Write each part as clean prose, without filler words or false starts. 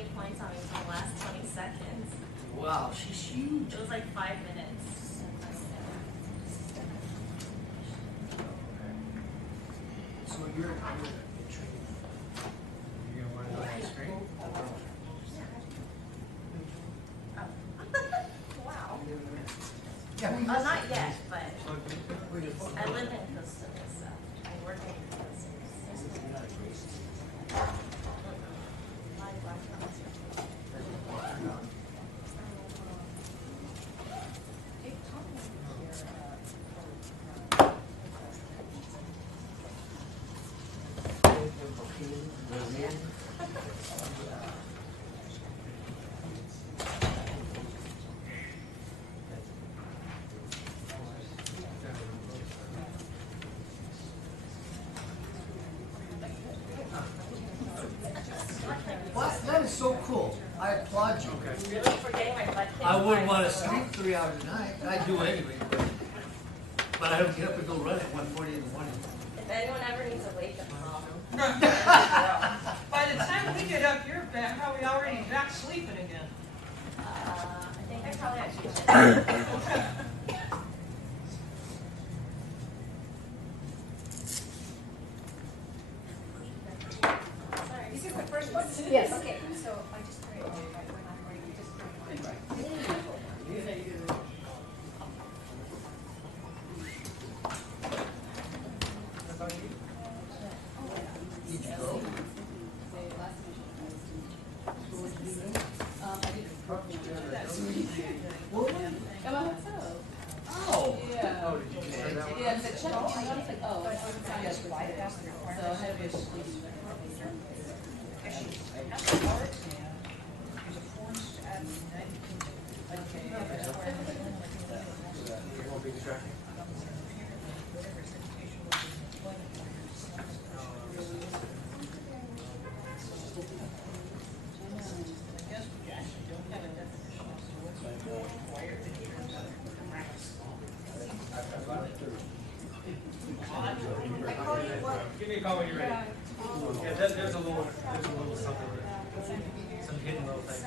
many points on me for the last 20 seconds. Wow, she's huge. It was like 5 minutes. So you're gonna want to go on screen? Wow. Yeah. Not yet, but I live in Costa Mesa. I work in Costa Mesa. That is so cool. I applaud you. Really for getting my butt kicked. I wouldn't want to sleep 3 hours a night. I do anyway, but I don't get up and go run at 1:40 in the morning. If anyone ever needs a wake-up call. By the time we get up, you're back, probably already back sleeping again. I think I probably actually did. Sorry. This is the first one? Yes. Okay, so I just pray when I'm ready, just pray. Did you go? Oh. Yeah. Oh, did you just say that one? Yeah, the check, I was like, oh, it's not as required. So I had to There's a forms to add You won't be distracted? Give me a call when you're ready. Yeah, there's a little something, some hidden little thing.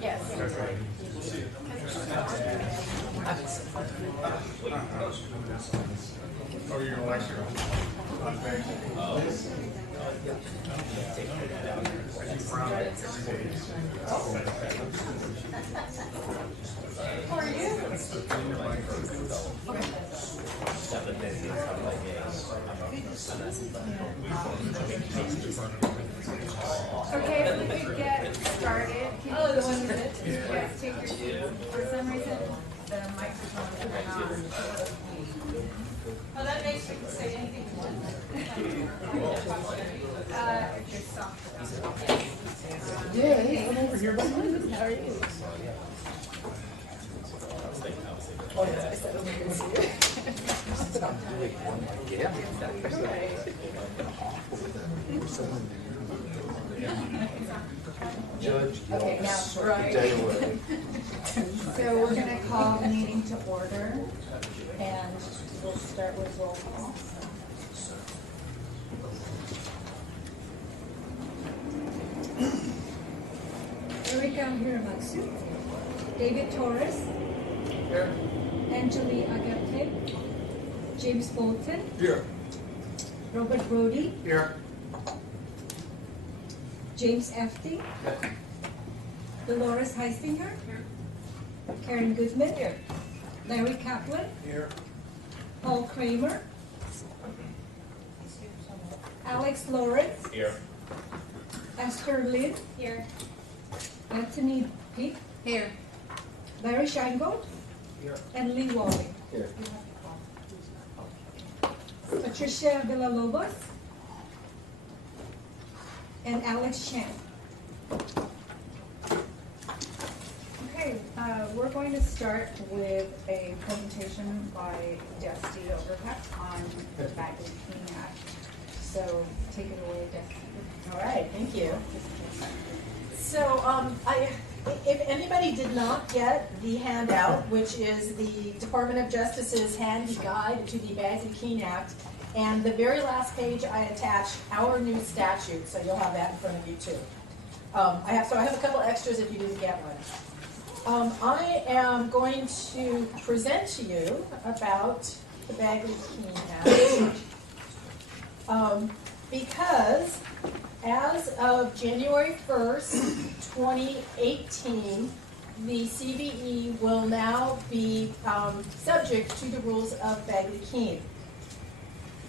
Yes. Oh, you're gonna lecture on How are you? Okay, if we could get started. Oh, the one you did? Yes, take your seats. For some reason, the microphone is not on. Oh, that makes you say anything you want. Just soft. Yeah, hey, come over here. How are you? Oh, yeah, I said over here to see you. Judge, Okay, now, right. So we're going to call the meeting to order, and we'll start with roll call. Erika Hiramatsu, David Torres, Here. Angeli Agate, James Bolton, Here. Robert Brody, Here. James Efting, Dolores Heistinger, Karen Goodman, Larry Kaplan, Here. Paul Kramer, Alex Lawrence, Here. Esther Lynn, Here. Anthony Peak, Here. Larry Scheingold, Here. and Lee Walling. Here. Patricia Villalobos, and Alex Chan. Okay, we're going to start with a presentation by Dusty Overbeck on the Banking Act. So take it away, Dusty. All right, thank you. So I If anybody did not get the handout, which is the Department of Justice's handy guide to the Bagley-Keene Act, and the very last page I attached our new statute, so you'll have that in front of you too. I have a couple extras if you didn't get one. I am going to present to you about the Bagley-Keene Act because as of January 1st, 2018, the CBE will now be subject to the rules of Bagley-Keene.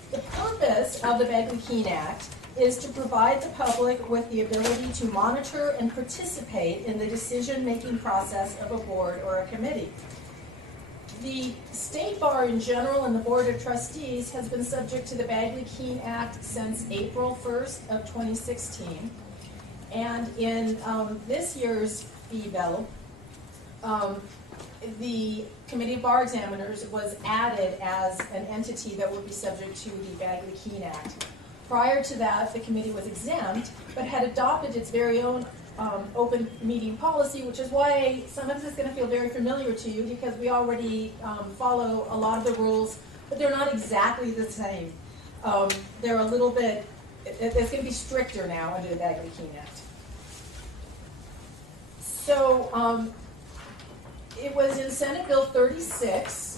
The purpose of the Bagley-Keene Act is to provide the public with the ability to monitor and participate in the decision-making process of a board or a committee. The State Bar in general and the Board of Trustees has been subject to the Bagley-Keene Act since April 1st of 2016. And in this year's fee bill, the Committee of Bar Examiners was added as an entity that would be subject to the Bagley-Keene Act. Prior to that, the committee was exempt, but had adopted its very own open meeting policy, which is why some of this is going to feel very familiar to you because we already follow a lot of the rules, but they're not exactly the same. They're a little bit, it's going to be stricter now under the Bagley-Keene Act. So it was in Senate Bill 36,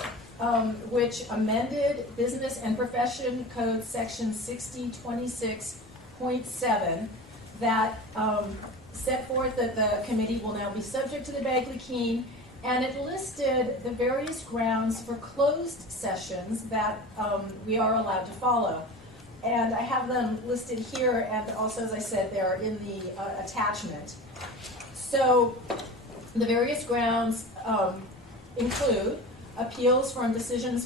which amended Business and Profession Code Section 6026.7 that set forth that the committee will now be subject to the Bagley-Keene, and it listed the various grounds for closed sessions that we are allowed to follow. And I have them listed here, and also, as I said, they're in the attachment. So the various grounds include appeals from decisions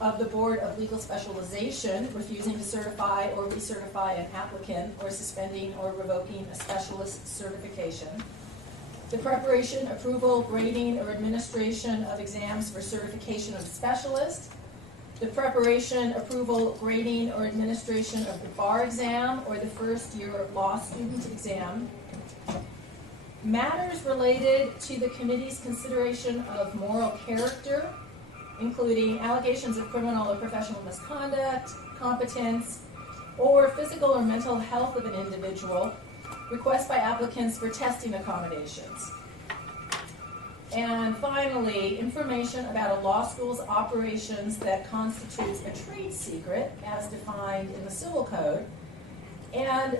of the Board of Legal Specialization, refusing to certify or recertify an applicant, or suspending or revoking a specialist certification. The preparation, approval, grading, or administration of exams for certification of specialist. The preparation, approval, grading, or administration of the bar exam or the first year law student exam. Matters related to the committee's consideration of moral character, including allegations of criminal or professional misconduct, competence, or physical or mental health of an individual, requests by applicants for testing accommodations. And finally, information about a law school's operations that constitutes a trade secret as defined in the Civil Code. And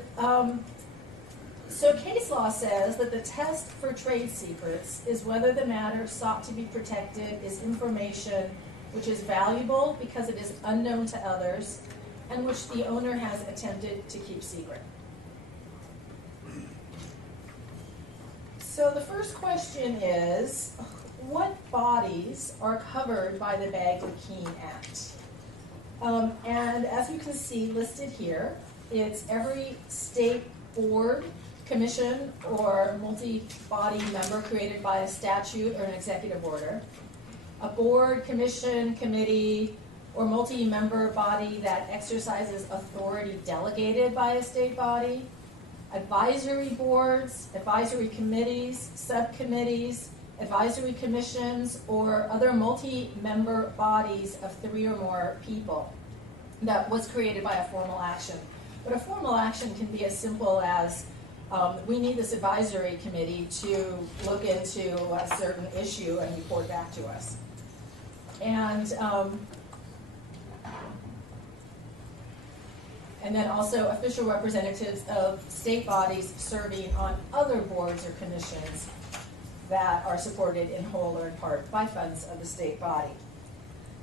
so case law says that the test for trade secrets is whether the matter sought to be protected is information which is valuable because it is unknown to others and which the owner has attempted to keep secret. So the first question is, what bodies are covered by the Bagley-Keene Act? And as you can see listed here, it's every state board, commission, or multi-body member created by a statute or an executive order, a board, commission, committee, or multi-member body that exercises authority delegated by a state body, advisory boards, advisory committees, subcommittees, advisory commissions, or other multi-member bodies of 3 or more people that was created by a formal action. But a formal action can be as simple as we need this advisory committee to look into a certain issue and report back to us. And then also official representatives of state bodies serving on other boards or commissions that are supported in whole or in part by funds of the state body.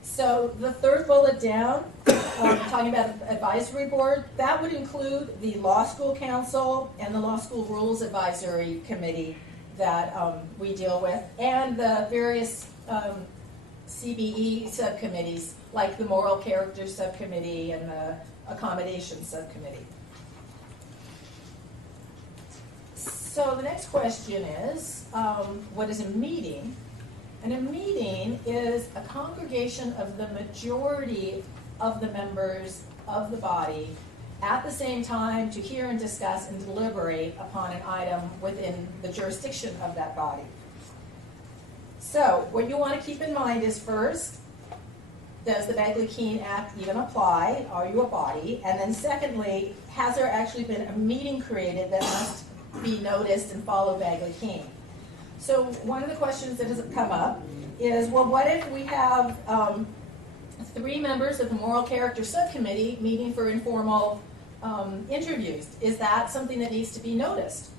So the third bullet down, talking about advisory board, that would include the Law School Council and the Law School Rules Advisory Committee that we deal with, and the various CBE subcommittees, like the Moral Character Subcommittee and the Accommodation Subcommittee. So the next question is, what is a meeting? And a meeting is a congregation of the majority of the members of the body at the same time to hear and discuss and deliberate upon an item within the jurisdiction of that body. So what you want to keep in mind is first, does the Bagley-Keene Act even apply? Are you a body? And then secondly, has there actually been a meeting created that must be noticed and follow Bagley-Keene? So one of the questions that has come up is, well, what if we have 3 members of the Moral Character Subcommittee meeting for informal interviews? Is that something that needs to be noticed?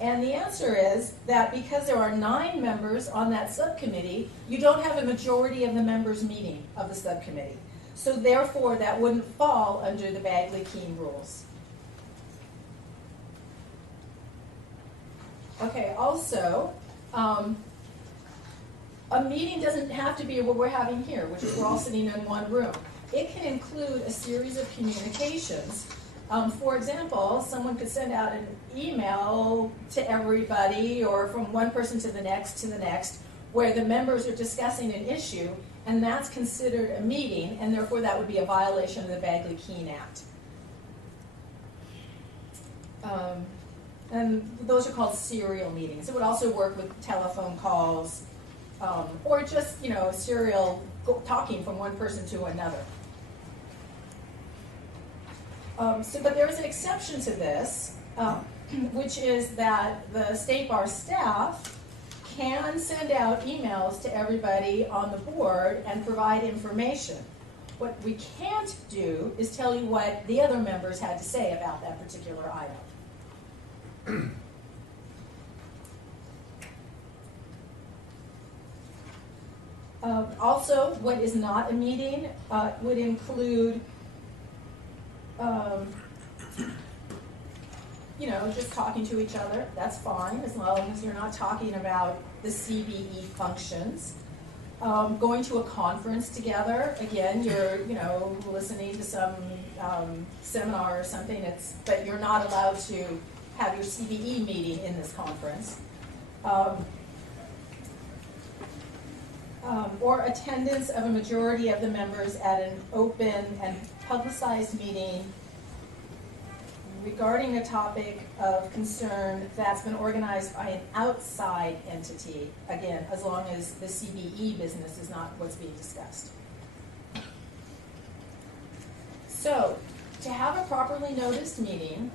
And the answer is that because there are 9 members on that subcommittee, you don't have a majority of the members meeting of the subcommittee. So therefore, that wouldn't fall under the Bagley-Keene rules. Okay, also, a meeting doesn't have to be what we're having here, which is we're all sitting in one room. It can include a series of communications. For example, someone could send out an email to everybody or from one person to the next, where the members are discussing an issue, and that's considered a meeting, and therefore that would be a violation of the Bagley-Keene Act. And those are called serial meetings. It would also work with telephone calls, or just, serial talking from one person to another. But there is an exception to this, which is that the State Bar staff can send out emails to everybody on the board and provide information. What we can't do is tell you what the other members had to say about that particular item. Also, what is not a meeting would include just talking to each other. That's fine, as long as you're not talking about the CBE functions. Going to a conference together, again, you're, listening to some seminar or something, but you're not allowed to have your CBE meeting in this conference. Or attendance of a majority of the members at an open and publicized meeting regarding a topic of concern that's been organized by an outside entity, again, as long as the CBE business is not what's being discussed. So, to have a properly noticed meeting,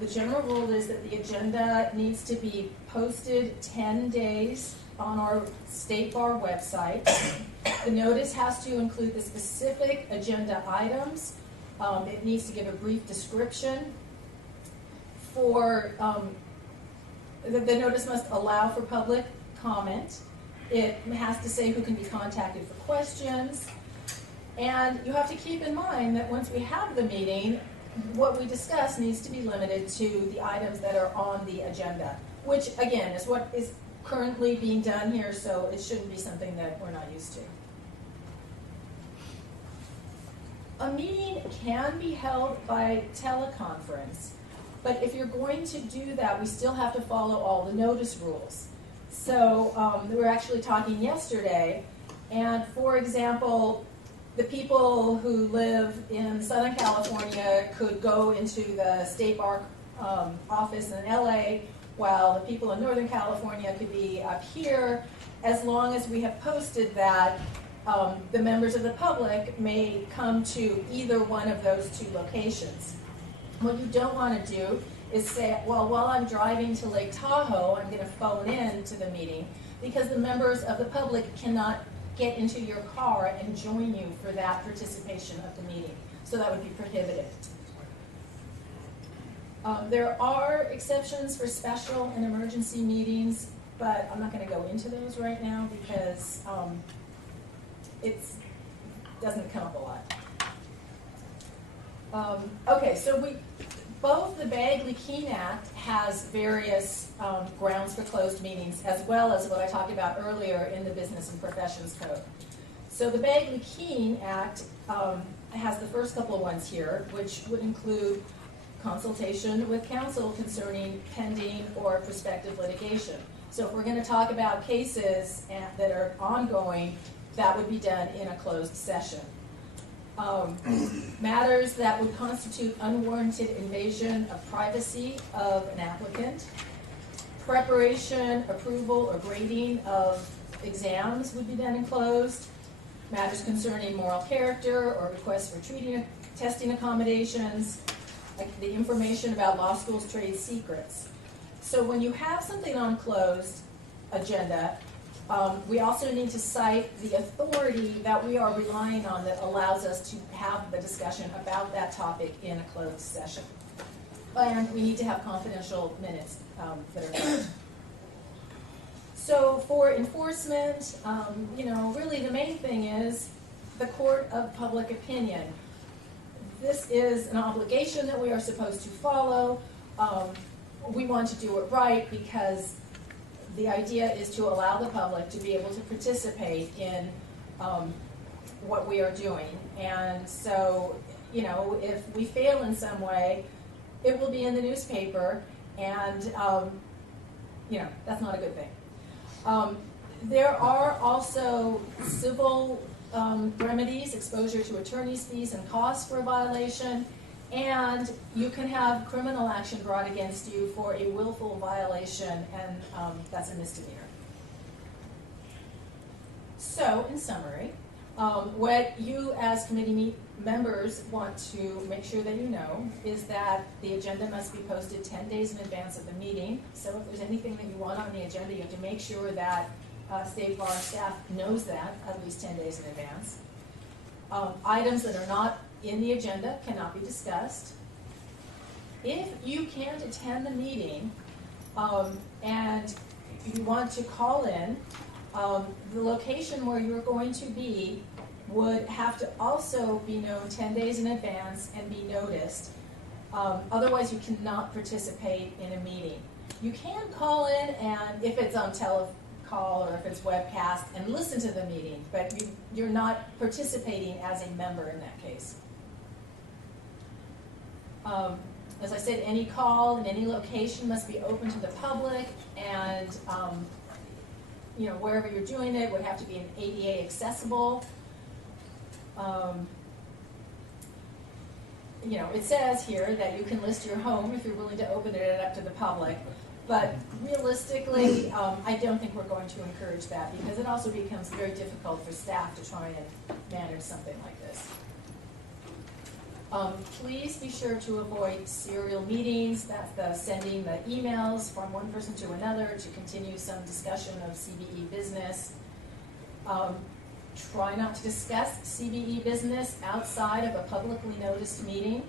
the general rule is that the agenda needs to be posted 10 days on our State Bar website. The notice has to include the specific agenda items. It needs to give a brief description. The notice must allow for public comment. It has to say who can be contacted for questions. And you have to keep in mind that once we have the meeting, what we discuss needs to be limited to the items that are on the agenda, which again is what is currently being done here, so it shouldn't be something that we're not used to. A meeting can be held by teleconference, but if you're going to do that, we still have to follow all the notice rules. So we were actually talking yesterday, and for example, the people who live in Southern California could go into the State Bar office in LA, while the people in Northern California could be up here, as long as we have posted that the members of the public may come to either one of those 2 locations. What you don't want to do is say, well, while I'm driving to Lake Tahoe, I'm going to phone in to the meeting, because the members of the public cannot get into your car and join you for that participation of the meeting. So that would be prohibited. There are exceptions for special and emergency meetings, but I'm not going to go into those right now because it doesn't come up a lot. Okay, so both the Bagley-Keene Act has various grounds for closed meetings, as well as what I talked about earlier in the Business and Professions Code. So the Bagley-Keene Act has the first couple of ones here, which would include consultation with counsel concerning pending or prospective litigation. So if we're going to talk about cases that are ongoing, that would be done in a closed session. Matters that would constitute unwarranted invasion of privacy of an applicant. Preparation, approval, or grading of exams would be done and closed. Matters concerning moral character or requests for testing accommodations, like the information about law school's trade secrets. So when you have something on closed agenda, we also need to cite the authority that we are relying on that allows us to have the discussion about that topic in a closed session. And we need to have confidential minutes that are kept. So for enforcement, really the main thing is the court of public opinion. This is an obligation that we are supposed to follow. We want to do it right because the idea is to allow the public to be able to participate in what we are doing. And so, if we fail in some way, it will be in the newspaper, and, that's not a good thing. There are also civil remedies, exposure to attorney's fees and costs for a violation, and you can have criminal action brought against you for a willful violation, and that's a misdemeanor. So, in summary, what you as committee members want to make sure that you know is that the agenda must be posted 10 days in advance of the meeting. So if there's anything that you want on the agenda, you have to make sure that State Bar staff knows that at least 10 days in advance. Items that are not in the agenda cannot be discussed. If you can't attend the meeting and you want to call in, the location where you're going to be would have to also be known 10 days in advance and be noticed. Otherwise, you cannot participate in a meeting. You can call in, and if it's on telecall or if it's webcast, and listen to the meeting, but you're not participating as a member in that case. As I said, any call in any location must be open to the public, and wherever you're doing it would have to be an ADA accessible. It says here that you can list your home if you're willing to open it up to the public, but realistically, I don't think we're going to encourage that because it also becomes very difficult for staff to try and manage something like this. Please be sure to avoid serial meetings. That's the sending the emails from one person to another to continue some discussion of CBE business. Try not to discuss CBE business outside of a publicly noticed meeting.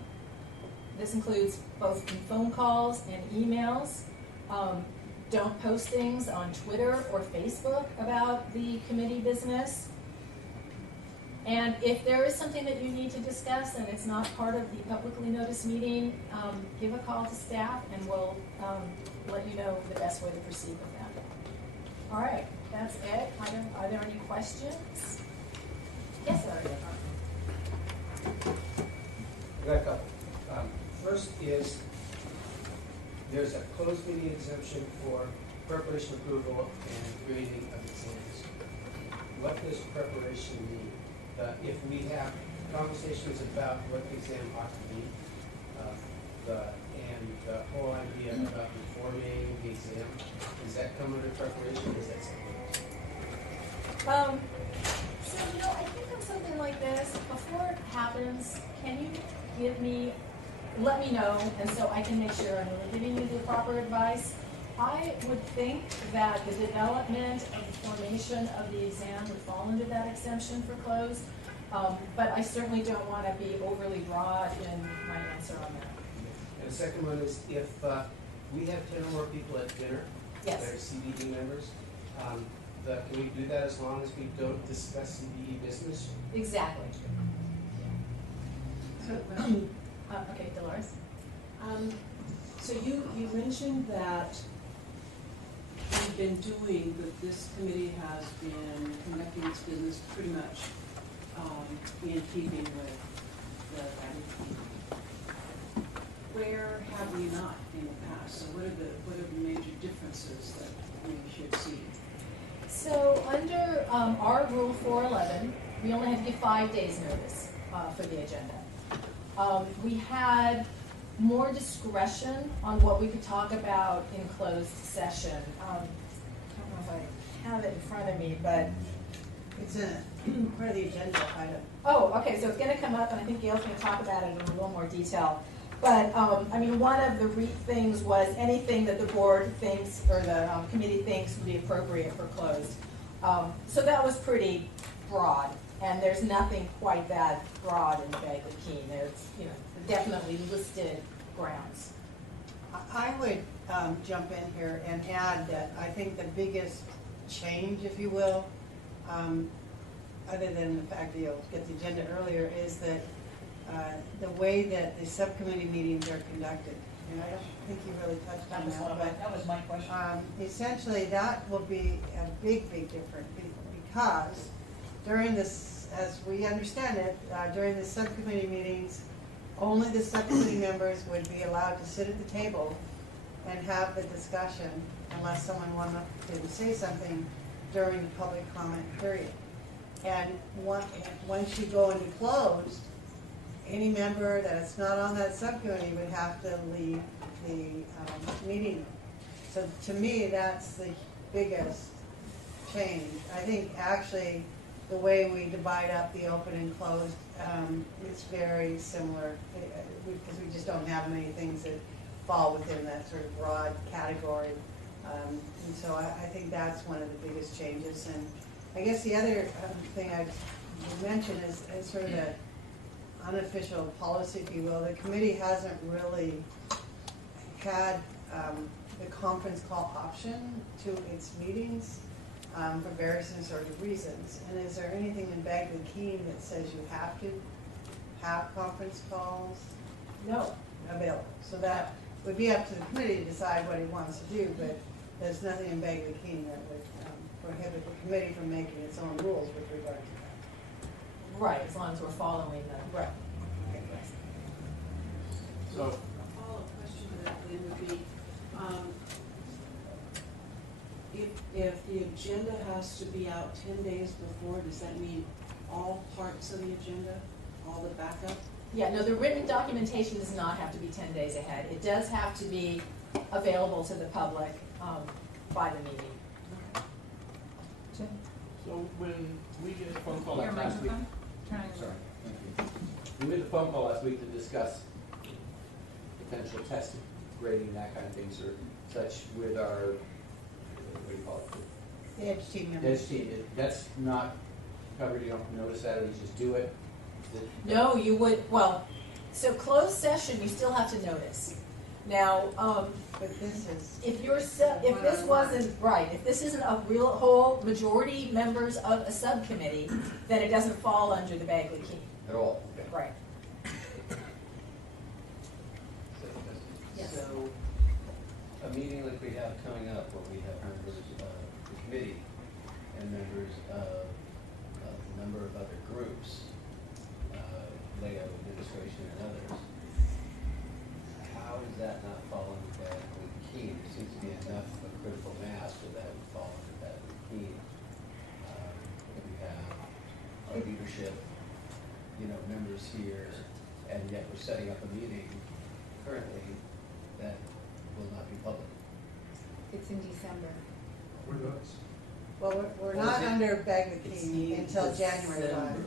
This includes both phone calls and emails. Don't post things on Twitter or Facebook about the committee business. And if there is something that you need to discuss and it's not part of the publicly noticed meeting, give a call to staff and we'll let you know the best way to proceed with that. All right, that's it. Are there any questions? Yes, sir. I got a couple. First is, there's a closed meeting exemption for preparation, approval, and grading of exams. What does preparation mean? If we have conversations about what the exam ought to be, and the whole idea about reforming the exam, does that come under preparation, or is that something else? So, I think of something like this, before it happens, can you let me know, and so I can make sure I'm really giving you the proper advice. I would think that the development of the formation of the exam would fall under that exemption for closed, but I certainly don't want to be overly broad in my answer on that. And the second one is, if we have 10 or more people at dinner Yes. that are CBD members, can we do that as long as we don't discuss CBE business? Exactly. Okay, Dolores. So you mentioned that you've been doing, that this committee has been conducting its business pretty much in keeping with the guidance. Where have we not in the past? So what are the major differences that we should see? So under our Rule 411, we only have to give 5 days notice. for the agenda. We had more discretion on what we could talk about in closed session. I don't know if I have it in front of me, but It's a part of the agenda item. oh, okay, so it's gonna come up, and I think Gail's gonna talk about it in a little more detail. But, I mean, one of the things was anything that the board thinks, or the committee thinks would be appropriate for closed. So that was pretty broad, and there's nothing quite that broad in the Bagley-Keene. There's, you know, definitely listed grounds. I would jump in here and add that I think the biggest change, if you will, other than the fact that you'll get the agenda earlier, is that the way that the subcommittee meetings are conducted. And I don't think you really touched on that, That was my question. essentially that will be a big, big difference because during this, as we understand it, during the subcommittee meetings, only the subcommittee members would be allowed to sit at the table and have the discussion unless someone wanted to say something during the public comment period. And once you go into closed, any member that's not on that subcommittee would have to leave the meeting. So to me, that's the biggest change. I think actually the way we divide up the open and closed is very similar because we just don't have many things that fall within that sort of broad category. And so I think that's one of the biggest changes. And I guess the other thing I'd mention is sort of the unofficial policy, if you will. The committee hasn't really had the conference call option to its meetings for various sort of reasons. And is there anything in Bagley-Keene that says you have to have conference calls? No. Available. So that would be up to the committee to decide what it wants to do, but there's nothing in Bagley-Keene that would prohibit the committee from making its own rules with regard to that. Right, as long as we're following the. Right. So a follow-up question to that then would be, if the agenda has to be out 10 days before, does that mean all parts of the agenda, all the backup? Yeah, no, the written documentation does not have to be 10 days ahead. It does have to be available to the public by the meeting. So when we get a phone call Your like last week, microphone? sorry, thank you. We had a phone call last week to discuss potential testing, grading, that kind of things, or such with our, what do you call it? The edge team members. Edge team. That's not covered, you don't notice that, or you just do it? No, you would, well, so closed session, you still have to notice. Now, But this is. if this wasn't, right, if this isn't a real whole majority members of a subcommittee, then it doesn't fall under the Bagley-Keene. At all? Okay. Right. Yes. So, a meeting like we have coming up, where we have members of the committee and members of a number of other groups, layout administration and others, how does that not fall under Bagley-Keene? There seems to be enough of a critical mass where that would fall under Bagley-Keene. We have our leadership, members here, and yet we're setting up a meeting currently that will not be public. It's in December. Well, we're not under Bagley-Keene until January 5.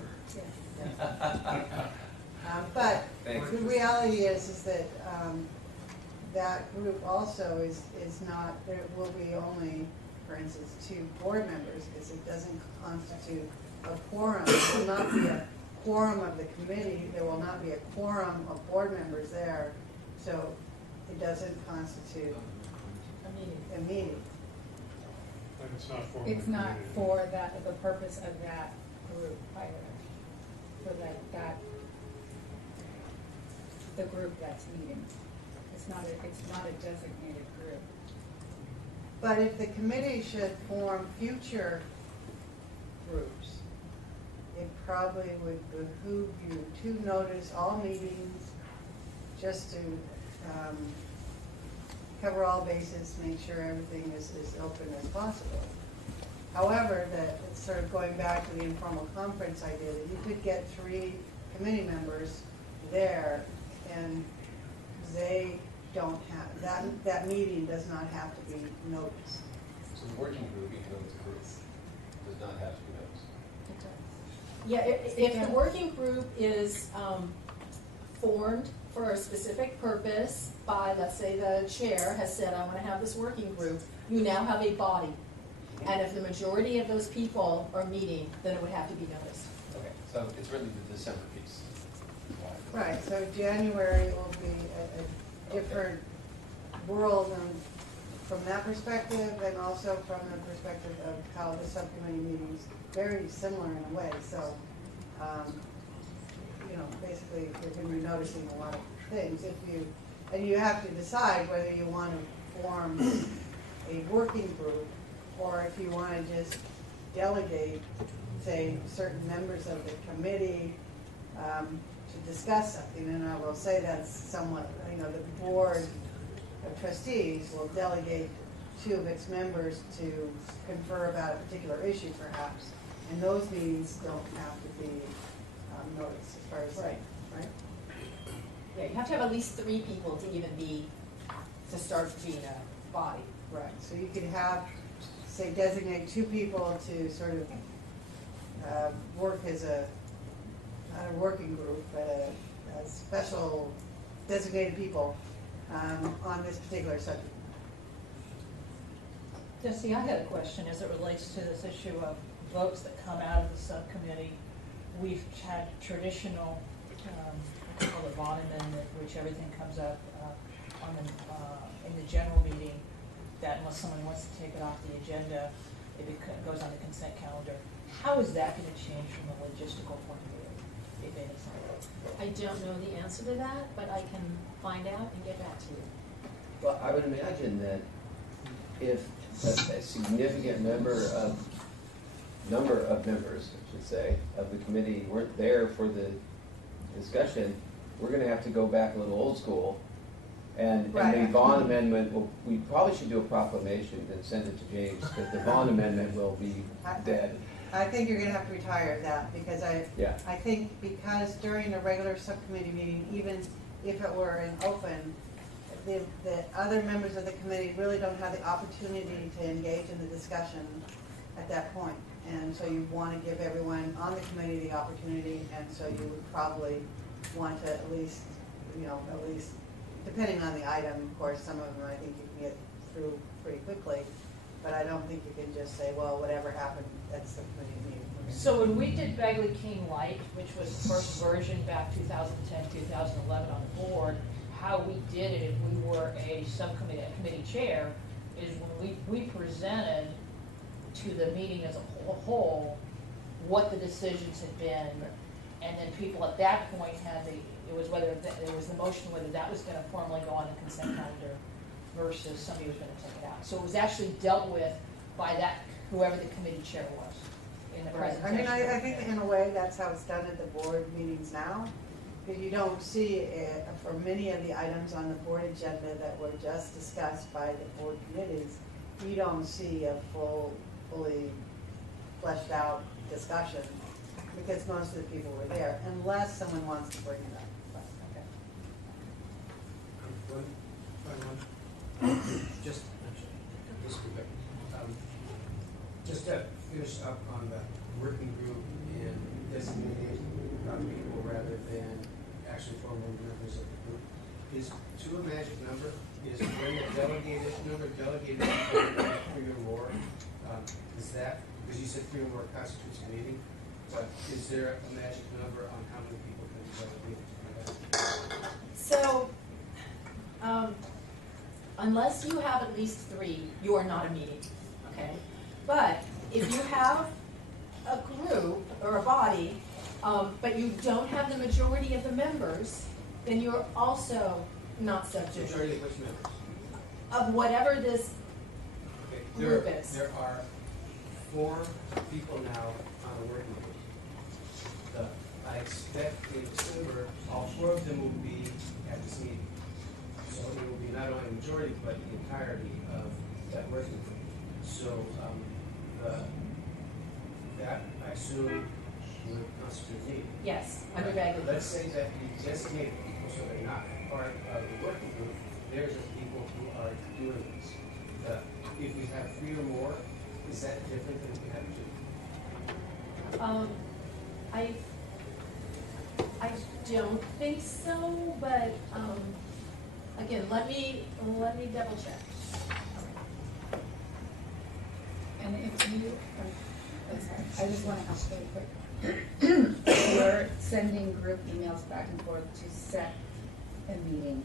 But Thanks. the reality is that that group also is not, there will be only, for instance, 2 board members, because it doesn't constitute a quorum. There will not be a quorum of the committee, there will not be a quorum of board members there, so it doesn't constitute a meeting. And it's not for. It's not for that, the purpose of that group either. For the group that's meeting. It's not a designated group. But if the committee should form future groups, it probably would behoove you to notice all meetings, just to cover all bases, make sure everything is as open as possible. However, that it's sort of going back to the informal conference idea, that you could get 3 committee members there, and they don't have, that meeting does not have to be noticed. So the working group, even though it's a group, does not have to be noticed. Yeah, if the working group is formed for a specific purpose by, let's say the chair has said, I want to have this working group, you now have a body. And if the majority of those people are meeting, then it would have to be noticed. Okay, so it's really the December piece. Right, so January will be a different world from that perspective, and also from the perspective of how the subcommittee meetings, very similar in a way, so, you know, basically, you're gonna be noticing a lot of things and you have to decide whether you want to form a working group, or if you want to just delegate, say, certain members of the committee, to discuss something, and I will say that's somewhat, you know, the board of trustees will delegate 2 of its members to confer about a particular issue perhaps, and those meetings don't have to be noticed as far as, right? Yeah, you have to have at least 3 people to even to start being a body. Right, so you could have, say, designate 2 people to sort of work as not a working group, but a special designated people on this particular subject. Jesse, I had a question as it relates to this issue of votes that come out of the subcommittee. We've had traditional, we call it Vaughn Amendment, which everything comes up in the general meeting, that unless someone wants to take it off the agenda, it goes on the consent calendar. How is that going to change from a logistical point of view, if anything? I don't know the answer to that, but I can find out and get back to you. Well, I would imagine that if a significant number of members, I should say, of the committee weren't there for the discussion, we're gonna have to go back a little old school. And the Vaughn Amendment, we probably should do a proclamation and send it to James, that the Vaughn Amendment will be dead. I think you're gonna have to retire that, because I think because during a regular subcommittee meeting, even if it were an open, the other members of the committee really don't have the opportunity to engage in the discussion at that point. And so you want to give everyone on the committee the opportunity, and so you would probably want to at least, depending on the item, of course, some of them I think you can get through pretty quickly, but I don't think you can just say, well, whatever happened, that's the committee meeting. So when we did Bagley King Light, which was the first version back 2010, 2011 on the board, how we did it if we were a subcommittee, a committee chair, is when we presented to the meeting as a whole what the decisions had been, and then people at that point had it was whether it was the motion whether that was going to formally go on the consent calendar versus somebody was going to take it out. So it was actually dealt with by that whoever the committee chair was in the presentation. I mean, I think in a way that's how it's done at the board meetings now. Because you don't see it for many of the items on the board agenda that were just discussed by the board committees, you don't see a fully fleshed out discussion, because most of the people were there, unless someone wants to bring it up. Just to finish up on the working group and designated people rather than actually formally members of the group, is 2 a magic number? Is when the number of delegated people 3 or more, is that, because you said 3 or more constitutes a meeting, but is there a magic number on how many people can be delegated? So, unless you have at least 3, you are not a meeting, okay? But if you have a group or a body, but you don't have the majority of the members, then you're also not subject. Majority of which members? Of whatever this group is. There are 4 people now on a working group. I expect in December, all 4 of them will be at this meeting. So it will be not only a majority, but the entirety of that working group. So that, I assume, would constitute a meeting. Yes, under Bagley. Let's say that we designate people so they're not part of the working group, there's the people who are doing this. If we have 3 or more, is that different than if we have 2? I don't think so, but, again, let me double check. And if you, I'm sorry, I just want to ask really quick. You're sending group emails back and forth to set a meeting.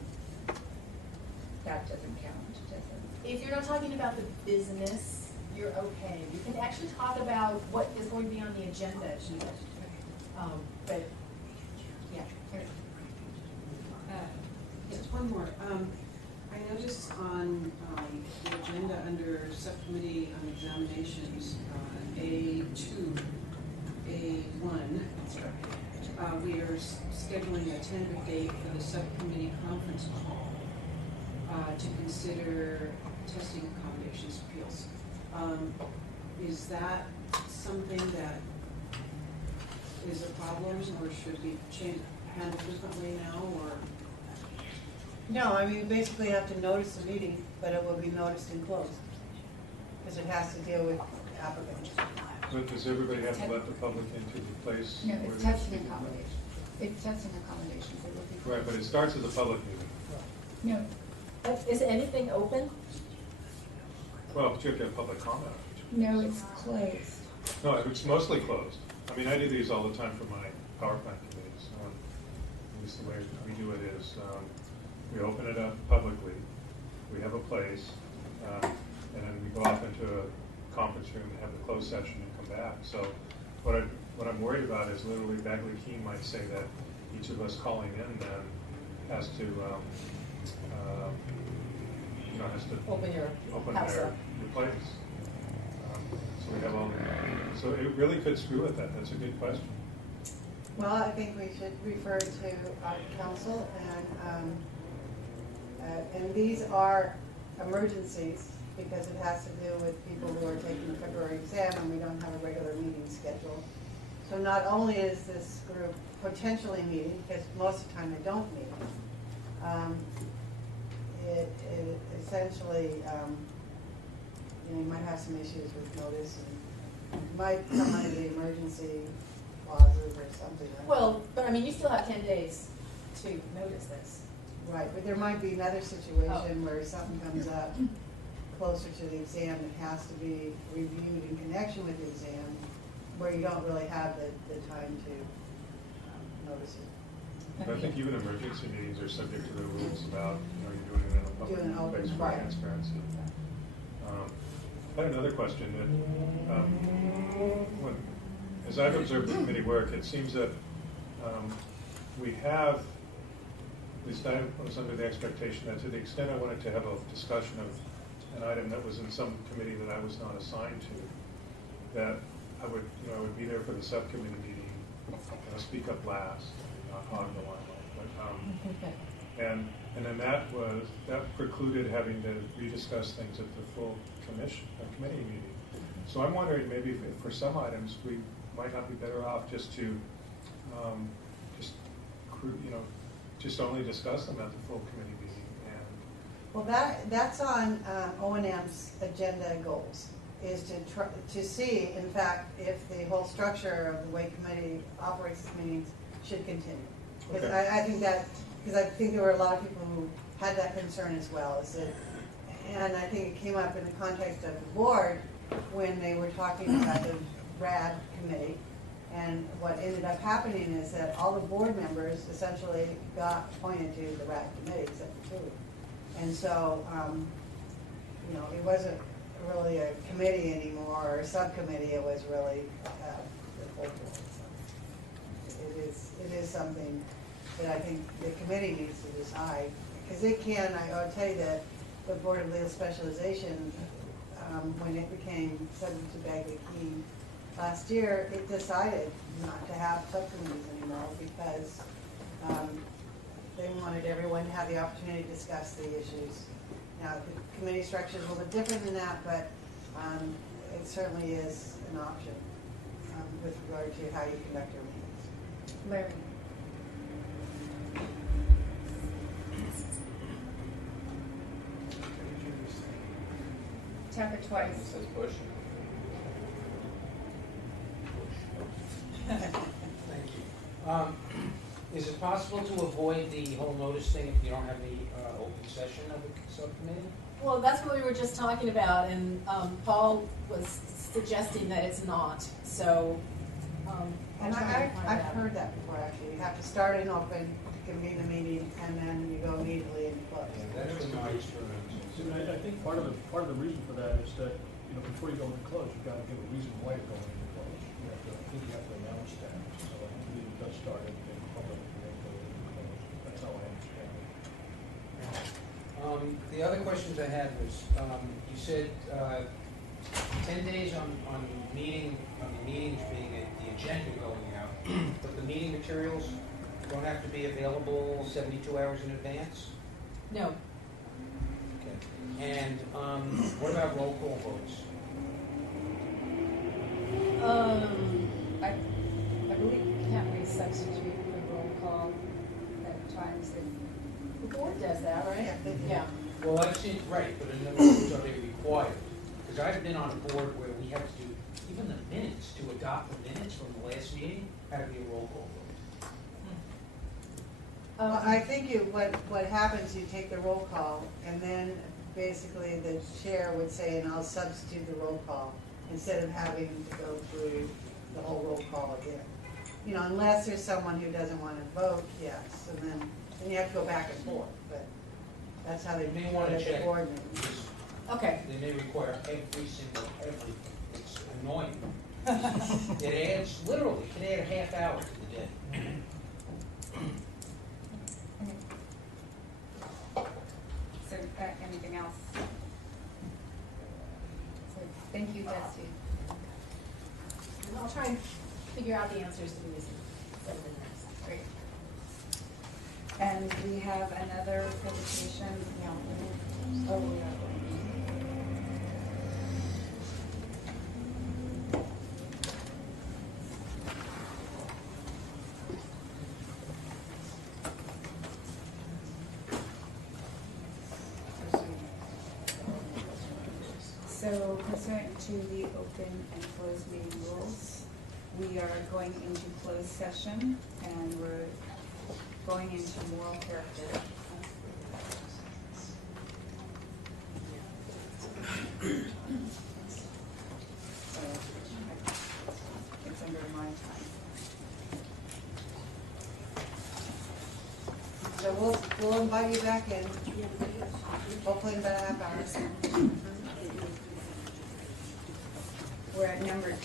That doesn't count, does it? If you're not talking about the business, you're okay. You can actually talk about what is going to be on the agenda even. But, yeah. Just one more. I noticed on the agenda under Subcommittee on Examinations, A2, A1, we are scheduling a tentative date for the Subcommittee conference call to consider testing accommodations appeals. Is that something that is a problem, or should be handled differently now, or? No, I mean, you basically have to notice the meeting, but it will be noticed and closed. Because it has to deal with applicants. But does everybody have to let the public into the place? No, where it's they- testing accommodations. It's testing accommodations. It will be. Right, but it starts as a public meeting. No, Is anything open? Well, but you have to have public comment. no, it's closed. No, it's mostly closed. I mean, I do these all the time for my power plant committees. At least the way we do it is, we open it up publicly, we have a place, and then we go off into a conference room and have the closed session and come back. So what I'm worried about is literally Bagley Keene might say that each of us calling in then has to, has to Open your house their up. place. So we have all the, so it really could screw with that. That's a good question. Well, I think we should refer to our council and these are emergencies because it has to do with people who are taking the February exam and we don't have a regular meeting schedule. So not only is this group potentially meeting, because most of the time they don't meet, it essentially, you might have some issues with notice and might come under the emergency clauses or something like that. Well, but I mean, you still have 10 days to notice this. Right, but there might be another situation where something comes up closer to the exam that has to be reviewed in connection with the exam, where you don't really have the time to notice it. But I think even emergency meetings are subject to the rules about, you're doing it in a Doing public open, place for right. transparency. I had another question that, as I've observed the committee work, it seems that we have, at least I was under the expectation that to the extent I wanted to have a discussion of an item that was in some committee that I was not assigned to, that I would be there for the subcommittee meeting, speak up last, not hog the limelight. And then that precluded having to rediscuss things at the full committee meeting. So I'm wondering maybe if for some items we might not be better off just to just only discuss them at the full committee meeting. And Well, that's on O&M's agenda goals, is to see, in fact, if the whole structure of the way committee operates its meetings should continue. Because Okay. I think that, because I think there were a lot of people who had that concern as well, is that, and I think it came up in the context of the board when they were talking about the RAD committee. And what ended up happening is that all the board members essentially got appointed to the RAD committee, except for 2. And so, it wasn't really a committee anymore, or a subcommittee, it was really the full board. So it is something that I think the committee needs to decide. Because it can, I'll tell you that the Board of Legal Specialization, when it became subject to Bagley Keene last year, it decided not to have subcommittees anymore because they wanted everyone to have the opportunity to discuss the issues. Now, the committee structure is a little bit different than that, but it certainly is an option with regard to how you conduct your meetings. Larry. Tap it twice. It says push. Thank you. Is it possible to avoid the whole notice thing if you don't have the open session of the subcommittee? Well, that's what we were just talking about, and Paul was suggesting that it's not, so. And I've heard that before, actually. You have to start in open, convene the meeting, and then you go immediately and close. That's been my experience. And I think part of the reason for that is that, you know, before you go into close, you've got to give a reason why you're going into close. I think you have to announce that, so the meeting does start in public and then go into close. That's how I understand it. The other questions I had was, you said 10 days on meetings being the agenda going out, but the meeting materials don't have to be available 72 hours in advance? No. Okay. And what about roll call votes? I believe, can't we substitute for roll call at times that The board does that, right? Yeah. Well, I've seen, right, but in other words, are they required? Because I've been on a board where we had to do, even the minutes, to adopt the minutes from the last meeting, had to be a roll call vote. Well, I think what happens, you take the roll call, and then basically the chair would say, and I'll substitute the roll call, instead of having to go through the whole roll call again. You know, unless there's someone who doesn't want to vote, yes, and then you have to go back and forth, but that's how they May do want to it at check. the board meeting. Okay. They may require everything. It's annoying. It adds, literally, it can add a half hour to the day. So, anything else? So, thank you, Dusty. And I'll try and figure out the answers to these. Great. And we have another presentation. Oh, yeah. So pursuant to the open and closed meeting rules, we are going into closed session and we're going into moral character. So it's under my time. So we'll invite you back in, hopefully in about a half hour. We're at number 2.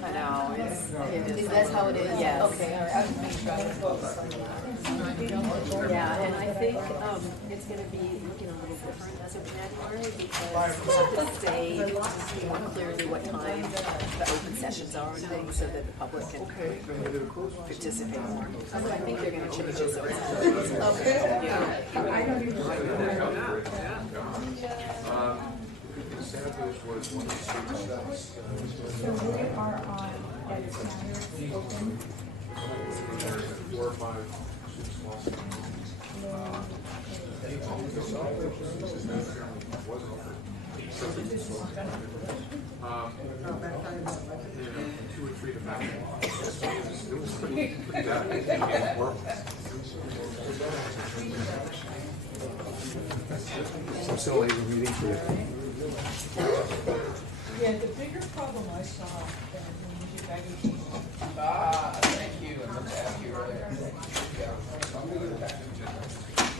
I know, that's how it is? Yes. Okay, all right, I was making sure I was focused on that. Yeah, and I think, it's gonna be looking a little different as of January, because we have to say, clearly what time the open sessions are and things, so that the public can participate more. So I think they're gonna change it, so it's. Okay. Yeah. I don't even So we are on edit standards open. 4 or 5 students lost. And 2 or 3 to back. It was pretty bad. I'm still able reading for you. Yeah, the bigger problem I saw when you get back in. Thank you, and let's have you earlier.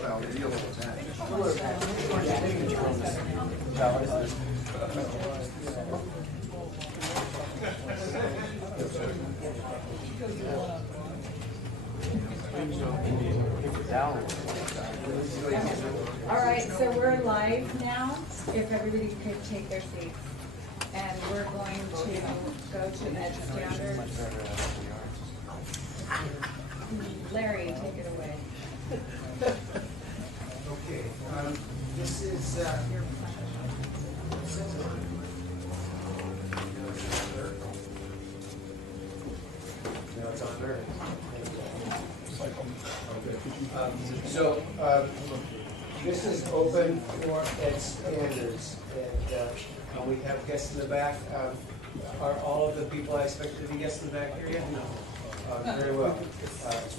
Well, the deal with All right, so we're live now, if everybody could take their seats. And we're going to go to edit standards. Larry, take it away. Okay, this is, no, it's on there. So, this is open for ed standards, and we have guests in the back. Are all of the people I expected to be guests in the back here yet? No. Very well.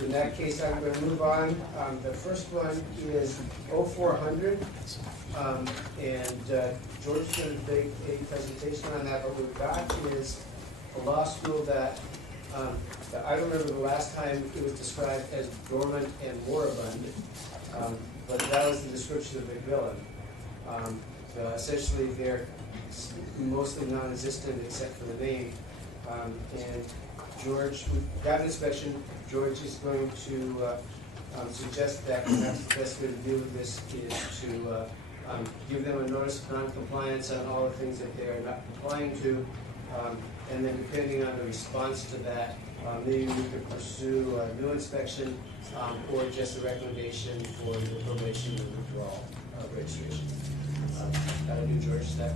In that case, I'm going to move on. The first one is 0400, and George is going to make a presentation on that. What we've got is a law school that I don't remember the last time it was described as dormant and moribund, but that was the description of McMillan. So essentially, they're mostly non-existent except for the name. And George, we've got an inspection. George is going to suggest that perhaps the best way to deal with this is to give them a notice of non-compliance on all the things that they are not complying to. And then depending on the response to that, maybe we could pursue a new inspection or just a recommendation for the probation and withdrawal of registration. That'll do, George. That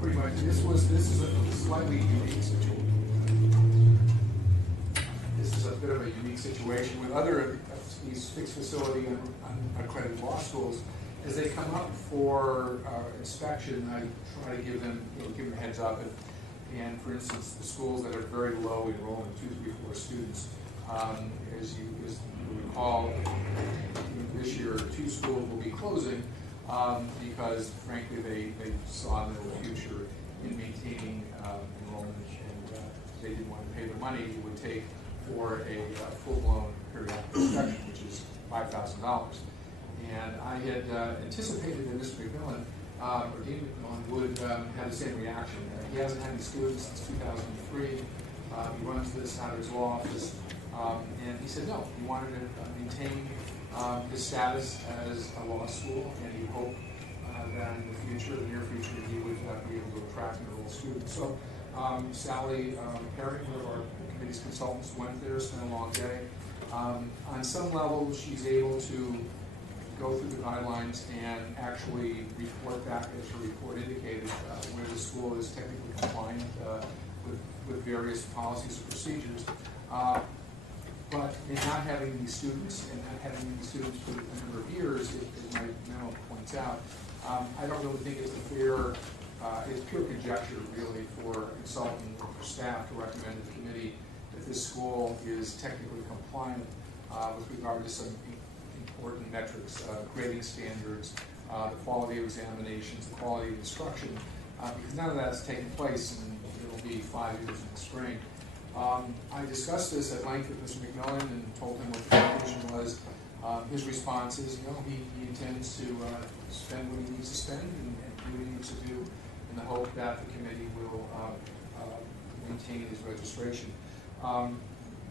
pretty much. This is a slightly unique situation. This is a bit of a unique situation with other these fixed facility and unaccredited law schools. As they come up for inspection, I try to give them a heads up. And for instance, the schools that are very low enrollment, 2, 3, 4 students, as you recall, this year 2 schools will be closing because, frankly, they saw no future in maintaining enrollment, and they didn't want to pay the money it would take for a full-blown periodic inspection, which is $5,000. And I had anticipated that Mr. McMillan, or Dean McMillan, would have the same reaction. He hasn't had any students since 2003. He runs this out of his law office. And he said no, he wanted to maintain his status as a law school, and he hoped that in the future, the near future, he would be able to attract and enroll students. So Sally Perry, one of our committee's consultants, went there, spent a long day. On some level, she's able to go through the guidelines and actually report back, as her report indicated, where the school is technically compliant with various policies and procedures. But in not having these students, and not having these students for a number of years, as my memo points out, I don't really think it's a fair, it's pure conjecture really for a consultant or for staff to recommend to the committee that this school is technically compliant with regard to some important metrics, grading standards, the quality of examinations, the quality of instruction, because none of that has taken place, and it'll be 5 years in the spring. I discussed this at length with Mr. McMillan and told him what the conclusion was. His response is, he intends to spend what he needs to spend and do what he needs to do in the hope that the committee will maintain his registration.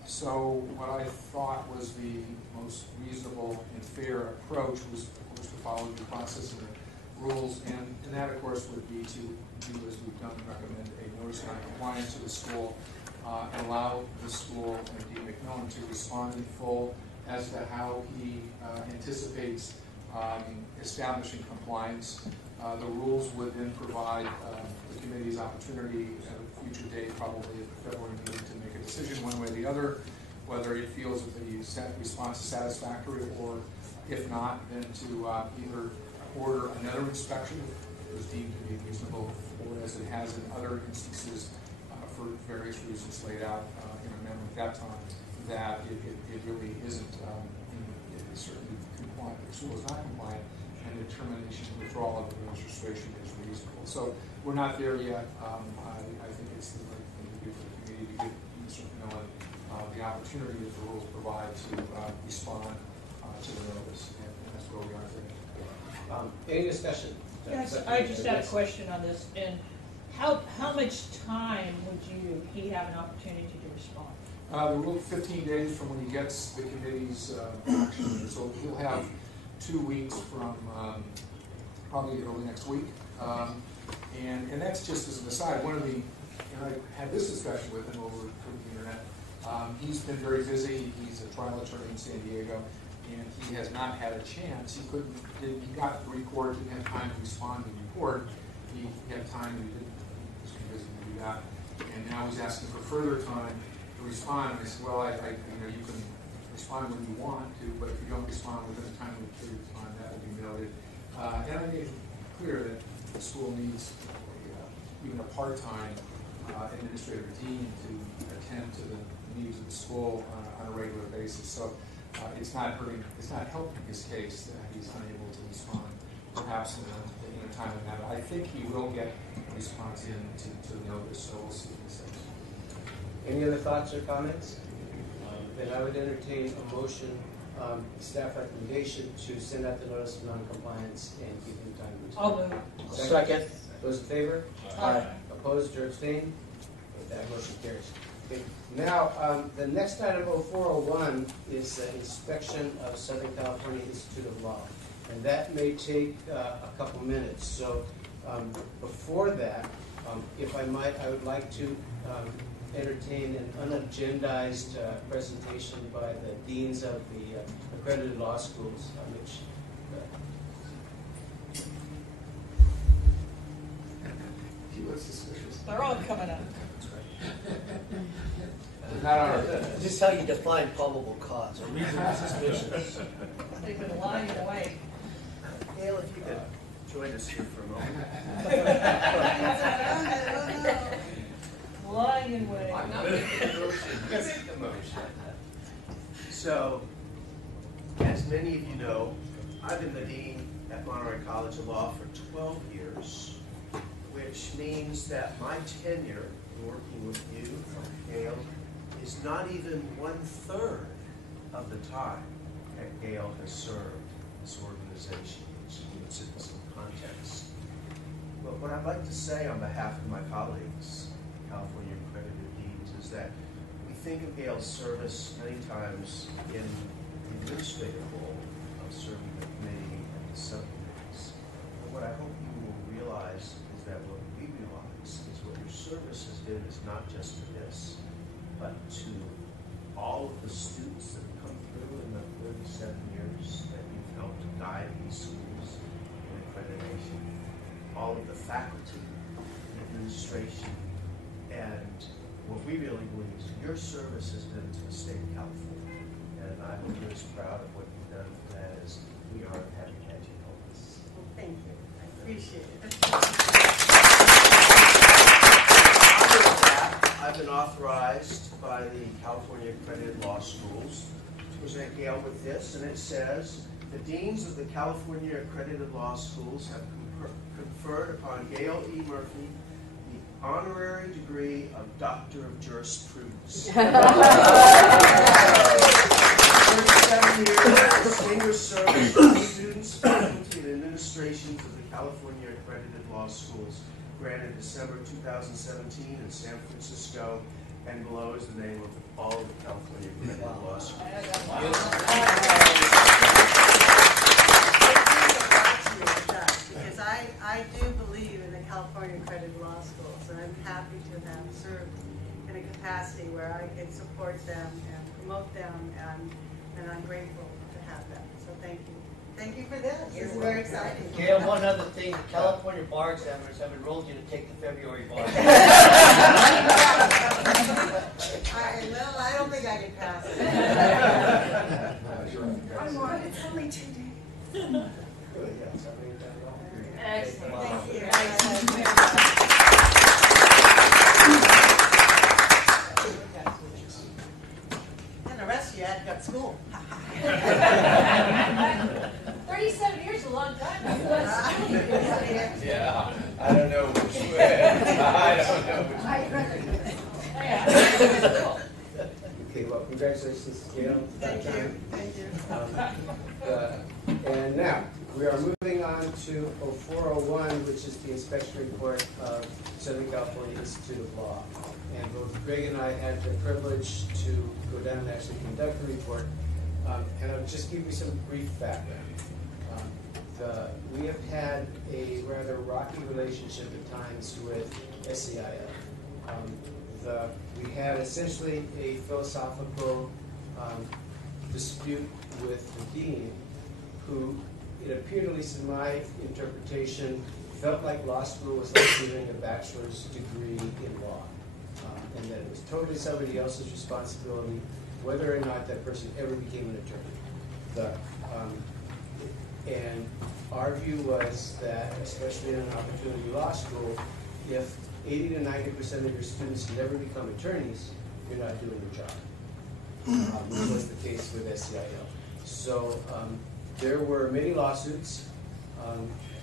So what I thought was the most reasonable and fair approach was, of course, to follow the process and the rules, and that, of course, would be to do as we've done, recommend a notice of non-compliance to the school, and allow the school and Dean McMillan to respond in full as to how he anticipates establishing compliance. The rules would then provide the committee's opportunity at a future date, probably at the February meeting, to make a decision one way or the other, whether it feels that the response is satisfactory, or if not, then to either order another inspection if it was deemed to be reasonable, or as it has in other instances for various reasons laid out in a memo at that time, that it really isn't certainly compliant, the school is not compliant, and the determination of withdrawal of the registration is reasonable. So we're not there yet. I think it's the right thing to do for the committee to give Mr. McMillan the opportunity that the rules provide to respond to the notice, and that's where we are today. Any discussion? Yes, I just had a question on this, and how much time would he have an opportunity to respond? The rule 15 days from when he gets the committee's action, so he'll have 2 weeks from probably early next week. And that's just as an aside. And I had this discussion with him over the internet. He's been very busy. He's a trial attorney in San Diego, and he has not had a chance. He got the report, didn't have time to respond to the report. He had time, he was too busy to do that. And now he's asking for further time to respond. And I said, well, you can respond when you want to, but if you don't respond within a timely period of time, that will be noted. And I made it clear that the school needs even a part-time administrative dean to attend to the needs of the school on a regular basis. So it's not helping his case that he's unable to respond, perhaps in a timely manner. I think he will get a response in to the notice, so we'll see what he says. Any other thoughts or comments? Then I would entertain a motion, staff recommendation to send out the notice of non-compliance and give them time to respond. I'll move. Second. Those in favor? Aye. Opposed or abstained? That motion carries. Okay. Now, the next item, 0401, is the inspection of Southern California Institute of Law. And that may take a couple minutes. So before that, if I might, I would like to entertain an unagendized presentation by the deans of the accredited law schools, which He looks suspicious. They're all coming up. Not our. This is how you define probable cause, or reasonable suspicion. They've been lying away. Gail, if you could join us here for a moment. Lying away. I'm not making a motion, you make the motion. So, as many of you know, I've been the dean at Monterey College of Law for 12 years, which means that my tenure working with you, Gail, is not even 1/3 of the time that Gail has served this organization, which puts it in some context. But what I'd like to say on behalf of my colleagues, California accredited deans, is that we think of Gail's service many times in the administrative role of serving the committee and the subcommittees. But what I hope you will realize is that what we realize is what your service has been is not just to this, but to all of the students that have come through in the 37 years that you've helped guide these schools in accreditation, all of the faculty, administration, and what we really believe is your service has been to the state of California. And I hope you're as proud of what you've done for that as we are of having had you help us. Well, thank you. I appreciate it. Other than that, I've been authorized by the California Accredited Law Schools to present Gail with this, and it says, the deans of the California Accredited Law Schools have conferred upon Gail E. Murphy the honorary degree of Doctor of Jurisprudence. 37 years of distinguished service to students, faculty, and administrations of the California Accredited Law Schools, granted December 2017 in San Francisco, and below is the name of all of the California Accredited Law Schools. Because I do believe in the California accredited law schools, and I'm happy to have served in a capacity where I can support them and promote them, and I'm grateful to have them. So thank you. Thank you for this. This is very exciting. Gail, one other thing, the California bar examiners have enrolled you to take the February bar. Well, I don't think I can pass it. It's only 2 days. Excellent. Thank you. And the rest of you had to go to school. 37 years is a long time. Yeah, I don't know which way. I don't know which way. Okay, well, congratulations, Gail. Thank you. Thank you. And now, we are moving on to 0401, which is the inspection report of Southern California Institute of Law. And both Greg and I had the privilege to go down and actually conduct the report. And I'll just give you some brief background. We have had a rather rocky relationship at times with SEIF. we had essentially a philosophical dispute with the dean, who, it appeared, at least in my interpretation, felt like law school was like doing a bachelor's degree in law, and that it was totally somebody else's responsibility whether or not that person ever became an attorney. And our view was that, especially in an opportunity law school, if 80 to 90% of your students never become attorneys, you're not doing your job, which was the case with SCIL. So there were many lawsuits.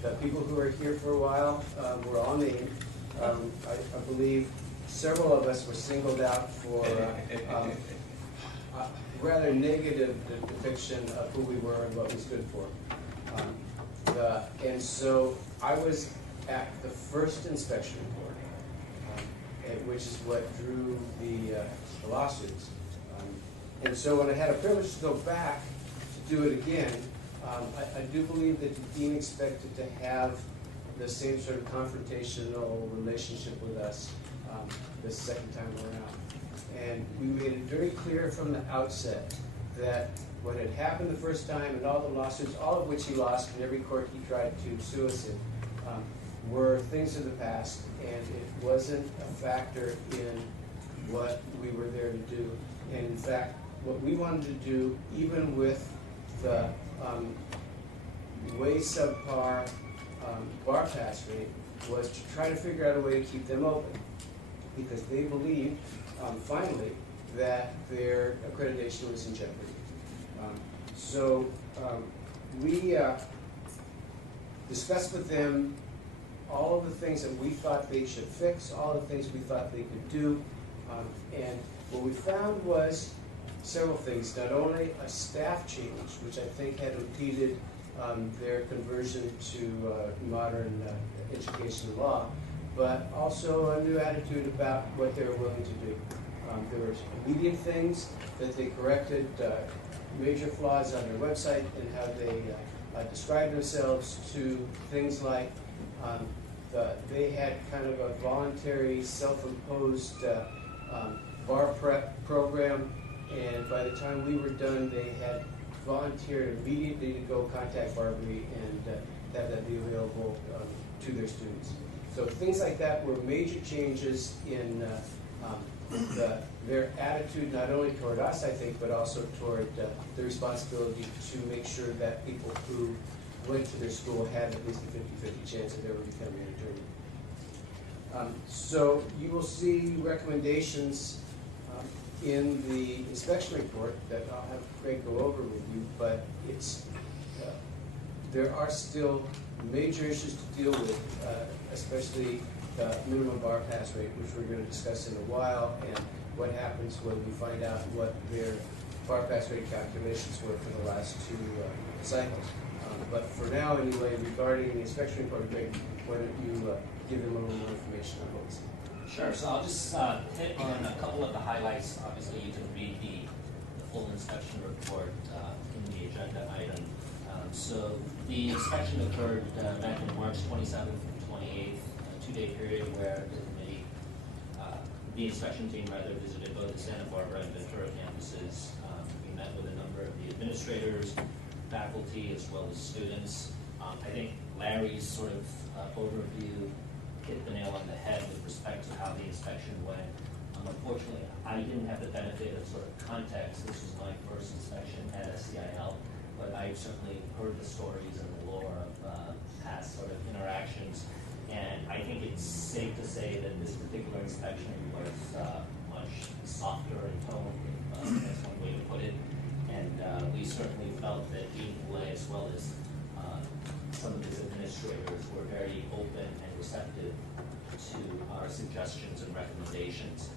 The people who are here for a while were all named. I believe several of us were singled out for rather negative depiction of who we were and what we stood for. And so I was at the first inspection report, which is what drew the lawsuits. And so when I had a privilege to go back to do it again, I do believe that the dean expected to have the same sort of confrontational relationship with us this second time around. And we made it very clear from the outset that what had happened the first time and all the lawsuits, all of which he lost in every court he tried to sue us in, were things of the past, and it wasn't a factor in what we were there to do. And in fact, what we wanted to do, even with the way subpar bar pass rate, was to try to figure out a way to keep them open, because they believed, finally, that their accreditation was in jeopardy. So we discussed with them all of the things that we thought they should fix, all the things we thought they could do, and what we found was several things. Not only a staff change, which I think had impeded their conversion to modern education law, but also a new attitude about what they were willing to do. There were immediate things that they corrected, major flaws on their website and how they describe themselves, to things like they had kind of a voluntary, self-imposed bar prep program, and by the time we were done, they had volunteered immediately to go contact Barbary and have that be available to their students. So things like that were major changes in their attitude, not only toward us, I think, but also toward the responsibility to make sure that people who went to their school had at least a 50-50 chance of ever becoming an attorney. So you will see recommendations in the inspection report that I'll have Greg go over with you, but it's there are still major issues to deal with, especially the minimum bar pass rate, which we're going to discuss in a while, and what happens when we find out what their bar pass rate calculations were for the last two cycles. But for now, anyway, regarding the inspection report, Greg, why don't you give them a little more information on what we see? Sure, so I'll just hit on a couple of the highlights. Obviously, you can read the full inspection report in the agenda item. So the inspection occurred back in March 27th and 28th, a two-day period where the committee, the inspection team rather, visited both the Santa Barbara and Ventura campuses. We met with a number of the administrators, faculty, as well as students. I think Larry's sort of overview hit the nail on the head with respect to how the inspection went. Unfortunately, I didn't have the benefit of sort of context. This was my first inspection at SCIL, but I certainly heard the stories and the lore of past sort of interactions. And I think it's safe to say that this particular inspection was much softer in tone, that's one way to put it. And we certainly felt that Dean Boulay, as well as some of his administrators, were very open and receptive to our suggestions and recommendations.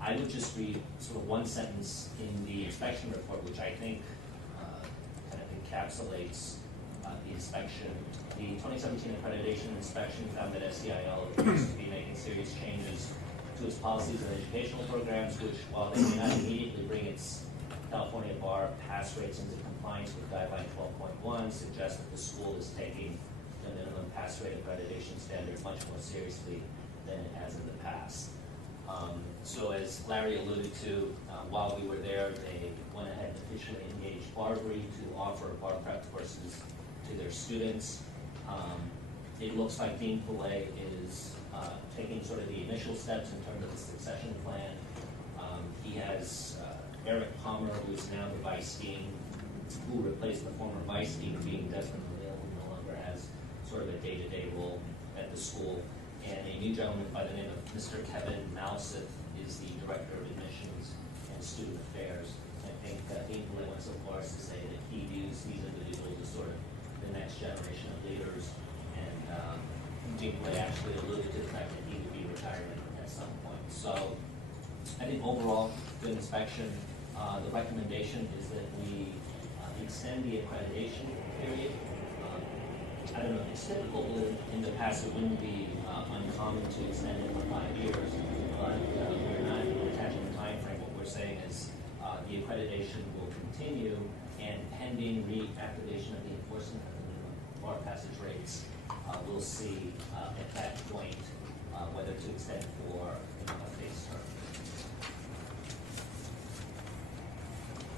I would just read sort of one sentence in the inspection report, which I think kind of encapsulates the inspection. The 2017 accreditation inspection found that SCIL appears to be making serious changes to its policies and educational programs, which, while they may not immediately bring its California bar pass rates into compliance with Guideline 12.1, suggests that the school is taking the minimum pass rate accreditation standard much more seriously than it has in the past. So as Larry alluded to, while we were there, they went ahead and officially engaged Barbary to offer bar prep courses to their students. It looks like Dean Poulet is taking sort of the initial steps in terms of the succession plan. He has Eric Palmer, who is now the vice dean, who replaced the former vice dean, being Desmond O'Neill, who no longer has sort of a day-to-day role at the school. And a new gentleman by the name of Mr. Kevin Malseth is the director of admissions and student affairs. I think Dean Poulet went so far as to say that he views these individuals as sort of the next generation of leaders. And Dean Poulet actually alluded to the fact that he would be retiring at some point. So I think overall, good inspection. The recommendation is that we extend the accreditation period. I don't know if it's typical, in the past it wouldn't be uncommon to extend it for 5 years, but we're not attaching a time frame. What we're saying is the accreditation will continue, and pending reactivation of the enforcement of the minimum bar passage rates, we'll see at that point whether to extend for a phased term.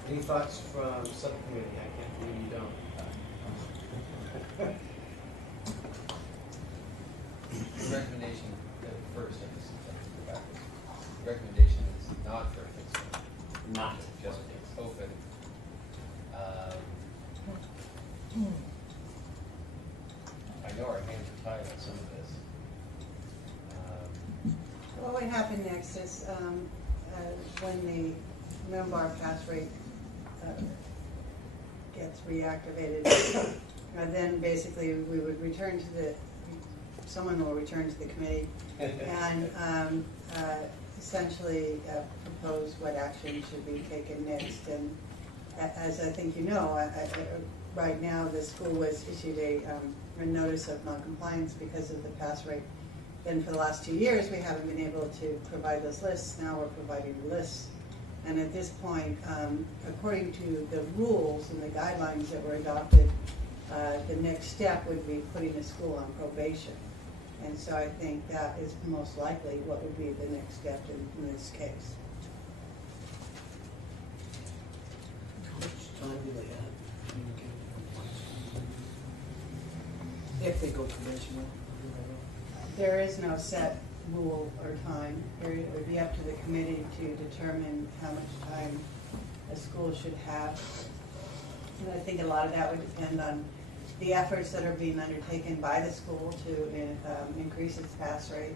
Any thoughts from subcommittee? I can't believe you don't. The recommendation, first, I guess, go back. The recommendation is not for a fixed term. Not Just open. I know our hands are tied on some of this. What would happen next is when the minimum bar pass rate gets reactivated, then basically we would return to the, someone will return to the committee and essentially propose what action should be taken next. And as I think you know, right now the school was issued a notice of noncompliance because of the pass rate. Then for the last 2 years, we haven't been able to provide those lists. Now we're providing the lists. And at this point, according to the rules and the guidelines that were adopted, the next step would be putting the school on probation. And so I think that is most likely what would be the next step in this case. How much time do they have? If they go conventional? There is no set rule or time period. It would be up to the committee to determine how much time a school should have. And I think a lot of that would depend on the efforts that are being undertaken by the school to increase its pass rate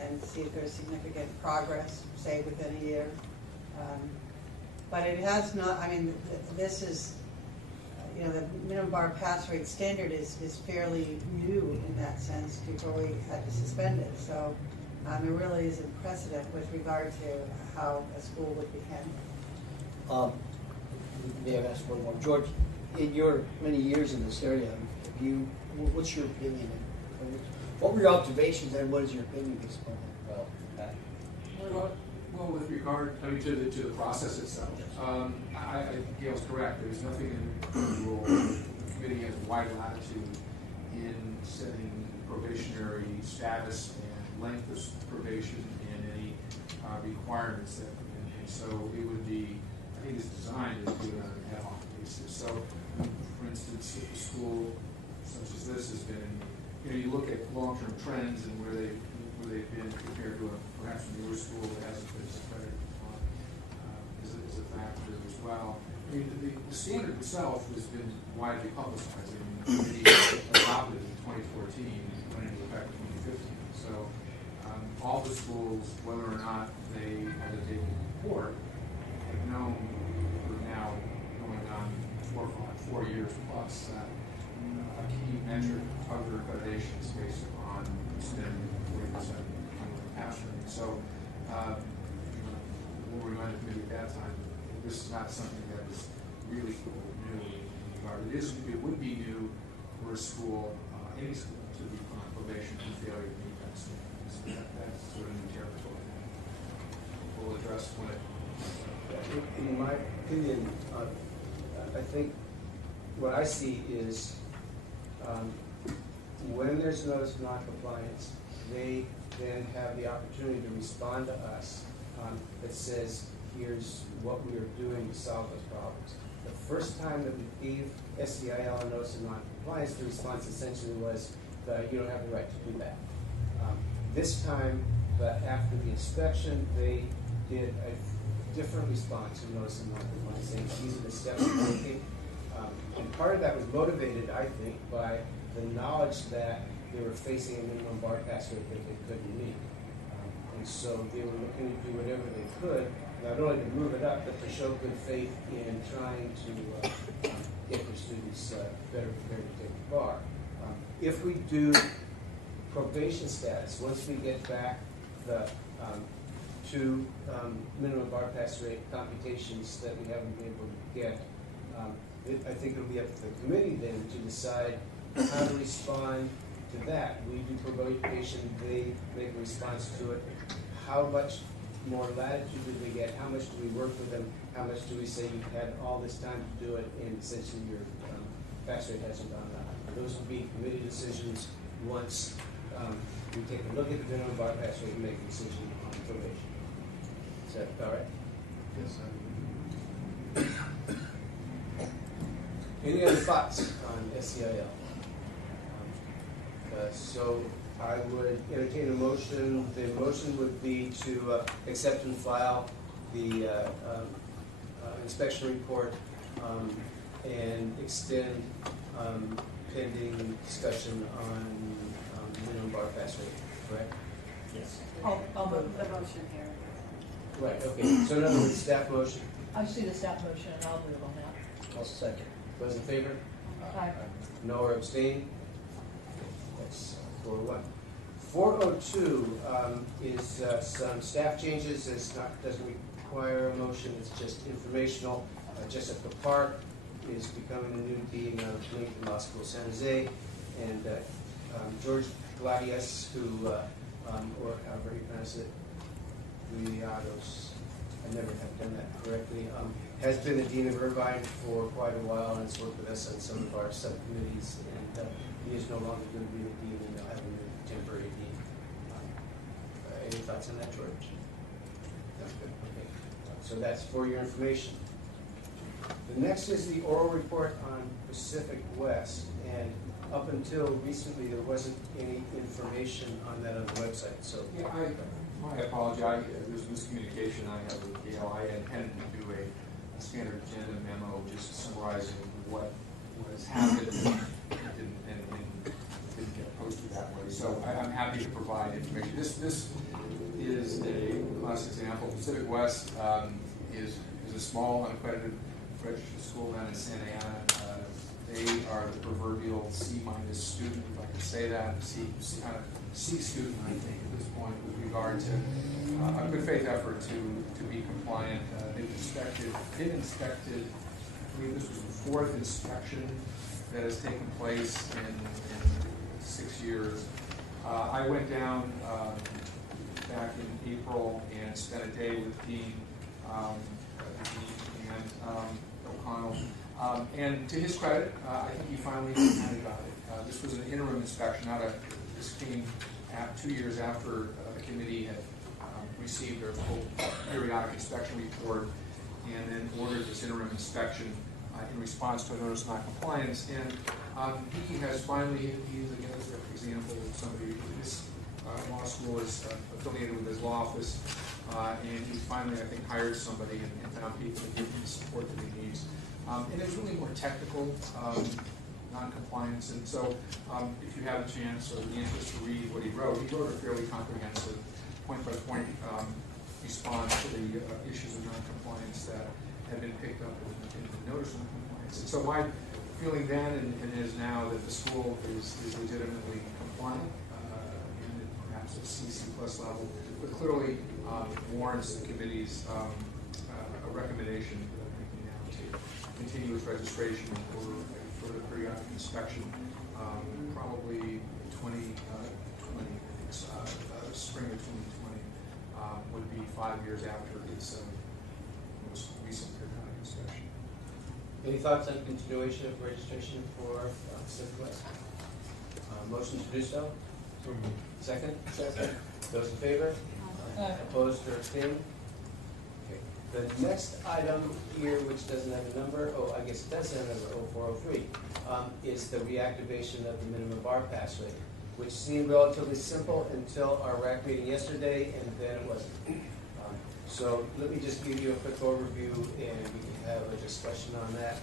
and see if there's significant progress, say within a year. But it has not, I mean, this is, you know, the minimum bar pass rate standard is fairly new in that sense before we had to suspend it. So there really isn't precedent with regard to how a school would be handled. May have asked one more. George, in your many years in this area, have you, what's your opinion? What were your observations and what is your opinion based upon that? Well, with regard, I mean, to the process itself, I think Gail's correct. There's nothing in the rule. The committee has wide latitude in setting probationary status and length of probation and any requirements that, and so it would be, I think it's designed to do it on an ad hoc basis. So, for instance, if a school such as this has been, you know, you look at long-term trends and where they've been compared to perhaps a newer school that hasn't been accredited is a factor as well. I mean, the standard itself has been widely publicized. I mean, the committee adopted it in 2014 and went into effect in 2015. So all the schools, whether or not they had a daily report, have known for now going on 4 years plus that a key measure of their accreditation is based upon spending 40% on the pass rate. So, when we went to committee at that time, this is not something that is really new in regard. It would be new for a school, any school, to be on probation for failure to meet that standard. That's sort of new territory. We'll address when it. In my opinion, I think what I see is when there's notice of noncompliance, they then have the opportunity to respond to us that says, here's what we are doing to solve those problems. The first time that we gave SEIL a notice of non-compliance, the response essentially was, you don't have the right to do that. This time, after the inspection, they did a different response to notice of non-compliance, saying these are the steps we're taking. And part of that was motivated, I think, by the knowledge that they were facing a minimum bar pass rate that they couldn't meet. And so they were looking to do whatever they could, not only to move it up, but to show good faith in trying to get their students better prepared to take the bar. If we do probation status, once we get back the two minimum bar pass rate computations that we haven't been able to get, I think it'll be up to the committee then to decide how to respond to that. We do probation, they make a response to it. How much more latitude do they get? How much do we work with them? How much do we say you've had all this time to do it and essentially your pass rate hasn't gone up? Those will be committee decisions once we take a look at the minimum bar pass rate and make a decision on probation. Is that all right? Yes, Any other thoughts on SEIL? So I would entertain a motion. The motion would be to accept and file the inspection report and extend pending discussion on minimum bar pass rate, correct? Yes. I'll move the motion here. Right, okay. So in other words, staff motion. I see the staff motion and I'll move on that. I'll second. Those in favor? Aye. No or abstain? That's 4-1. 402 is some staff changes. Doesn't require a motion. It's just informational. Jessica Park is becoming the new dean of Lincoln Law School San Jose, and George Gladius, who, or however you pronounce it, Riados, I never have done that correctly, has been the dean of Irvine for quite a while and has worked with us on some of our subcommittees, and he is no longer going to be the dean, and they'll have a new temporary dean. Any thoughts on that, George? No? Good. Okay. So that's for your information. The next is the oral report on Pacific West, and up until recently there wasn't any information on that on the website. So yeah, I apologize. There's miscommunication I have with Gail. I intended to do a standard agenda memo just summarizing what has happened and didn't get posted that way. So I'm happy to provide information. This is a class example. Pacific West is a small unaccredited registered school down in Santa Ana. They are the proverbial C- student, if I can say that, C student, I think, at this point, with regard to a good faith effort to be compliant. They've inspected, I believe this was the 4th inspection that has taken place in 6 years. I went down back in April and spent a day with Dean and O'Connell. And to his credit, I think he finally kind of got it. This was an interim inspection. This came 2 years after the committee had received their full periodic inspection report and then ordered this interim inspection in response to a notice of non-compliance. And he has finally, he's again an example of somebody whose law school is affiliated with his law office, and he's finally, I think, hired somebody and found people to give him the support that he needs. And it's really more technical non-compliance. And so if you have a chance or the interest to read what he wrote a fairly comprehensive point-by-point response to the issues of non-compliance that have been picked up in the notice of non-compliance. And so my feeling then and is now that the school is legitimately compliant, and perhaps at C+ level, but clearly warrants the committee's a recommendation that I'm making now to continue its registration for the periodic inspection, probably 2020, spring of 2020 would be 5 years after its most recent periodic inspection. any thoughts on continuation of registration for Pacific West? Motion to do so? Second? Second. Those in favor? Opposed or abstained? Okay. The next item here, which doesn't have a number, I guess it does have a number, 0403, is the reactivation of the minimum bar pass rate, which seemed relatively simple until our RAC meeting yesterday, and then it wasn't. So let me just give you a quick overview, and we can have a discussion on that.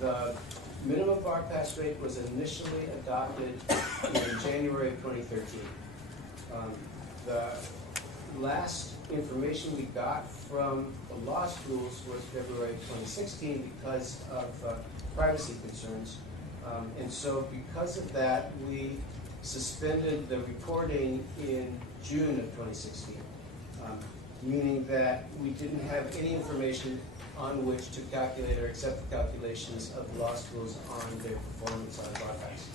The minimum bar pass rate was initially adopted in January of 2013. The last information we got from the law schools was February 2016 because of privacy concerns. And so because of that, we suspended the reporting in June of 2016, meaning that we didn't have any information on which to calculate or accept the calculations of the law schools on their performance on bar pass.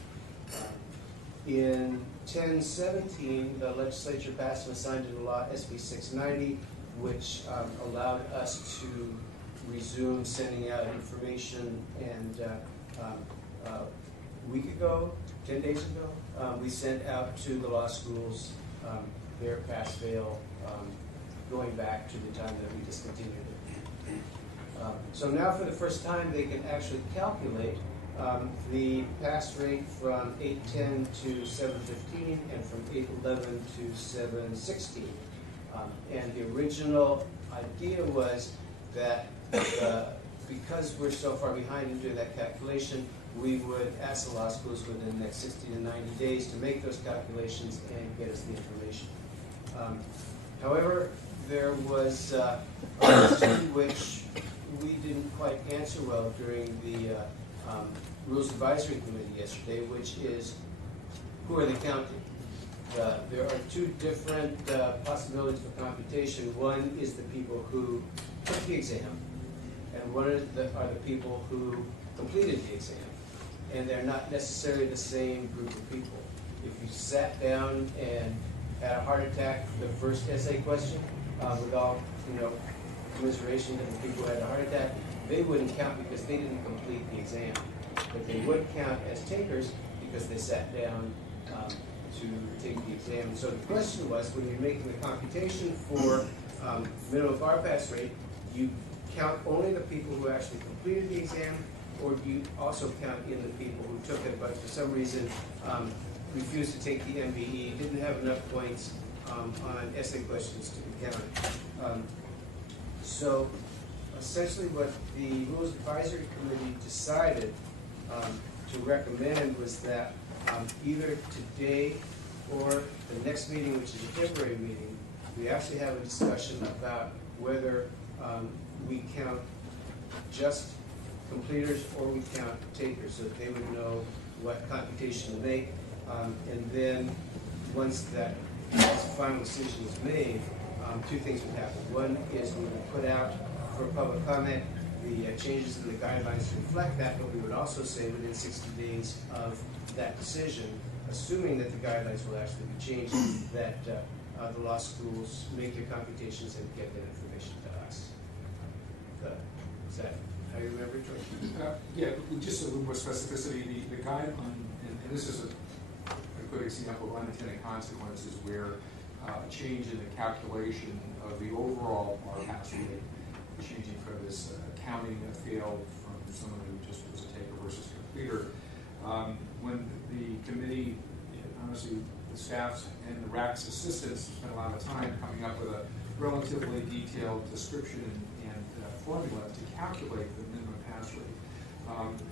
In 1017, the legislature passed and signed into law SB 690, which allowed us to resume sending out information. And a week ago, 10 days ago, we sent out to the law schools their pass-fail going back to the time that we discontinued it. So now for the first time, they can actually calculate the pass rate from 810 to 715 and from 811 to 716. And the original idea was that because we're so far behind in doing that calculation, we would ask the law schools within the next 60 to 90 days to make those calculations and get us the information. However, there was a question which we didn't quite answer well during the Rules Advisory Committee yesterday, which is, who are they counting? There are two different possibilities for computation. One is the people who took the exam, and one are the people who completed the exam. And they're not necessarily the same group of people. If you sat down and had a heart attack, the first essay question, with all commiseration to the people who had a heart attack, they wouldn't count because they didn't complete the exam. But they would count as takers because they sat down to take the exam. So the question was, when you're making the computation for minimum bar pass rate, you count only the people who actually completed the exam, or do you also count in the people who took it, but for some reason refused to take the MBE, didn't have enough points on essay questions to be counted. So essentially what the Rules Advisory Committee decided to recommend was that either today or the next meeting, which is a February meeting, we actually have a discussion about whether we count just completers or we count takers, so that they would know what computation to make. And then once that final decision is made, two things would happen. One is we would put out for public comment the changes in the guidelines to reflect that, but we would also say within 60 days of that decision, assuming that the guidelines will actually be changed, that the law schools make their computations and get that information to us. Is that how you remember it, George? Yeah, with just a little more specificity, the guideline, and this is a good example of unintended consequences where a change in the calculation of the overall bar pass rate, changing from this counting a fail from someone who just was a taker versus completer. When the committee, honestly, the staff and the RAC's assistants spent a lot of time coming up with a relatively detailed description and formula to calculate the minimum pass rate.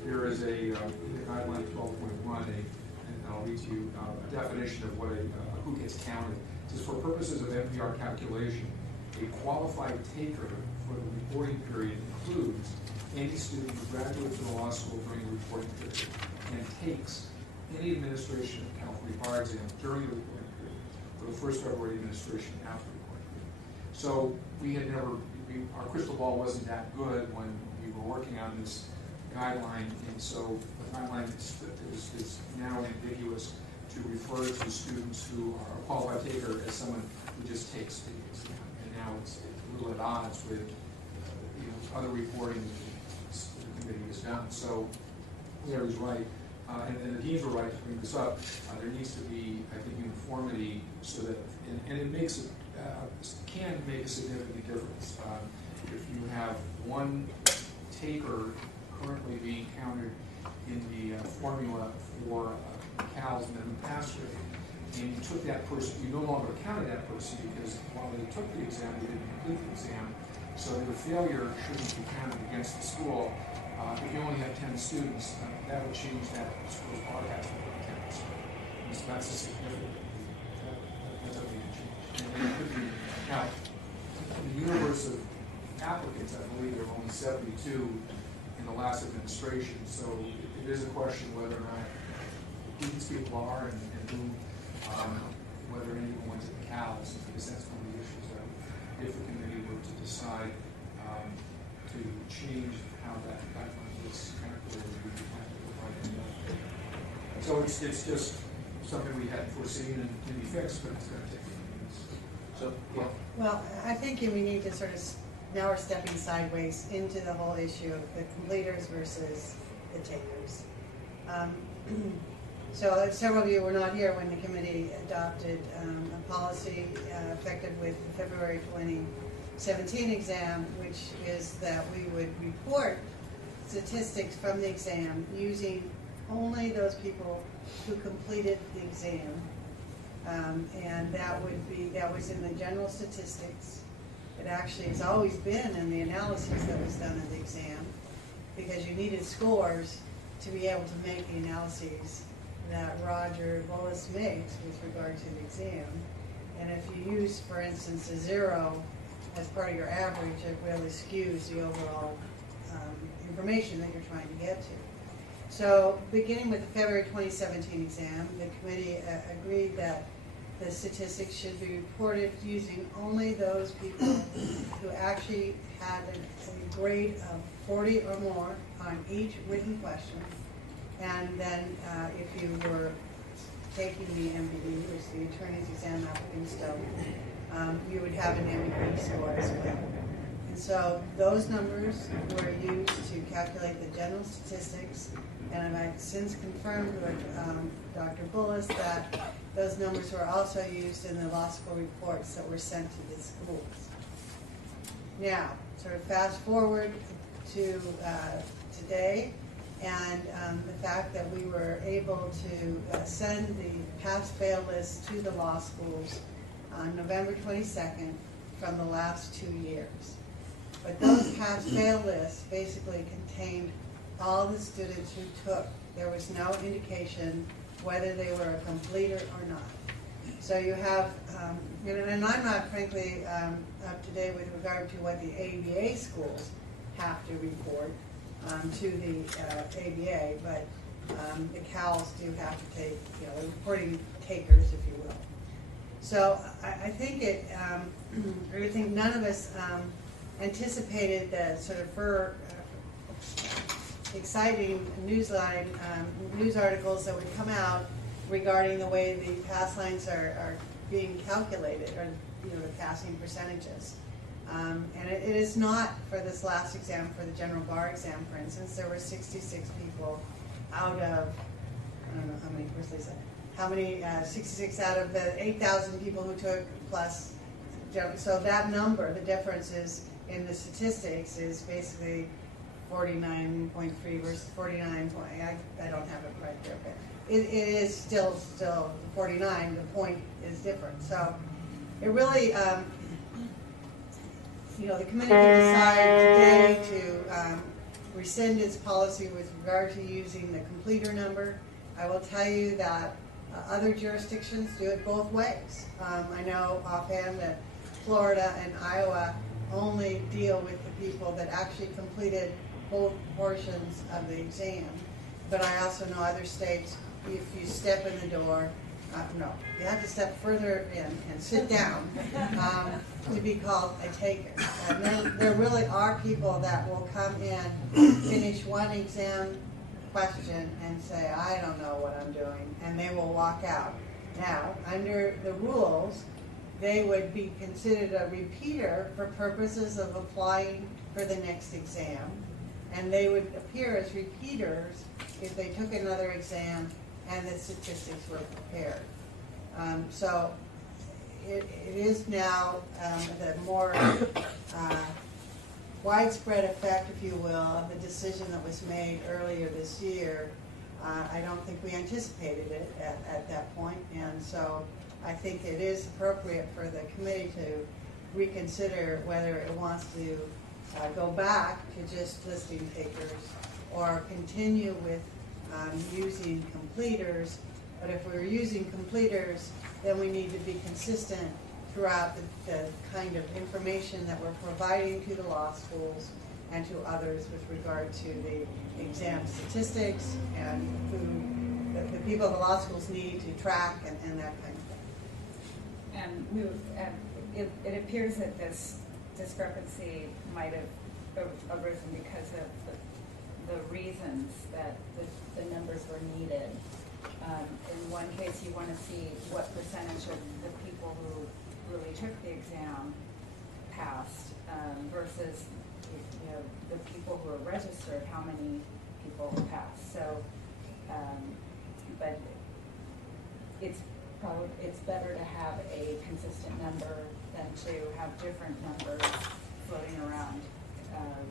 There is a guideline 12.1, and I'll read to you a definition of what who gets counted. It says, for purposes of MPR calculation, a qualified taker for the reporting period includes any student who graduates from the law school during the reporting period and takes any administration of California bar exam during the reporting period for the first February administration after the reporting period. So we had never, our crystal ball wasn't that good when we were working on this guideline, and so the guideline is now ambiguous to refer to students who are a qualified taker as someone who just takes the exam. And now it's a little at odds with other reporting the committee has done. So Larry's right. and the deans were right to bring this up, there needs to be, I think, uniformity so that, and it makes it, can make a significant difference. If you have one taker currently being counted in the formula for Cal's minimum pass rate, and you took that person, you no longer counted that person because while they took the exam, they didn't complete the exam, so their failure shouldn't be counted against the school. If you only have 10 students, that would change that school's bar has to be 10%. So that's a significant, that's a major change. And it could be, now, in the universe of applicants, I believe there are only 72 in the last administration, so it is a question whether or not who these people are and who, whether anyone went to the CALs, because that's one of the issues that if the committee were to decide to change how that guideline was calculated, we would have to provide that. So it's just something we hadn't foreseen and can be fixed, but it's going to take a few minutes. So, yeah. Well, I think we need to sort of, now we're stepping sideways into the whole issue of the completers versus the takers. So several of you were not here when the committee adopted a policy effective with the February 2017 exam, which is that we would report statistics from the exam using only those people who completed the exam. And that was in the general statistics. It actually has always been in the analysis that was done of the exam, because you needed scores to be able to make the analyses that Roger Bullis makes with regard to the exam. And if you use, for instance, a 0 as part of your average, it really skews the overall information that you're trying to get to. So beginning with the February 2017 exam, the committee agreed that the statistics should be reported using only those people who actually had a grade of 40 or more on each written question. And then if you were taking the MBE, which the attorney's exam applicants don't, you would have an MBE score as well. And so those numbers were used to calculate the general statistics, and I've since confirmed with Dr. Bullis that those numbers were also used in the law school reports that were sent to the schools. Now, sort of fast forward to today, and the fact that we were able to send the pass-fail list to the law schools on November 22nd from the last 2 years. But those pass-fail lists basically contained all the students who took. There was no indication whether they were a completer or not. So you have, and I'm not frankly up to date with regard to what the ABA schools have to report to the ABA, but the CALs do have to take, reporting takers, if you will. So I think I think none of us anticipated the sort of exciting news articles that would come out regarding the way the pass lines are being calculated, or the passing percentages. And it is not for this last exam, for the general bar exam, for instance. There were 66 people out of, I don't know how many, where's Lisa? How many, 66 out of the 8,000 people who took plus, so that number, the difference is in the statistics is basically 49.3 versus 49. I don't have it right there, but it is still 49. The point is different. So it really, the committee can decide today to rescind its policy with regard to using the completer number. I will tell you that other jurisdictions do it both ways. I know offhand that Florida and Iowa only deal with the people that actually completed both portions of the exam. But I also know other states, if you step in the door, no, you have to step further in and sit down to be called a taker. And there really are people that will come in, finish one exam question and say, I don't know what I'm doing, and they will walk out. Now, under the rules, they would be considered a repeater for purposes of applying for the next exam. and they would appear as repeaters if they took another exam and the statistics were prepared. So it is now the more widespread effect, if you will, of the decision that was made earlier this year. I don't think we anticipated it at that point, and so I think it is appropriate for the committee to reconsider whether it wants to go back to just listing takers or continue with using completers. But if we're using completers, then we need to be consistent throughout the kind of information that we're providing to the law schools and to others with regard to the exam statistics and who the people in the law schools need to track and that kind of thing. And it appears that this discrepancy might have arisen because of the reasons that the numbers were needed. In one case, you want to see what percentage of the people who really took the exam passed versus the people who are registered, how many people passed. So, but it's better to have a consistent number than to have different numbers floating around,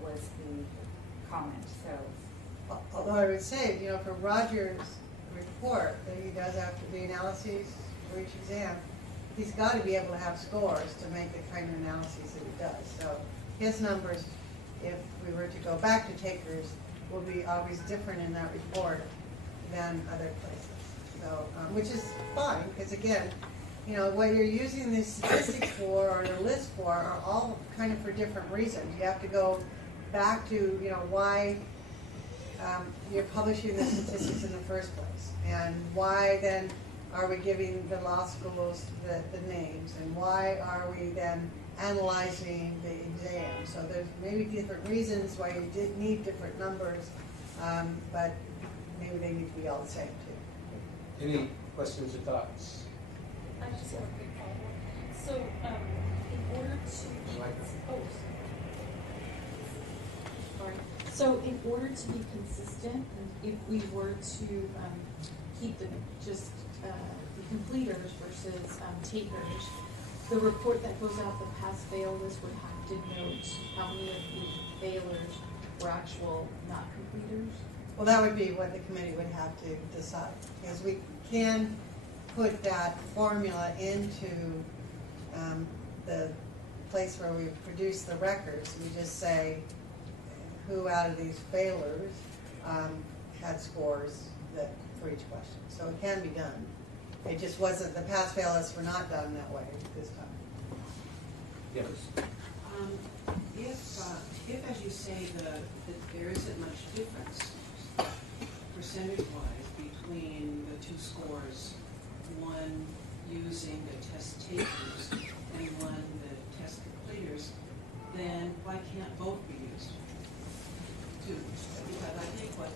was the comment. So, although I would say, for Roger's report that he does after the analyses for each exam, he's got to be able to have scores to make the kind of analyses that he does. So his numbers, if we were to go back to takers, will be always different in that report than other places. So, which is fine, because again, what you're using these statistics for or the list for are all kind of for different reasons. You have to go back to, why you're publishing the statistics in the first place, and why then are we giving the law schools the names, and why are we then analyzing the exam. So there's maybe different reasons why you did need different numbers, but maybe they need to be all the same too. Any questions or thoughts? I just have a quick follow-up. So, in order to So in order to be consistent, if we were to keep the completers versus takers, the report that goes out, the pass-fail list, would have to note how many of the failures were actual not completers? Well, that would be what the committee would have to decide, because we can put that formula into the place where we produce the records. We just say who out of these failures had scores for each question. So it can be done. It just wasn't, the pass-fail lists were not done that way this time. Yes. If, as you say, that there isn't much difference percentage-wise between the two scores, one using the test takers and one the test completers, then why can't both be used? Because I think what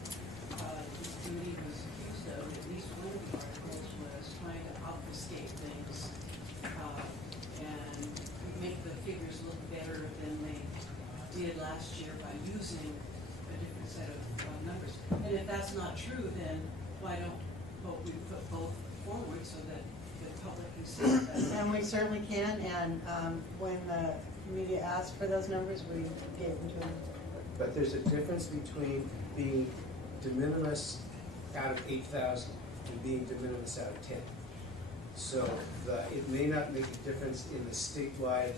this committee was accused of, at least one of the articles, was trying to obfuscate things and make the figures look better than they did last year by using a different set of numbers. And if that's not true, then why don't we put both forward so that the public can see that? And we certainly can, and when the media asked for those numbers, we gave them to them. But there's a difference between being de minimis out of 8,000 and being de minimis out of 10. So it may not make a difference in the statewide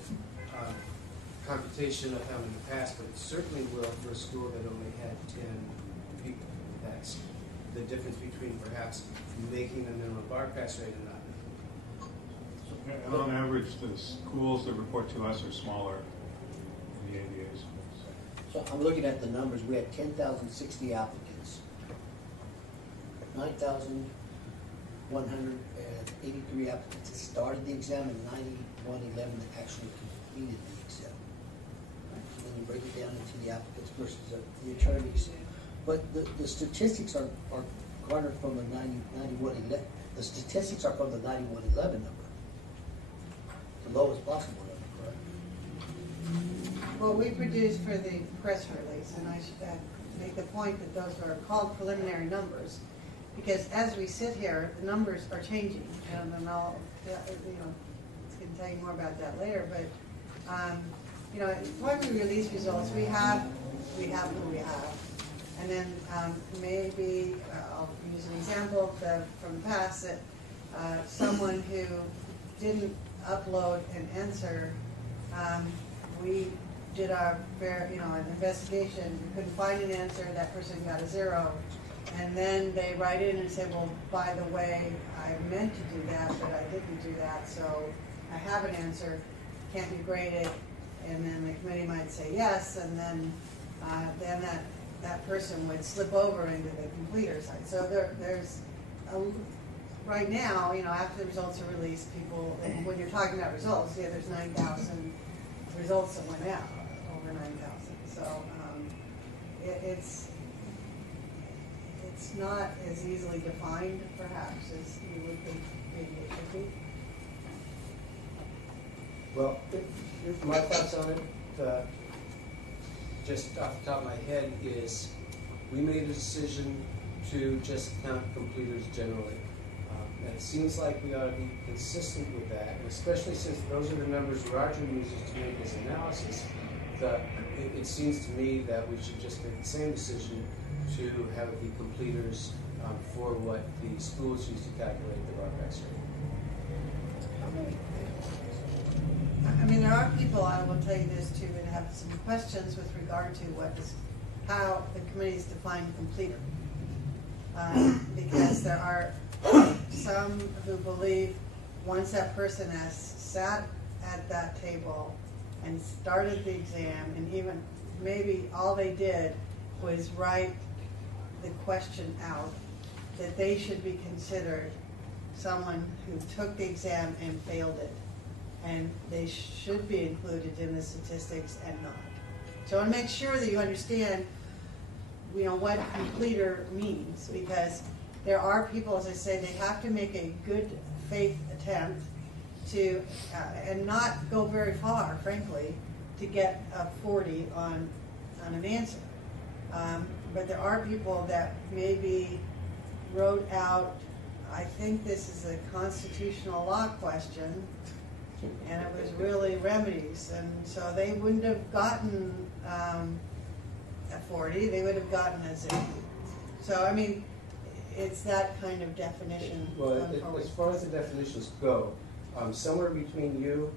computation of how many passed, but it certainly will for a school that only had 10 people. That's the difference between perhaps making a minimum bar pass rate and not. And on average, the schools that report to us are smaller than the ABAs. So I'm looking at the numbers. We had 10,060 applicants, 9,183 applicants that started the exam, and 9111 that actually completed the exam. Right? So then you break it down into the applicants versus the attorneys. But the statistics are garnered from the 9111. The statistics are from the 9111 number, the lowest possible number, correct? What we produced for the press release always, and I should make the point that those are called preliminary numbers, because as we sit here, the numbers are changing, and I'll, can tell you more about that later, but, when we release results, we have who we have. And then maybe, I'll use an example from the past, that someone who didn't upload an answer, we did an investigation, we couldn't find an answer, that person got a 0. And then they write in and say, well, by the way, I meant to do that, but I didn't do that, so I have an answer, can't you grade it? And then the committee might say yes, and then that person would slip over into the completer side. So there's right now, after the results are released, people, when you're talking about results, there's 9,000 results that went out, over 9,000. So it's not as easily defined, perhaps, as you would think maybe it should be. Well, my thoughts on it, just off the top of my head, is we made a decision to just count completers generally. And it seems like we ought to be consistent with that, and especially since those are the numbers Roger uses to make his analysis, it seems to me that we should just make the same decision to have it be completers for what the schools use to calculate the RPEX rate. I mean, there are people, I will tell you this too, that have some questions with regard to how the committees define completer. Because there are some who believe once that person has sat at that table and started the exam, and even maybe all they did was write the question out, that they should be considered someone who took the exam and failed it. And they should be included in the statistics and not. So I want to make sure that you understand, what completer means, because there are people, as I say, they have to make a good faith attempt to, and not go very far, frankly, to get a 40 on an answer. But there are people that maybe wrote out, I think this is a constitutional law question, and it was really remedies, and so they wouldn't have gotten a 40, they would have gotten a 0. So, I mean, it's that kind of definition. Well, as far as the definitions go, somewhere between you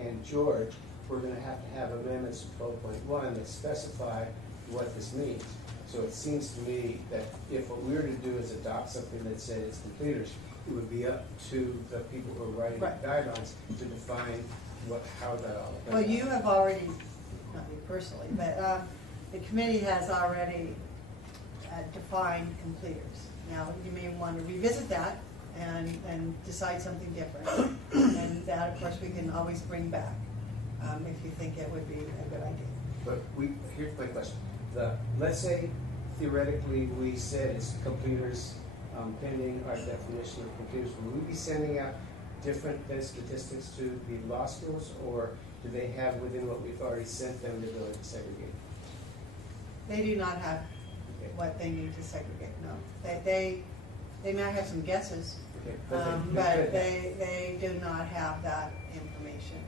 and George, we're going to have amendments to 12.1 that specify what this means. So it seems to me that if what we were to do is adopt something that said it's completers, it would be up to the people who are writing the guidelines to define how that all goes. Well, you have already, not me personally, but the committee has already defined completers. Now, you may want to revisit that and decide something different. And that, of course, we can always bring back if you think it would be a good idea. But here's my question. Let's say, theoretically, we said it's completers pending our definition of completers. Will we be sending out different than statistics to the law schools, or do they have within what we've already sent them the ability to segregate? They do not have what they need to segregate, no. They might have some guesses, but they do not have that information.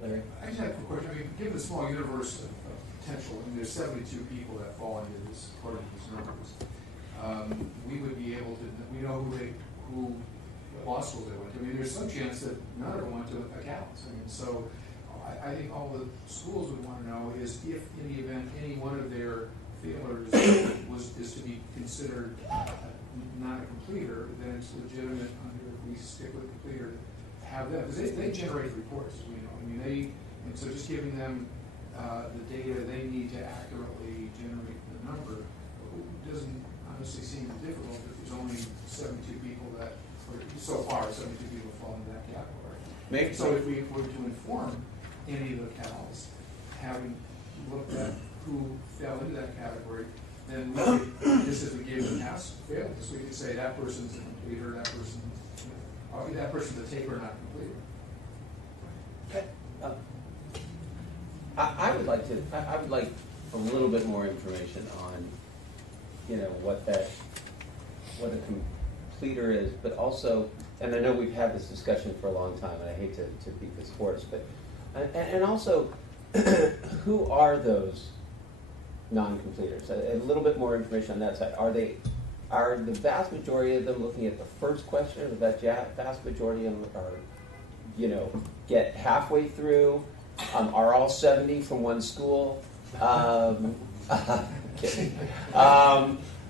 Larry? I just have a question. I mean, given the small universe of potential, there's 72 people that fall into this, according to these numbers. We would be able to, we know who law schools they went to. I mean, there's some chance that none of them went to accounts. I mean, so I think all the schools would want to know is if, in the event, any one of their failures is to be considered not a completer, then it's legitimate under, if we stick with completer, to have them, because they generate reports, as we know. I mean, and so just giving them the data they need to accurately generate the number doesn't honestly seem difficult if there's only 72 people that, or so far 72 people fall into that category. Maybe so. If we were to inform any of the counts, having looked at who fell into that category, then we could, just as we gave the pass failed, so we could say that person's a completer, that person's a taker, not completer. I would like a little bit more information on, you know, what a completer is, but also, and I know we've had this discussion for a long time, and I hate to beat this horse, but, and also, who are those non-completers? A little bit more information on that side. Are the vast majority of them looking at the first question, or the vast majority of them are, you know, get halfway through? Are all 70 from one school? Kidding.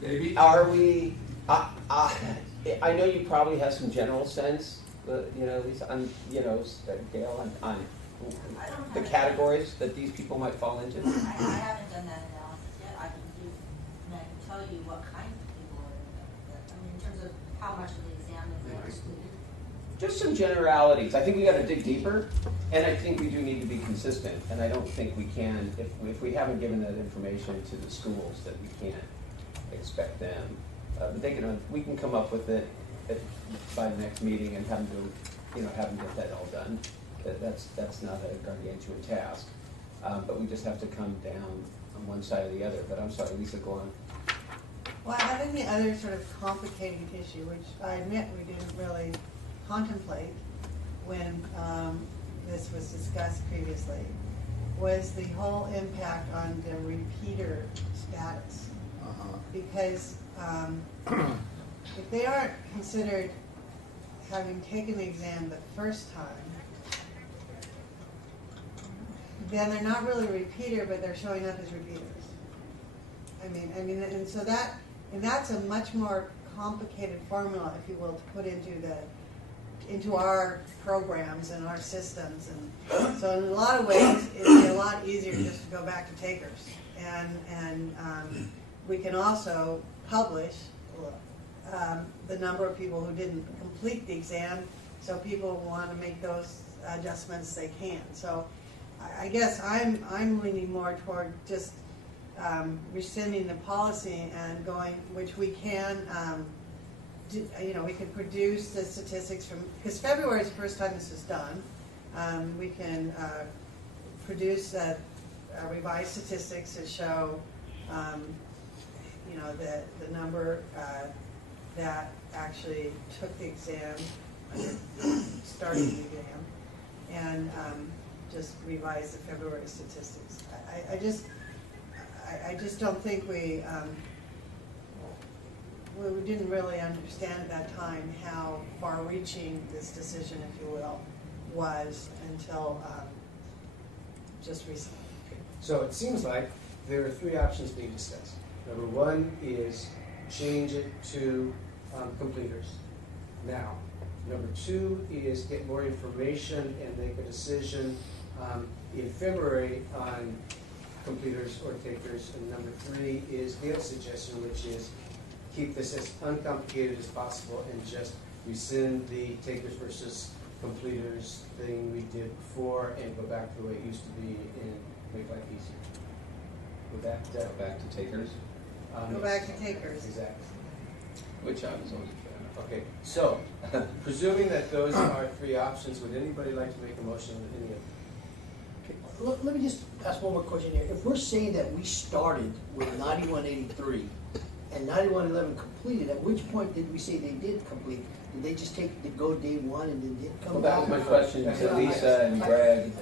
Maybe. Are we? I know you probably have some general sense, you know, at least on, you know, Gail, on the categories that these people might fall into. I haven't done that analysis yet. I can tell you what kinds of people are in that. I mean, in terms of how much of the exam is there excluded. Just some generalities. I think we got to dig deeper, and I think we do need to be consistent. And I don't think we can, if we haven't given that information to the schools, that we can't expect them. But they can, we can come up with it by the next meeting and have them do, you know, have them get that all done. That's not a gargantuan task. But we just have to come down on one side or the other. But I'm sorry, Lisa, go on. Well, I think the other sort of complicating issue, which I admit we didn't really contemplate when this was discussed previously, was the whole impact on the repeater status. Because if they aren't considered having taken the exam the first time, then they're not really a repeater, but they're showing up as repeaters. I mean, and so that's a much more complicated formula, if you will, to put into our programs and our systems. And so in a lot of ways, it'd be a lot easier just to go back to takers. And we can also publish the number of people who didn't complete the exam, so people who want to make those adjustments, they can. So I guess I'm leaning more toward just rescinding the policy and going, which we can, you know, we can produce the statistics from, because February is the first time this is done. We can produce revised statistics that show, you know, the number that actually took the exam, started the exam, and just revise the February statistics. I just don't think we didn't really understand at that time how far-reaching this decision, if you will, was until just recently. So it seems like there are three options being discussed. Number one is change it to completers now. Number two is get more information and make a decision in February on completers or takers. And number three is Gail's suggestion, which is keep this as uncomplicated as possible and just rescind the takers versus completers thing we did before and go back to the way it used to be and make life easier. With that, Go back to takers. Go back to takers. Exactly. Which I was always a fan of. Okay, so presuming that those are three options, would anybody like to make a motion on any of them? Let me just ask one more question here. If we're saying that we started with 9183 and 9111 completed, at which point did we say they did complete? Did they just take the go day one and then did come Well, that back? was my question to Lisa and Greg.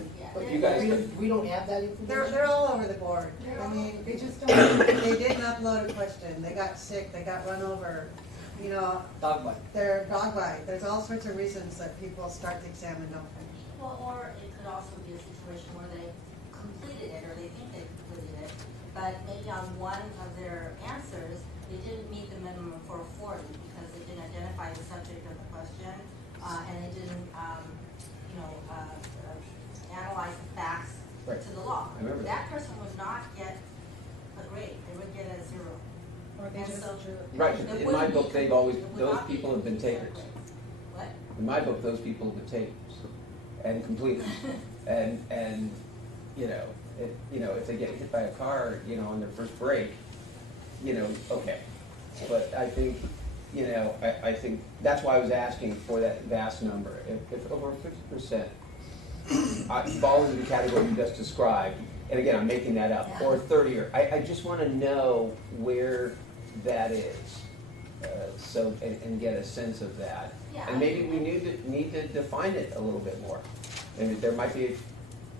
You guys, We don't have that information? They're all over the board. I mean, they just don't, they didn't upload a question, they got sick, they got run over, you know. Dog bite. They're dog bite. There's all sorts of reasons that people start the exam and don't finish. Well, or it could also be a situation where they completed it or they think they completed it, but maybe on one of their answers, they didn't meet the minimum for 40 because they didn't identify the subject of the question and they didn't, analyze the facts to the law. That person would not get a grade. They would get a 0. Or they just right, in my book, they've always, those people have been takers. What? In my book, those people have been takers and completers. and you know, if they get hit by a car, you know, on their first break, you know, okay. But I think, you know, I think that's why I was asking for that vast number. If over 50% fall into the category you just described, and again, I'm making that up, or 30, or, I just want to know where that is, so, and get a sense of that. Yeah. And maybe we need to define it a little bit more. Maybe there might be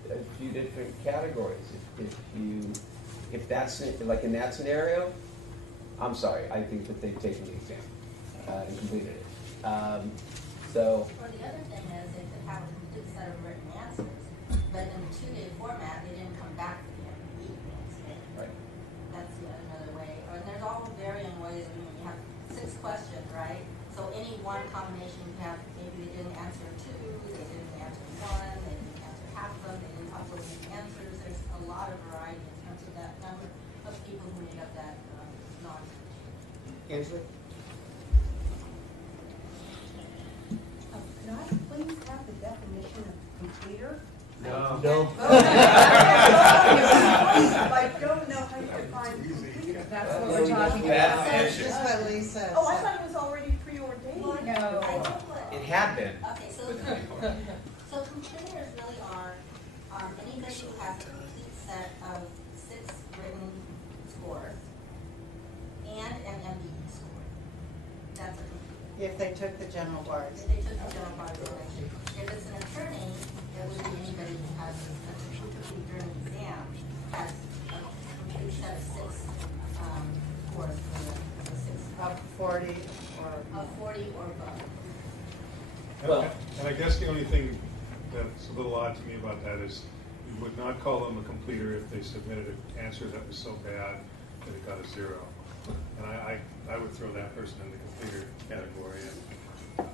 a few different categories. If that's, like in that scenario, I'm sorry, I think that they've taken the exam and completed it. So. Or the other thing is they could have a complete set of written answers, but in a 2-day format, they didn't come back to the MBE. Right. That's another way. Or there's all varying ways. I mean, you have 6 questions, right? So any one combination you have, maybe they didn't answer 2, they didn't answer 1, they didn't answer half of them, they didn't upload any answers. There's a lot of variety in terms of that number of people who made up that Angela? Could I please have the definition of completer? No. I don't know how you define completer. That's what we're talking about. That's what Lisa Oh, I said. thought it was already preordained. No. It had been. Okay, so completers really are anybody who has a complete set of 6 written scores and an MBE score. That's a completer. If they took the general bars. If they took the general part examination. If it's an attorney, it would be anybody who has a complete journey exam, has a complete set of 6 scores for the 6. Of 40 or. Of 40 or above. And I guess the only thing that's a little odd to me about that is you would not call them a completer if they submitted an answer that was so bad that it got a 0. And I would throw that person in the completer category, and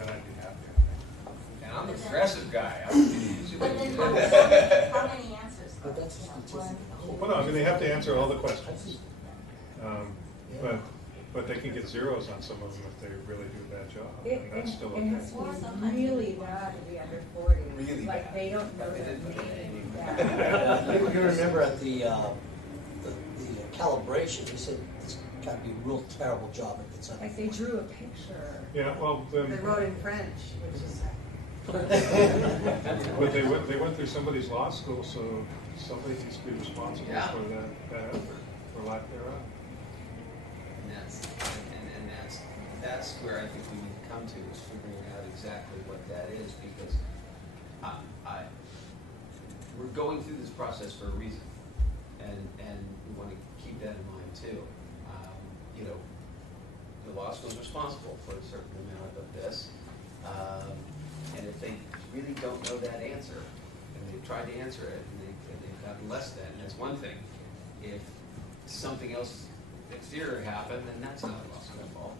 I'd be happy. And I'm a progressive guy. But then how many answers? But that's statistical. Well, no, I mean, they have to answer all the questions. But they can get 0s on some of them if they really do a bad job. And that's still okay. It has to be really bad to be under 40. Really like bad. they don't know their name. Yeah. You remember at the calibration, they said it's got to be a real terrible job if it's under. Like they drew a picture. Yeah, well, then. They wrote in French, which is. But they went through somebody's law school, so somebody needs to be responsible for that effort, or lack thereof. And that's where I think we need to come to, is figuring out exactly what that is, because we're going through this process for a reason, and we want to keep that in mind too. The law school is responsible for a certain amount of this, and if they really don't know that answer, and they've tried to answer it, and they've gotten less than, that's one thing. If something else exterior happened, then that's not law school fault,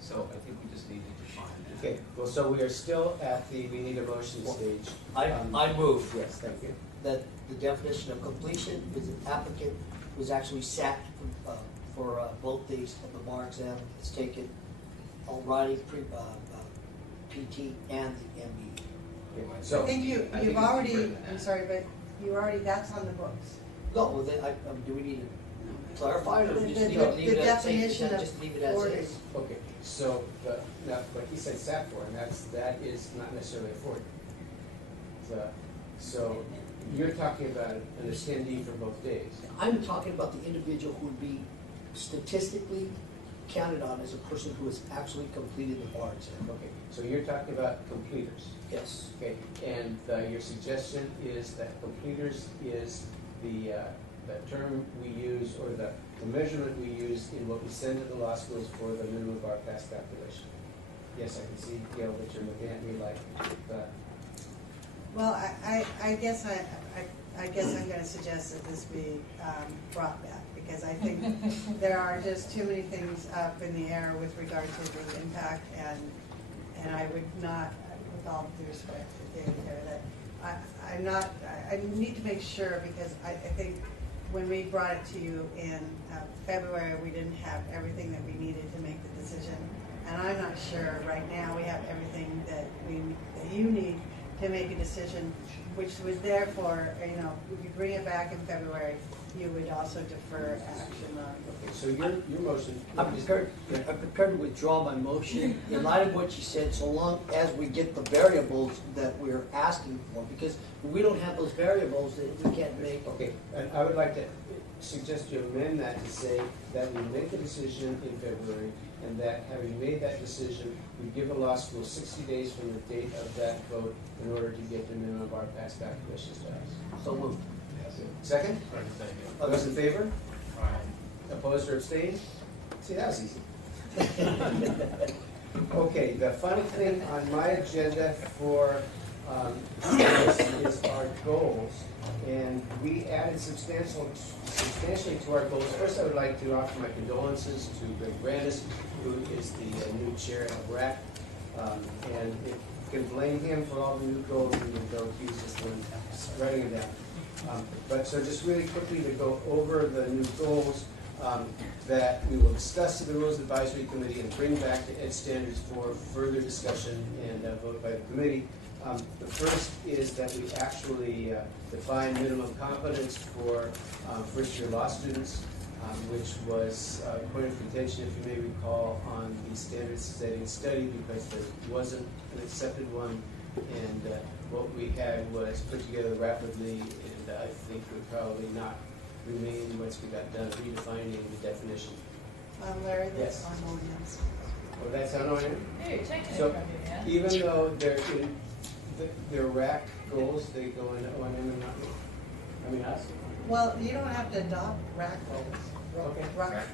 So I think we just need to define that. Okay, well, so we are still at we need a motion stage. I move. Yes, thank you. That the definition of completion is an applicant who's actually sat for both days of the bar exam, has taken all writing, PT, and the MBE. So I think you've already, I'm sorry, but you already, that's on the books. No, well, then, do we need to clarify it, or we just need to leave The it as definition of just leave it as 40. is? Okay, so, now, like he said, sat for, and that is not necessarily a 40. So, you're talking about an attendee for both days. I'm talking about the individual who would be statistically counted on as a person who has actually completed the bar exam. Okay, so you're talking about completers. Yes. Okay, and your suggestion is that completers is the term we use, or the measurement we use in what we send to the law schools for the minimum bar pass calculation. Yes, I can see, Gail, that you're looking at me like that. Well, I guess I'm going to suggest that this be brought back, because I think there are just too many things up in the air with regard to the impact, and I would not, with all due respect to David here, that I need to make sure, because I think when we brought it to you in February, we didn't have everything that we needed to make the decision, and I'm not sure right now we have everything that you need to make a decision, which was therefore, if you bring it back in February, you would also defer action on. Okay, so your motion. I'm prepared to withdraw my motion in light of what you said, so long as we get the variables that we're asking for, because if we don't have those variables, then we can't make. Okay, and I would like to suggest you amend that to say that we make the decision in February, and that having made that decision, we give the law school 60 days from the date of that vote in order to get the minimum bar pass back to mission status. So moved. Second? All those in favor? Opposed or abstained? See, that was easy. Okay, the final thing on my agenda for this is our goals. And we added substantially to our goals. First, I would like to offer my condolences to Greg Brandis, who is the new chair of RAC. And if you can blame him for all the new goals, even though he's just the one writing them down. But so just really quickly to go over the new goals that we will discuss to the Rules Advisory Committee and bring back to Ed Standards for further discussion and vote by the committee. The first is that we actually define minimum competence for first-year law students, which was a point of contention, if you may recall, on the standards setting study, because there wasn't an accepted one, and what we had was put together rapidly, and I think would probably not remain once we got done redefining the definition. Larry, that's Yes. on Williams. Oh, that's on ONM? Hey, you're taking it So from me, man. even though they're in their RAC goals, they go into ONM and not, I mean, us. Well, you don't have to adopt RAC goals. Okay. RAC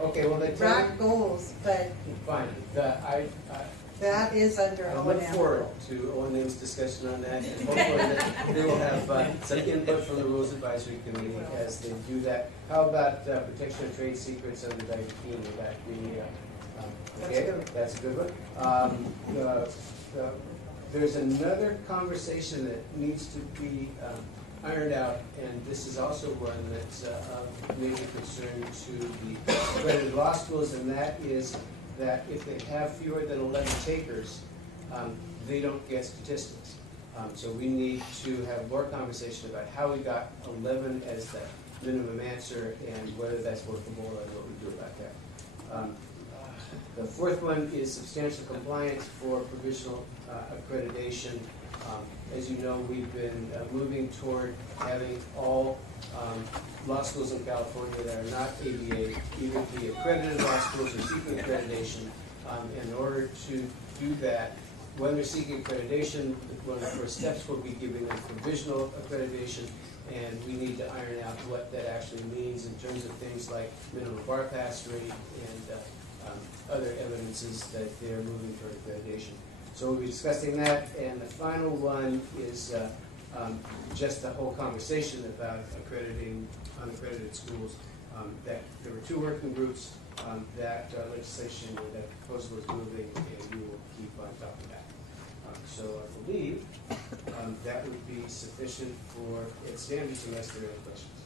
Okay, well, then. RAC goals, but Fine, that is under I O&M. look forward to ONM's discussion on that, and hopefully that they will have some input from the Rules Advisory Committee as they do that. How about protection of trade secrets under Diagram? Would that be, okay, that's a good one. There's another conversation that needs to be ironed out, and this is also one that's of major concern to the accredited law schools, and that is that if they have fewer than 11 takers, they don't get statistics. So we need to have more conversation about how we got 11 as the minimum answer and whether that's workable and what we do about that. The fourth one is substantial compliance for provisional accreditation. As you know, we've been moving toward having all law schools in California that are not ABA either be accredited law schools or seeking accreditation. In order to do that, when they're seeking accreditation, one of the first steps will be giving them provisional accreditation, and we need to iron out what that actually means in terms of things like minimum bar pass rate and other evidences that they're moving toward accreditation. So we'll be discussing that, and the final one is just the whole conversation about accrediting unaccredited schools. That there were two working groups, that legislation or that proposal is moving, and we will keep on top of that. So I believe that would be sufficient for its standards unless there are any questions.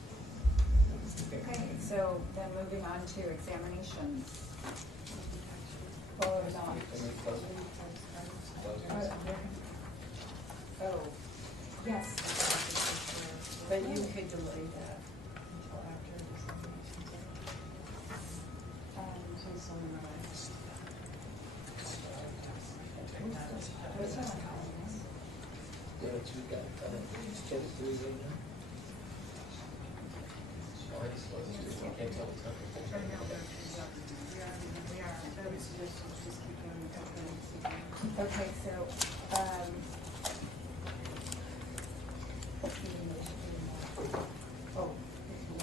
Okay, so then moving on to examinations. Or not. Oh, yes. But you could delay that until after the examinations. Okay, so,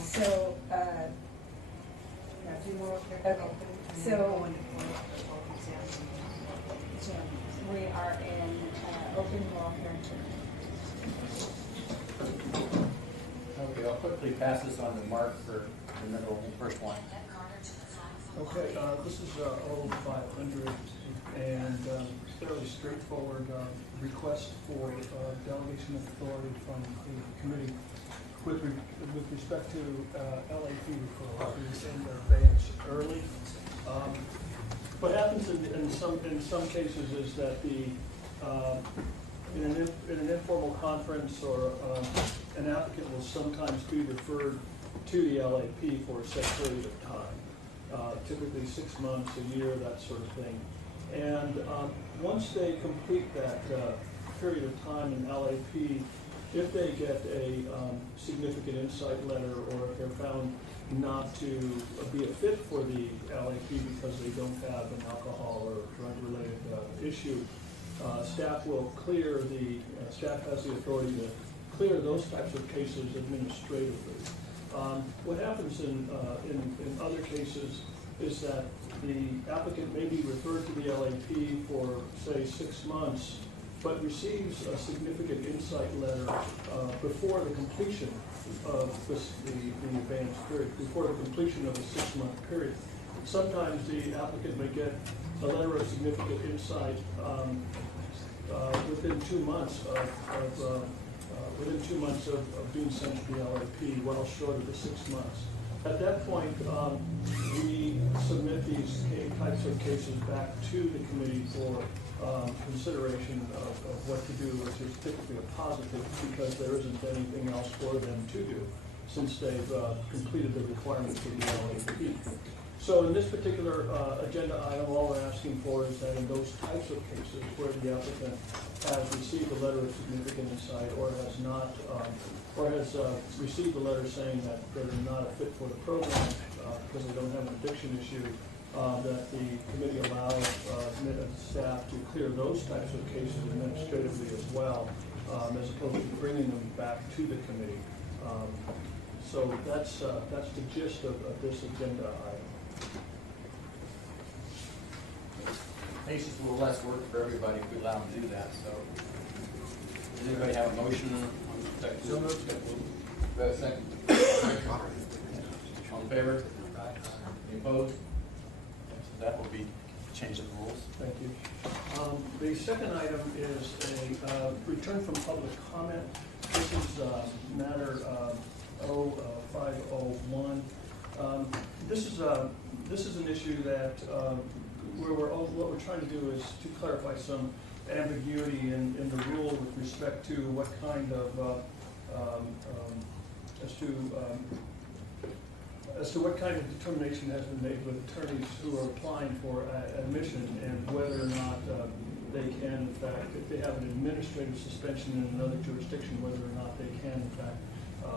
so, do more of your okay, so we are in open welfare. Okay, I'll quickly pass this on to Mark for the first one. Okay, this is 0500 and fairly straightforward request for delegation of authority from the committee with respect to LAP referrals. We send their advance early. What happens in some cases is that the in an informal conference, or an applicant will sometimes be referred to the LAP for a set period of time, typically 6 months, a year, that sort of thing. And once they complete that period of time in LAP, if they get a significant insight letter, or if they're found not to be a fit for the LAP because they don't have an alcohol or drug-related issue, staff will clear staff has the authority to clear those types of cases administratively. What happens in other cases is that the applicant may be referred to the LAP for, say, 6 months, but receives a significant insight letter before the completion of the advanced period, before the completion of the 6-month period. Sometimes the applicant may get a letter of significant insight within 2 months of being sent to the LAP, well short of the 6 months. At that point, we submit these types of cases back to the committee for consideration of what to do, which is typically a positive, because there isn't anything else for them to do since they've completed the requirements of the LAP. So in this particular agenda item, all we're asking for is that in those types of cases where the applicant has received a letter of significant insight, or has not, or has received a letter saying that they're not a fit for the program because they don't have an addiction issue, that the committee allows staff to clear those types of cases administratively as well, as opposed to bringing them back to the committee. So that's the gist of this agenda item. Makes it a little less work for everybody if we allow them to do that, so. Does anybody have a motion on the second? So moved. Do I have a second? All in favor? Any opposed? So that will be change of the rules. Thank you. The second item is a return from public comment. This is matter 0501. This is an issue that what we're trying to do is to clarify some ambiguity in the rule with respect to what kind of as to what kind of determination has been made with attorneys who are applying for admission, and whether or not they can, in fact, if they have an administrative suspension in another jurisdiction, whether or not they can, in fact,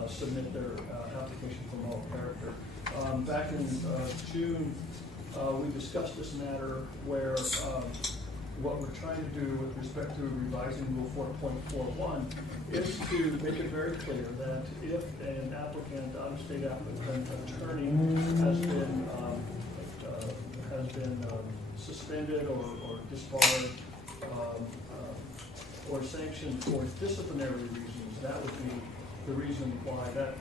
submit their application for moral character. Back in June, we discussed this matter where what we're trying to do with respect to revising Rule 4.41 is to make it very clear that if an applicant, out-of-state applicant attorney has been suspended or disbarred or sanctioned for disciplinary reasons, that would be the reason why that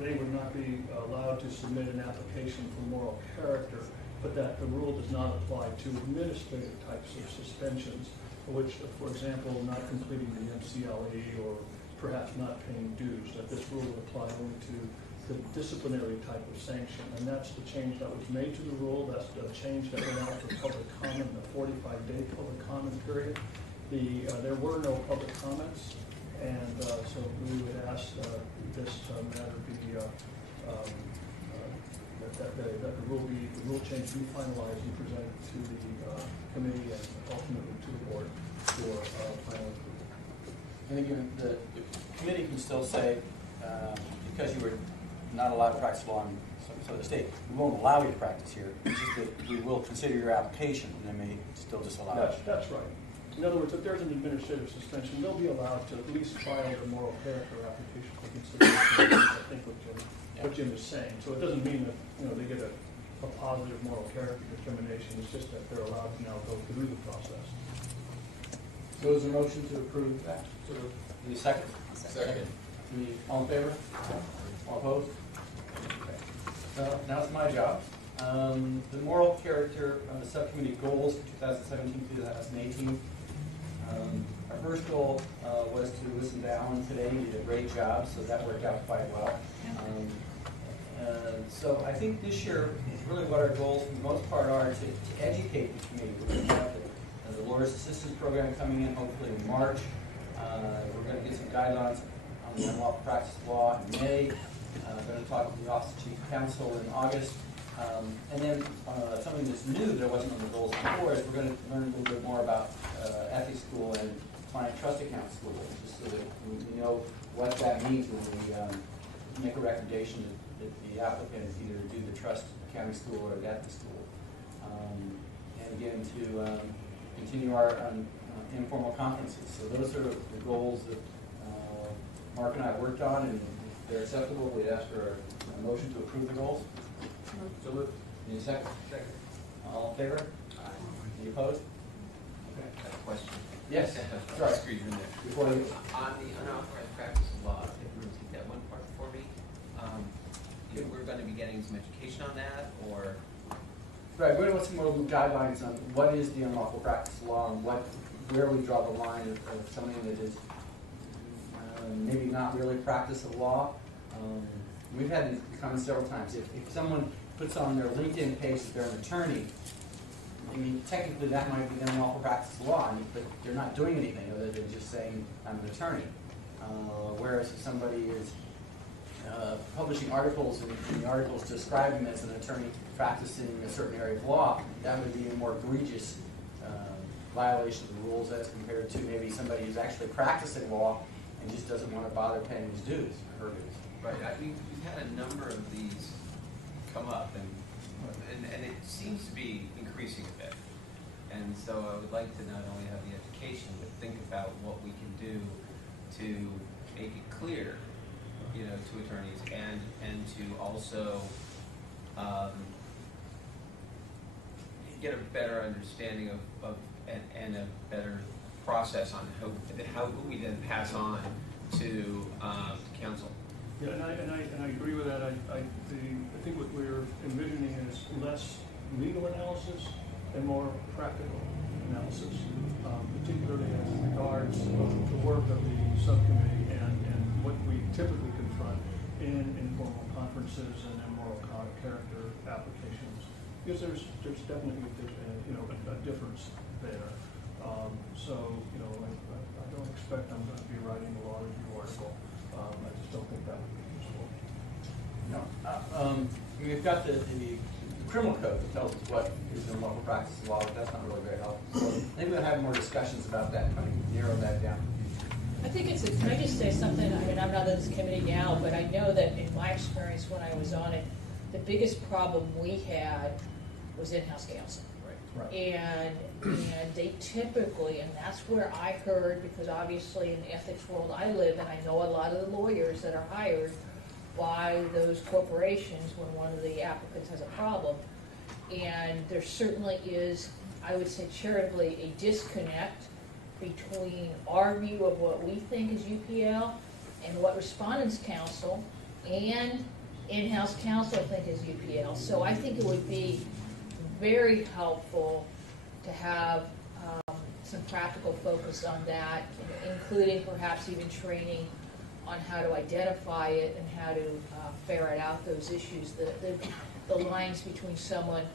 they would not be allowed to submit an application for moral character, but that the rule does not apply to administrative types of suspensions, which, for example, not completing the MCLE or perhaps not paying dues, that this rule would apply only to the disciplinary type of sanction. And that's the change that was made to the rule. That's the change that went out for public comment, the 45-day public comment period. There were no public comments, and so we would ask this matter be that the rule change be finalized and presented to the committee and ultimately to the board for final approval. I think the committee can still say, because you were not allowed to practice law in some other state, we won't allow you to practice here. It's just that we will consider your application, and they may still disallow it. That's right. In other words, if there's an administrative suspension, they'll be allowed to at least file the moral character application for consideration. I think what Jim is saying. So it doesn't mean that they get a positive moral character determination. It's just that they're allowed to now go through the process. So is there a motion to approve that? Any second? Second. All in favor? All opposed? Okay. Now it's my job. The moral character of the subcommittee goals for 2017-2018. Our first goal was to listen to Alan today. He did a great job, so that worked out quite well. So I think this year, really what our goals for the most part are to educate the community. We have the lawyer's assistance program coming in hopefully in March. We're going to get some guidelines on the unlawful practice law in May. Going to talk to the Office of Chief Counsel in August. And then something that's new that wasn't on the goals before is we're going to learn a little bit more about ethics school and client trust account school, just so that we know what that means when we make a recommendation that the applicant either do the trust accounting school or the ethics school. And again, to continue our informal conferences. So those are the goals that Mark and I worked on, and if they're acceptable, we'd ask for a motion to approve the goals. So moved. Need a second? Second. All in favor? Aye. Any opposed? Okay. I have a question. Yes. Sorry. Squeeze in there. Before you. On the unauthorized practice of law, if you would take that one part for me, we're going to be getting some education on that, or? Right, we're going to want some more guidelines on what is the unlawful practice of law and where we draw the line of something that is maybe not really practice of law. We've had these comments several times. If someone puts on their LinkedIn page that they're an attorney, I mean, technically that might be the unlawful practice of law, but they're not doing anything other than just saying, I'm an attorney. Whereas if somebody is publishing articles and the articles describe him as an attorney practicing a certain area of law, that would be a more egregious violation of the rules as compared to maybe somebody who's actually practicing law and just doesn't want to bother paying his dues, or her dues. Right. We've had a number of these come up, and it seems to be increasing a bit. And so I would like to not only have the education, but think about what we can do to make it clear, to attorneys, and to also get a better understanding of and a better process on how we then pass on to counsel. Yeah, and I agree with that. I think what we're envisioning is less legal analysis and more practical analysis, particularly as regards the work of the subcommittee and what we typically confront in informal conferences and immoral character applications. Because there's definitely a difference there. I don't expect I'm going to be writing a law review article. I just don't think that would be useful. No. We've got the criminal code that tells us what is an unlawful practice of law, but that's not really very helpful. So maybe we'll have more discussions about that and kind of narrow that down. I think can I just say something? I mean, I'm not on this committee now, but I know that in my experience when I was on it, the biggest problem we had was in-house counsel. Right. And they typically, and that's where I heard, because obviously in the ethics world I live, and I know a lot of the lawyers that are hired by those corporations when one of the applicants has a problem. And there certainly is, I would say charitably, a disconnect between our view of what we think is UPL and what respondents counsel and in-house counsel think is UPL. So I think it would be very helpful to have some practical focus on that, including perhaps even training on how to identify it and how to ferret out those issues, the lines between someone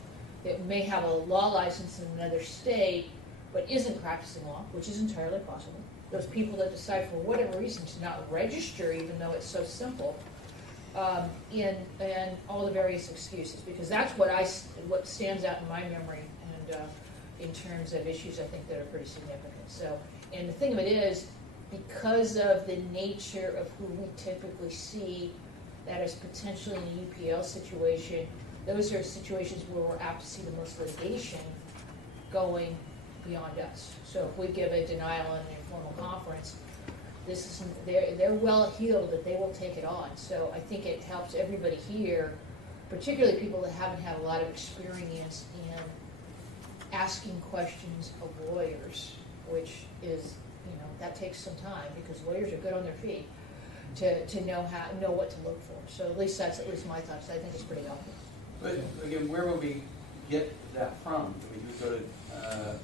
that may have a law license in another state but isn't practicing law, which is entirely possible. Those people that decide for whatever reason to not register, even though it's so simple, and all the various excuses, because that's what stands out in my memory, and in terms of issues I think that are pretty significant. So, and the thing of it is, because of the nature of who we typically see that is potentially in a UPL situation, those are situations where we're apt to see the most litigation going beyond us. So if we give a denial in an informal conference, they're well heeled that they will take it on. So I think it helps everybody here, particularly people that haven't had a lot of experience in asking questions of lawyers, which is, that takes some time because lawyers are good on their feet to know what to look for. So at least that's my thoughts. I think it's pretty helpful. But again, where will we get that from? Do we just go to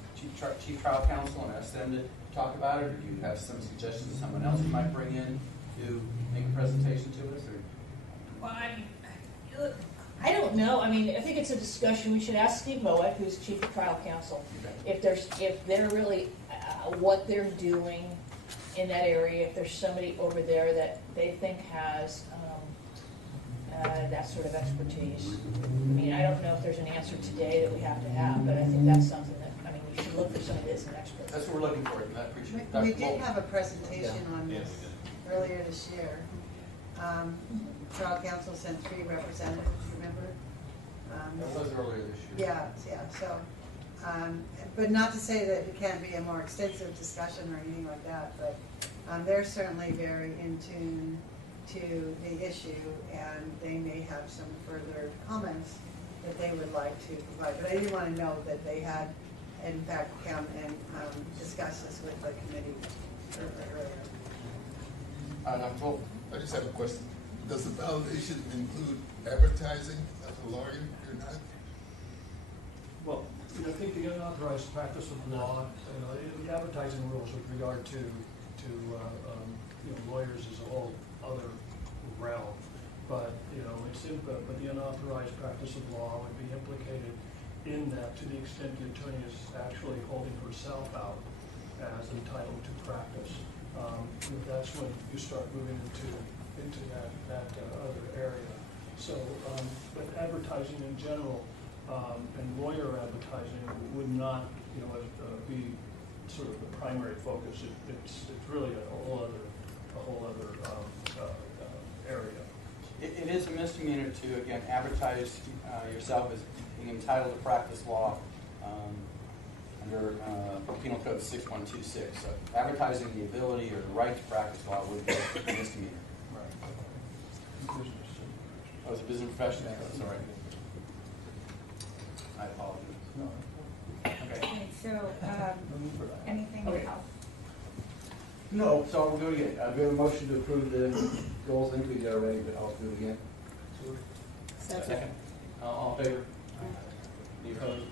chief trial counsel and ask them to talk about it, or do you have some suggestions of someone else you might bring in to make a presentation to us? Or? Well, I don't know. I mean, I think it's a discussion. We should ask Steve Moek, who's chief of trial counsel, if they're really what they're doing in that area, if there's somebody over there that they think has that sort of expertise. I mean, I don't know if there's an answer today that we have to have, but I think that's something that, I mean, we should look for somebody that's an expert. That's what we're looking for, and I appreciate it. We Dr. did Moulton. have a presentation on this earlier this year. Trial counsel sent 3 representatives, remember? That was earlier this year. Yeah, so, but not to say that it can't be a more extensive discussion or anything like that, but they're certainly very in tune to the issue, and they may have some further comments that they would like to provide. But I did want to know that they had, in fact, come and discuss this with the committee earlier. Dr. Moulton. I just have a question. Does the validation include advertising as a lawyer or not? Well, I think the unauthorized practice of law, the advertising rules with regard to lawyers is a whole other realm. But but the unauthorized practice of law would be implicated in that, to the extent the attorney is actually holding herself out as entitled to practice. That's when you start moving into that other area. So, but advertising in general and lawyer advertising would not, be sort of the primary focus. It's really a whole other area. It is a misdemeanor to, again, advertise yourself as being entitled to practice law under Penal Code 6126. So advertising the ability or the right to practice law would be a misdemeanor. Right. Oh, it's a business profession? That's all right. I apologize. No. Okay. So, anything else? No, so we'll do it again. We have a motion to approve the goals. I think we did already, but I'll do it again. Second. All in favor? Any opposed?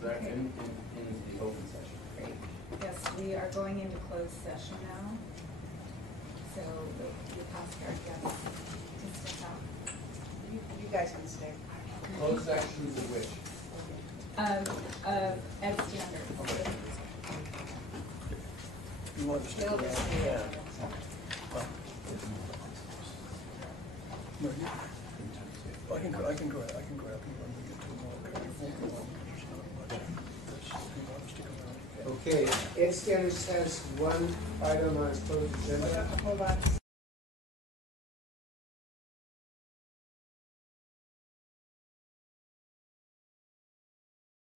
So that ends the open session. Great. Yes, we are going into closed session now. So we ask our guests to step out. You guys can stay. Closed sections of which? As standard. Okay. You want to stay? Bill, Yeah. yeah. No, I can grab you when we get to the more. Okay, Ed Standards has one item on his closed agenda. Hold on.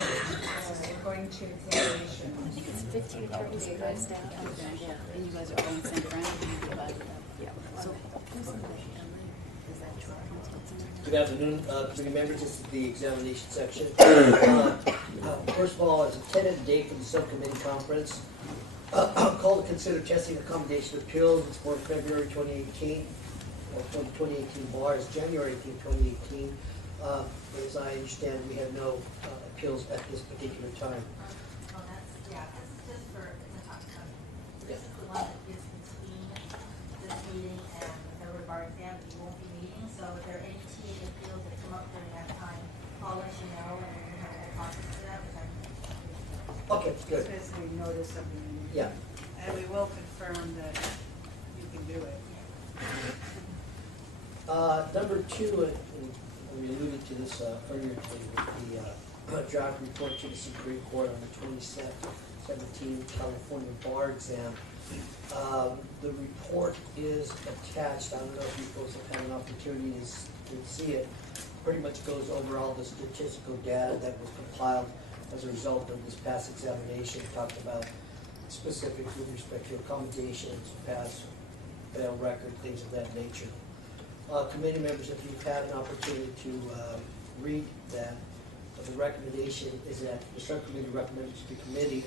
We're going to examination. I think it's 15 attorneys you guys down. Okay, yeah, and you guys are all in the same front, and you divide it up. Yeah. So, is that true? Good afternoon, committee members. This is the examination section. First of all, it's a tentative date for the subcommittee conference. Call to consider testing accommodation appeals. It's for February 2018. For the 2018 bar is January 18, 2018. As I understand, we have no appeals at this particular time. Oh, this is just for Minnetonka County. This is the one that is between this meeting and the February bar exam. You won't be meeting, so if there are any TA appeals that come up during that time, I'll let you know, and we have a process for that, which I can. Okay, good. Basically notice of the meeting. Yeah. And we will confirm that you can do it. Number 2, and we alluded to this earlier today, with the draft report to the Supreme Court on the 2017 California bar exam. The report is attached. I don't know if you folks have had an opportunity to see it. Pretty much goes over all the statistical data that was compiled as a result of this past examination. Talked about specifics with respect to accommodations, pass, fail record, things of that nature. Committee members, if you've had an opportunity to read that, the recommendation is that the subcommittee recommended to the committee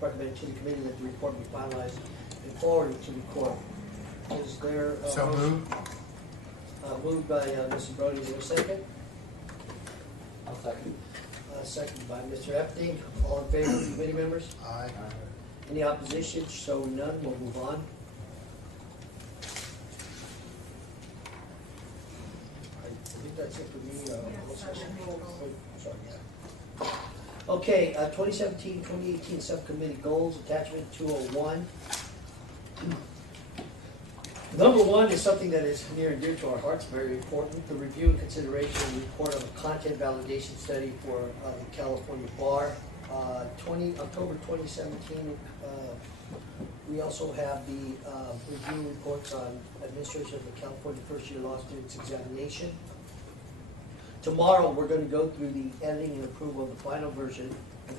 that the report be finalized and forwarded to the court. Is there So moved. Moved by Mr. Brody? Is there a second? I'll second. Seconded by Mr. Epting. All in favor, committee members? Aye. Any opposition? So none. We'll move on. I think that's it for me. Sorry, yeah. Okay, 2017-2018 subcommittee goals, attachment 201. Number one is something that is near and dear to our hearts, very important. The review and consideration and report of a content validation study for the California Bar. October 2017. We also have the review reports on administration of the California First Year Law Students Examination. Tomorrow, we're going to go through the editing and approval of the final version of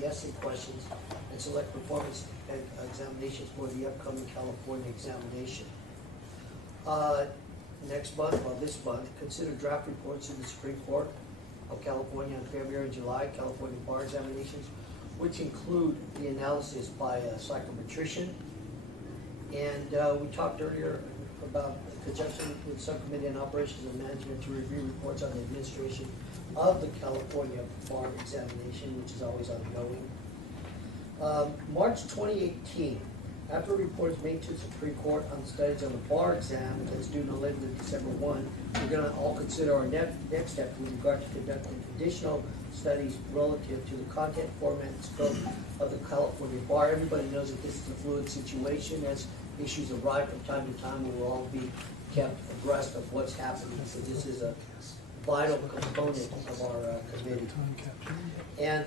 the essay questions and select performance and examinations for the upcoming California examination. Next month, well, this month, consider draft reports in the Supreme Court of California on February and July California bar examinations, which include the analysis by a psychometrician. And we talked earlier about the conjunction with Subcommittee on Operations and Management to review reports on the administration of the California bar examination, which is always ongoing. March 2018, after a report is made to the Supreme Court on the studies on the bar exam, that's due no later than December 1, we're going to all consider our next step with regard to conducting additional studies relative to the content, format, and scope of the California bar. Everybody knows that this is a fluid situation. As issues arise from time to time, we will all be kept abreast of what's happening. So this is a vital component of our committee. And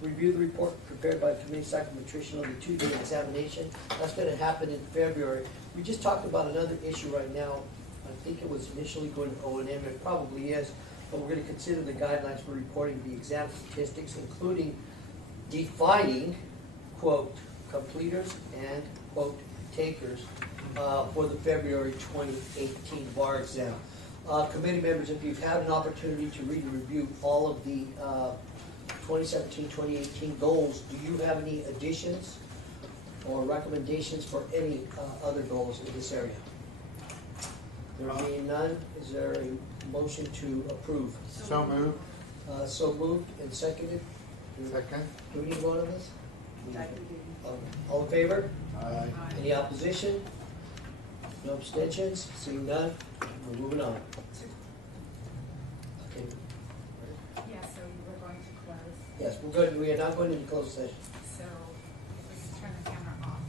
review the report prepared by the committee psychometrician on the two-day examination. That's going to happen in February. We just talked about another issue right now. I think it was initially going to O&M. It probably is. But we're going to consider the guidelines for reporting the exam statistics, including defining, quote, completers and, quote, takers for the February 2018 bar exam. Committee members, if you've had an opportunity to read and review all of the 2017-2018 goals, do you have any additions or recommendations for any other goals in this area? There being none, is there a motion to approve? So moved. So moved and seconded. Second. Do we need to vote on this? All in favor? Aye. Any opposition? No abstentions? Seeing none, we're moving on. Okay. Yeah, so we're going to close. Yes, we're good. We are not going into closed session. So if we can turn the camera off.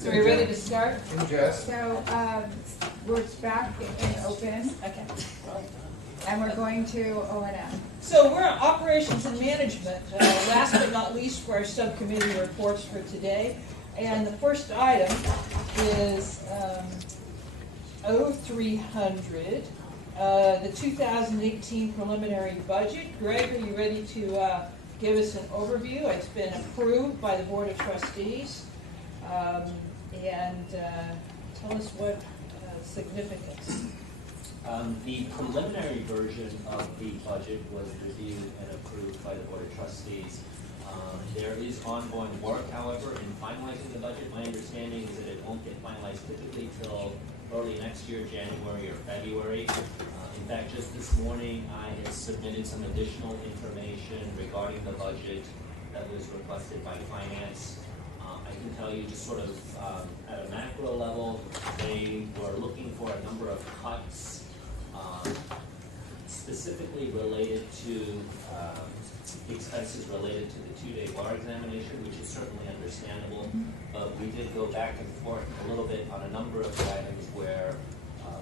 So we ready to start? Jess? So, we're back in open. Okay. And we're going to O&M. So we're on operations and management, last but not least for our subcommittee reports for today. And the first item is 0300, the 2018 preliminary budget. Greg, are you ready to give us an overview? It's been approved by the Board of Trustees. And tell us what significance. The preliminary version of the budget was reviewed and approved by the Board of Trustees. There is ongoing work, however, in finalizing the budget. My understanding is that it won't get finalized typically till early next year, January or February. In fact, just this morning, I had submitted some additional information regarding the budget that was requested by Finance. I can tell you just sort of at a macro level, they were looking for a number of cuts specifically related to expenses related to the two-day bar examination, which is certainly understandable. But we did go back and forth a little bit on a number of items where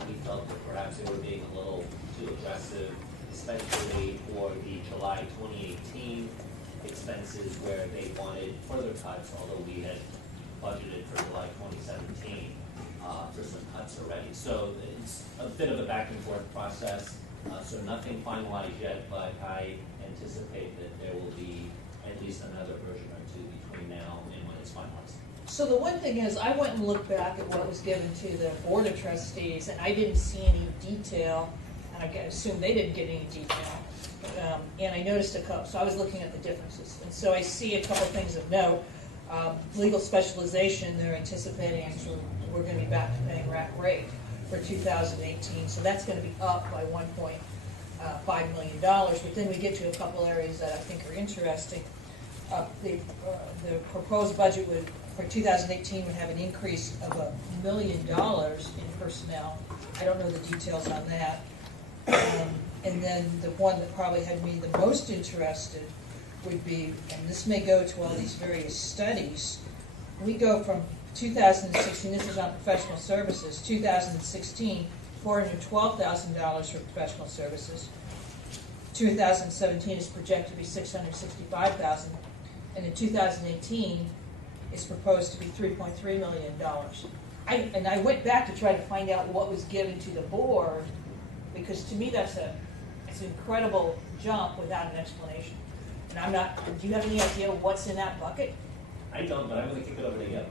we felt that perhaps they were being a little too aggressive, especially for the July 2018 expenses where they wanted further cuts, although we had budgeted for July 2017 for some cuts already. So it's a bit of a back and forth process. So nothing finalized yet, but I anticipate that there will be at least another version or two between now and when it's finalized. So the one thing is, I went and looked back at what was given to the Board of Trustees, and I didn't see any detail, and I assume they didn't get any detail. And I noticed a couple, so I was looking at the differences. And so I see a couple things of note. Legal specialization, they're anticipating actually we're going to be back to paying rack rate for 2018. So that's going to be up by $1.5 million. But then we get to a couple areas that I think are interesting. The proposed budget for 2018 would have an increase of $1 million in personnel. I don't know the details on that. And then the one that probably had me the most interested would be, and this may go to all these various studies, we go from 2016, this is on professional services, 2016, $412,000 for professional services. 2017 is projected to be $665,000, and in 2018 is proposed to be $3.3 million. I went back to try to find out what was given to the board, because to me that's an incredible jump without an explanation. And I'm not, do you have any idea what's in that bucket? I don't, but I'm going to kick it over to you.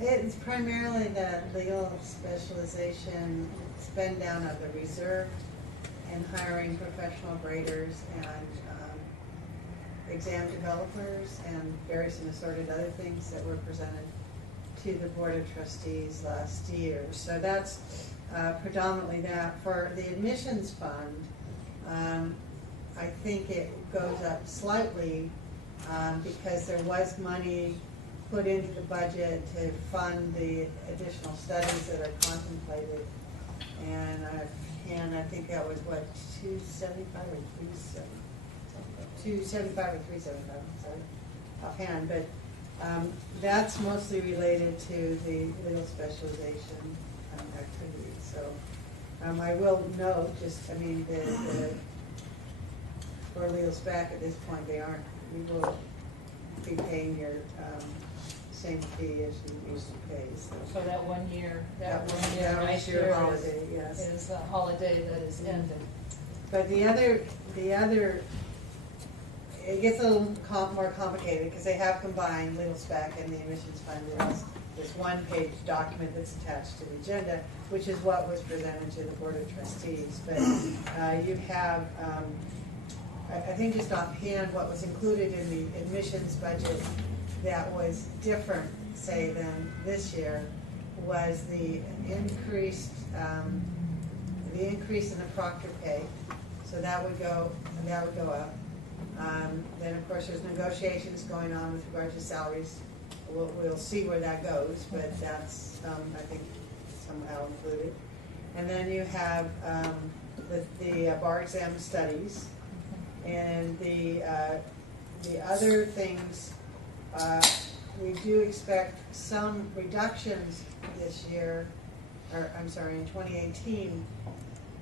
It's primarily the legal specialization, spend down of the reserve, and hiring professional graders and exam developers and various and assorted other things that were presented to the Board of Trustees last year. So that's predominantly that. For the admissions fund, I think it goes up slightly because there was money put into the budget to fund the additional studies that are contemplated. And I think that was what, 275 or 375? 275 or 375, sorry, offhand. But that's mostly related to the legal specialization activity. So I will note, for legal spec at this point, we will be paying your same fee as you used to pay. So that 1 year, nice year holiday, yes, is a holiday that is ended. But the other, it gets a little more complicated because they have combined legal spec and the admissions fund in this one-page document that's attached to the agenda, which is what was presented to the Board of Trustees. But you have, I think just offhand, what was included in the admissions budget that was different, say, than this year was the increase in the proctor pay. So that would go up. Then of course there's negotiations going on with regard to salaries. We'll see where that goes, but that's I think somehow included. And then you have the bar exam studies, and the other things we do expect some reductions this year, or I'm sorry, in 2018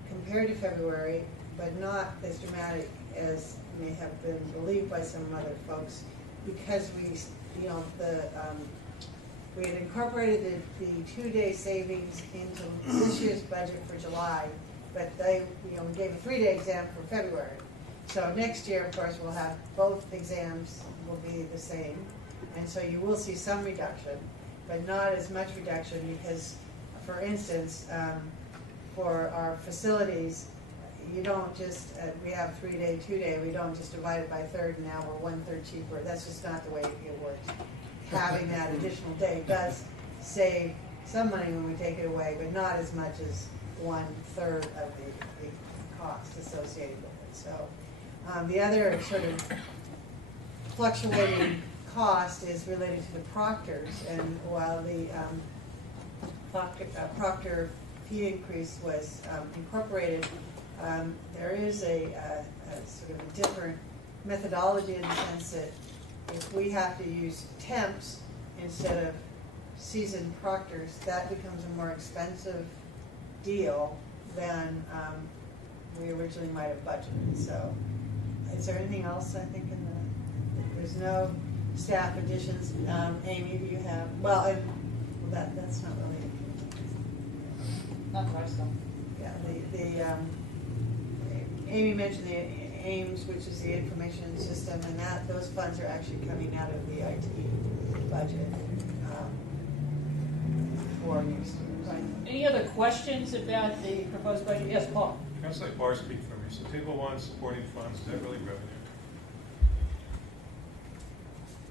compared to February, but not as dramatic as may have been believed by some other folks, because we had incorporated the 2-day savings into this year's budget for July, but we gave a 3-day exam for February. So next year, of course, we'll have both exams will be the same, and so you will see some reduction, but not as much reduction because, for instance, for our facilities, you don't just, we have 3-day, 2-day, we don't just divide it by third and now we're 1/3 cheaper. That's just not the way it works. Having that additional day does save some money when we take it away, but not as much as 1/3 of the cost associated with it. So the other sort of fluctuating cost is related to the proctors, and while the proctor fee increase was incorporated, there is a sort of a different methodology in the sense that if we have to use temps instead of seasoned proctors, that becomes a more expensive deal than we originally might have budgeted. So is there anything else, I think, there's no staff additions. Amy, do you have, that's not really. Not the rest of them. Yeah, Amy mentioned the AIMS, which is the information system, and those funds are actually coming out of the IT budget for next year. Any other questions about the proposed budget? Yes, Paul? Can I just let Bar speak for me? So Table 1, supporting funds, is that really revenue?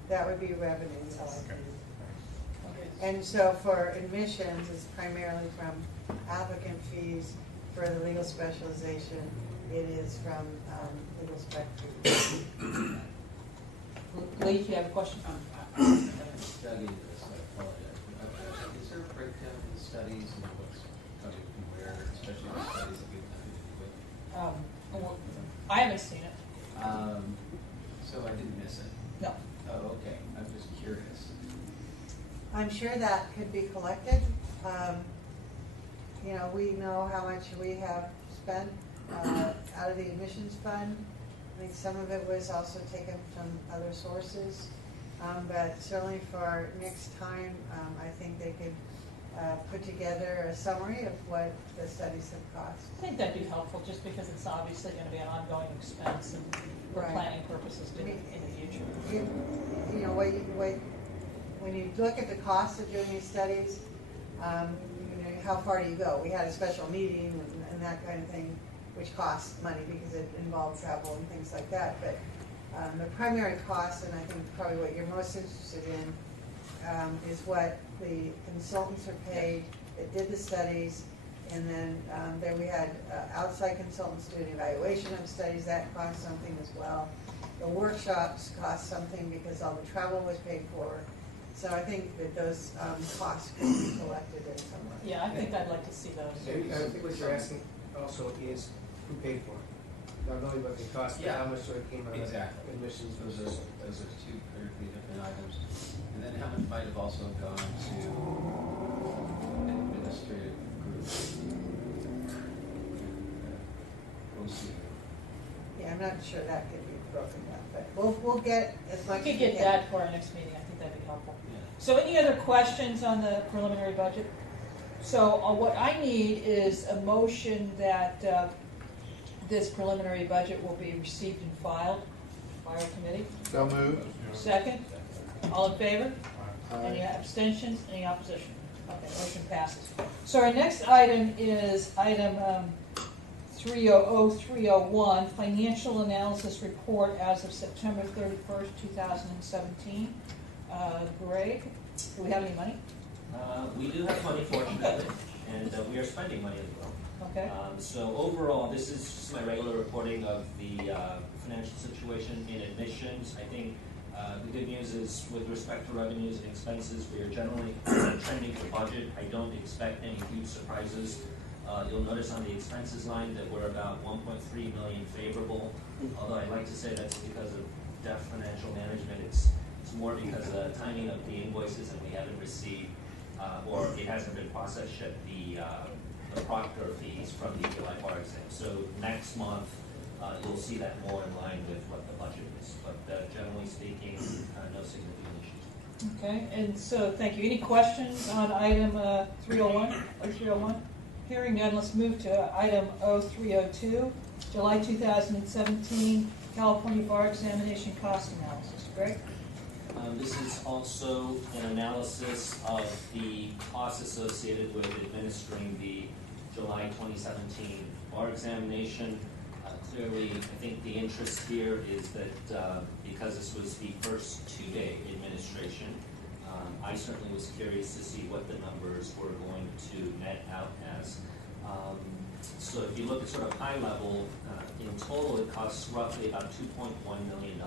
That would be revenue, yes. Okay. And so for admissions, it's primarily from applicant fees. For the legal specialization, it is from legal spec fees. Lee, do you have a question? I haven't dug into this, I apologize. Is there a breakdown of the studies and what's coming from where, especially the studies that we've done with? I haven't seen it. So I didn't miss it? No. Oh, okay. I'm just curious. I'm sure that could be collected. We know how much we have spent out of the admissions fund. I think some of it was also taken from other sources. But certainly for next time, I think they could put together a summary of what the studies have cost. I think that'd be helpful, just because it's obviously going to be an ongoing expense and for Right. planning purposes in the future. When you look at the cost of doing these studies, how far do you go? We had a special meeting and that kind of thing, which costs money because it involved travel and things like that. But the primary cost, and I think probably what you're most interested in, is what the consultants are paid that did the studies, and then we had outside consultants do an evaluation of studies. That cost something as well. The workshops cost something because all the travel was paid for. So I think that those costs could be collected in some way. Yeah, I think I'd like to see those. I think what you're asking also is who paid for it. Not only what they cost, but how much sort of came out of admissions. Those are two critically different items. And then how much might have also gone to administrative groups? Yeah, I'm not sure that could be broken up, but we'll get as much. We could get that for our next meeting. I think that'd be helpful. So any other questions on the preliminary budget? So what I need is a motion that this preliminary budget will be received and filed by our committee. So moved. Second? All in favor? Any abstentions? Any opposition? Okay, motion passes. So our next item is item 300-301, Financial Analysis Report as of September 31st, 2017. Greg, do we have any money? We do have money, fortunately, and we are spending money as well. Okay. So overall, this is just my regular reporting of the financial situation in admissions. I think the good news is with respect to revenues and expenses, we are generally trending to budget. I don't expect any huge surprises. You'll notice on the expenses line that we're about $1.3 million favorable, although I'd like to say that's because of deft financial management. It's It's more because of the timing of the invoices, and we haven't received, or it hasn't been processed yet, the proctor fees from the July bar exam. So next month, you'll see that more in line with what the budget is. But generally speaking, no significant issues. Okay, and so, thank you. Any questions on item 301 or 301? Hearing none, let's move to item 0302, July 2017 California Bar Examination Cost Analysis. Greg? This is also an analysis of the costs associated with administering the July 2017 bar examination. Clearly, I think the interest here is that because this was the first two-day administration, I certainly was curious to see what the numbers were going to net out as. So if you look at sort of high level, in total it costs roughly about $2.1 million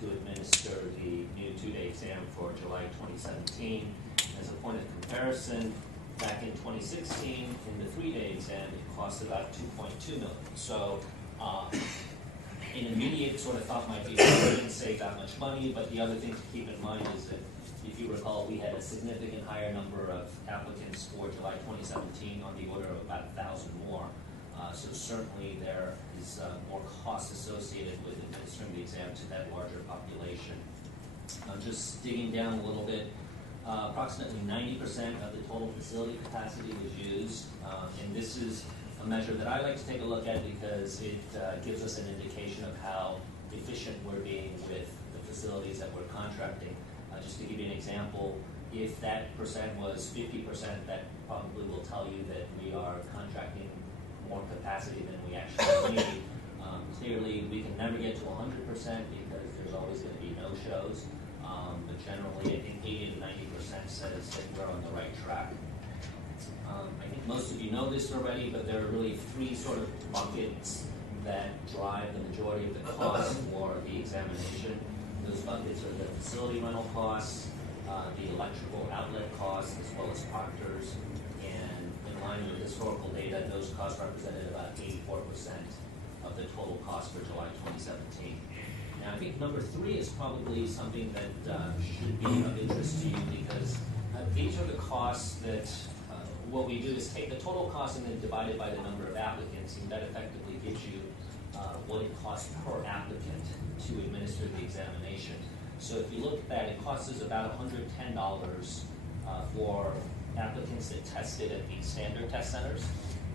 to administer the new two-day exam for July 2017. As a point of comparison, back in 2016, in the three-day exam, it cost about $2.2 million. So an immediate sort of thought might be, we didn't save that much money, but the other thing to keep in mind is that if you recall, we had a significant higher number of applicants for July 2017 on the order of about 1,000 more. So certainly there is more cost associated with administering the exam to that larger population. Just digging down a little bit, approximately 90% of the total facility capacity was used, and this is a measure that I like to take a look at because it gives us an indication of how efficient we're being with the facilities that we're contracting. Just to give you an example, if that percent was 50%, that probably will tell you that we are contracting more capacity than we actually need. Clearly, we can never get to 100% because there's always going to be no-shows, but generally, I think 80 to 90% says that we're on the right track. I think most of you know this already, but there are really three sort of buckets that drive the majority of the cost for the examination. Those buckets are the facility rental costs, the electrical outlet costs, as well as proctors. And in line with historical data, those costs represented about 84% of the total cost for July 2017. Now, I think number three is probably something that should be of interest to you because these are the costs that what we do is take the total cost and then divide it by the number of applicants, and that effectively gives you what it costs per applicant to administer the examination. So if you look at that, it costs us about $110 for applicants that tested at the standard test centers,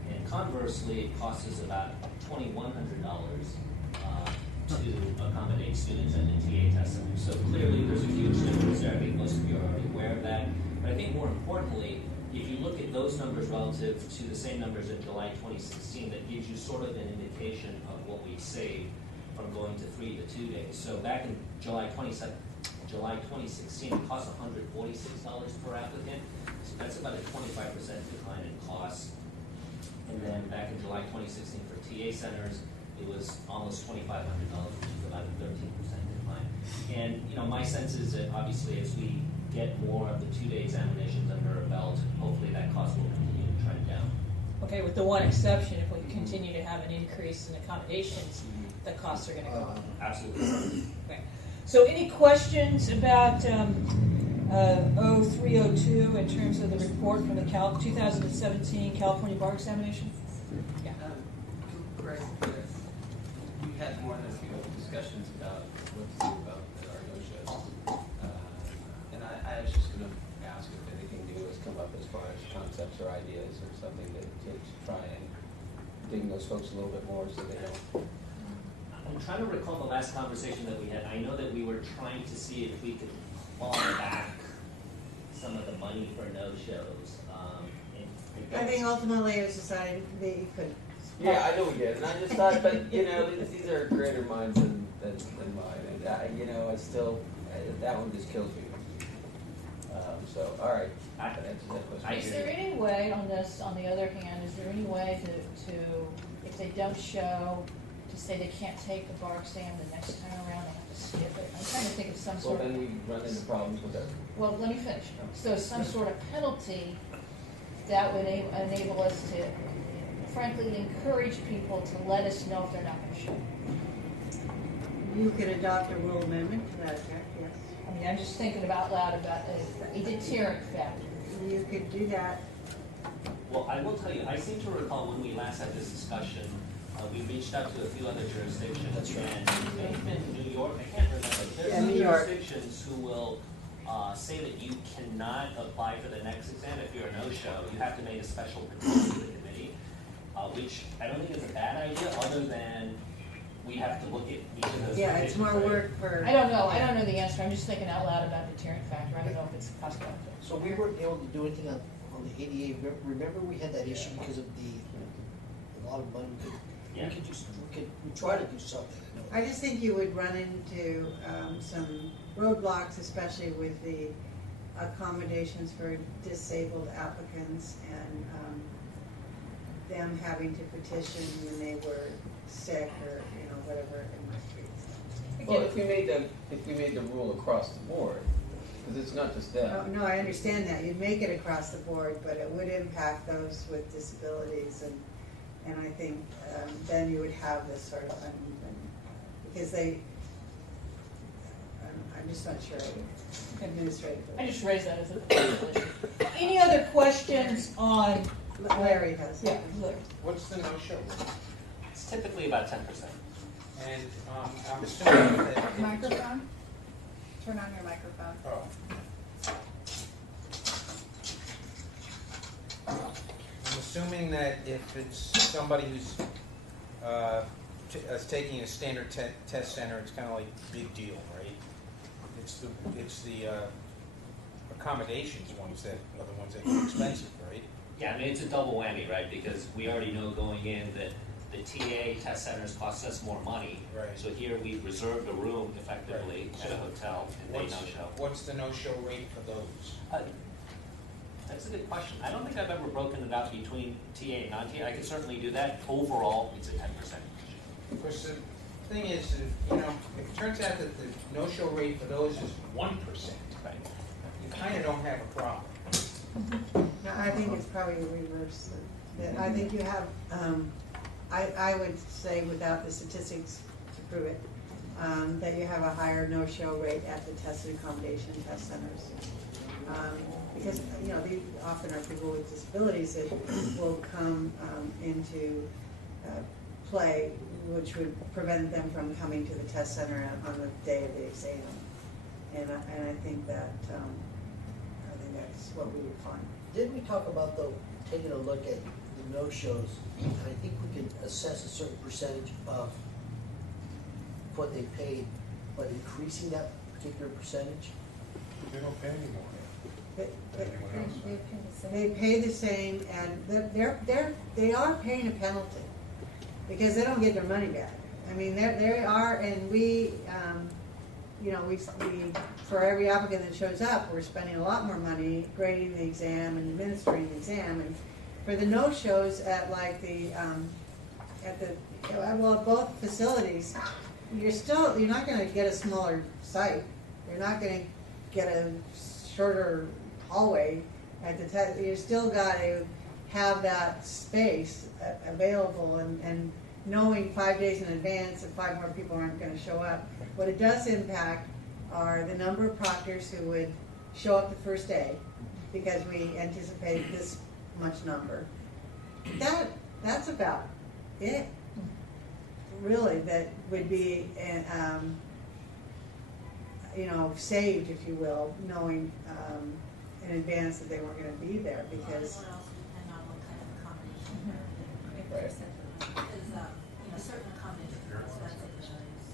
and conversely, it costs us about $2,100 to accommodate students at the TA test center. So clearly, there's a huge difference there. I think most of you are already aware of that. But I think more importantly, if you look at those numbers relative to the same numbers in July 2016, that gives you sort of an indication of what we've saved from going to 3 to 2 days. So back in July 2016, it cost $146 per applicant. So that's about a 25% decline in cost. And then back in July 2016 for TA centers, it was almost $2,500, which is about a 13% decline. And my sense is that obviously as we get more of the 2-day examinations under our belt, hopefully that cost will continue to trend down. Okay, with the one exception, if we continue to have an increase in accommodations, the costs are going to go up. Absolutely. Okay. So any questions about 0302 in terms of the report from the 2017 California Bar Examination? Yeah. Greg, we had more than a few discussions about what to do about our no-shows. And I was just going to ask if anything new has come up as far as concepts or ideas or something to try and ding those folks a little bit more so they don't. I'm trying to recall the last conversation that we had. I know that we were trying to see if we could claw back some of the money for no-shows. I think ultimately it was decided that you could. Yeah, I know we did, and I just thought, but these are greater minds than mine, and I still that one just kills me. So, all right, I can answer that question. Is there any way on this, on the other hand, is there any way to if they don't show, to say they can't take the bar exam the next time around, they have to skip it? I'm trying to think of some sort of... Well, then we run into problems with that. Well, let me finish. So some sort of penalty that would enable us to, frankly, encourage people to let us know if they're not going to show. You could adopt a rule amendment to that effect, yes. I mean, I'm just thinking about loud about a deterrent factor. You could do that. Well, I will tell you, I seem to recall when we last had this discussion, we reached out to a few other jurisdictions. That's right. And it may have been New York, I can't remember. There's Yeah, some New York. jurisdictions who will say that you cannot apply for the next exam if you're a no-show. You have to make a special petition to the committee, which I don't think is a bad idea, other than we have to look at each of those. Yeah, it's more petitions, right? work for. I don't know the answer. I'm just thinking out loud about deterrent factor. I don't know if it's cost effective. So we weren't able to do anything on the ADA. Remember we had that issue because of a lot of money. Yeah. We try to do something. I just think you would run into some roadblocks, especially with the accommodations for disabled applicants and them having to petition when they were sick or, whatever it might be. Well, if we made the rule across the board, because it's not just that. No, I understand that. You'd make it across the board, but it would impact those with disabilities, and I think then you would have this sort of uneven, because I'm just not sure administratively. I just raised that as a issue. Any other questions on? Larry has. Yeah, Larry. What's the no-show rate? It's typically about 10%. And I'm assuming that. Microphone? Turn on your microphone. Oh. I'm assuming that if it's somebody who's taking a standard test center, it's kind of like a big deal, right? It's the accommodations ones that are the ones that get expensive, right? Yeah, I mean, it's a double whammy, right? Because we already know going in that the TA test centers cost us more money. Right. So here we reserved a room effectively at a hotel and they no-show. What's the no-show rate for those? That's a good question. I don't think I've ever broken it out between TA and non-TA. I can certainly do that. Overall, it's a 10%. Because the thing is, if it turns out that the no-show rate for those is 1%, Right. you kind of don't have a problem. No, I think it's probably the reverse. I think you have, I would say without the statistics to prove it, that you have a higher no-show rate at the test and accommodation test centers. Because, these often are people with disabilities that will come into play, which would prevent them from coming to the test center on the day of the exam. And I think that, that's what we would find. Didn't we talk about, though, taking a look at the no-shows, and I think we can assess a certain percentage of what they paid, but increasing that particular percentage? They don't pay anymore. They pay the same, and they are paying a penalty because they don't get their money back. I mean, they are, and we for every applicant that shows up, we're spending a lot more money grading the exam and administering the exam. And for the no-shows at both facilities, you're not going to get a smaller site. You're not going to get a shorter hallway at the test. You still got to have that space available, and knowing 5 days in advance that 5 more people aren't going to show up. What it does impact are the number of proctors who would show up the first day, because we anticipate this much number. That's about it, really, that would be saved, if you will, knowing in advance that they weren't going to be there, because Well, it would also depend on what kind of accommodation they're in. Because, certain accommodations are expensive,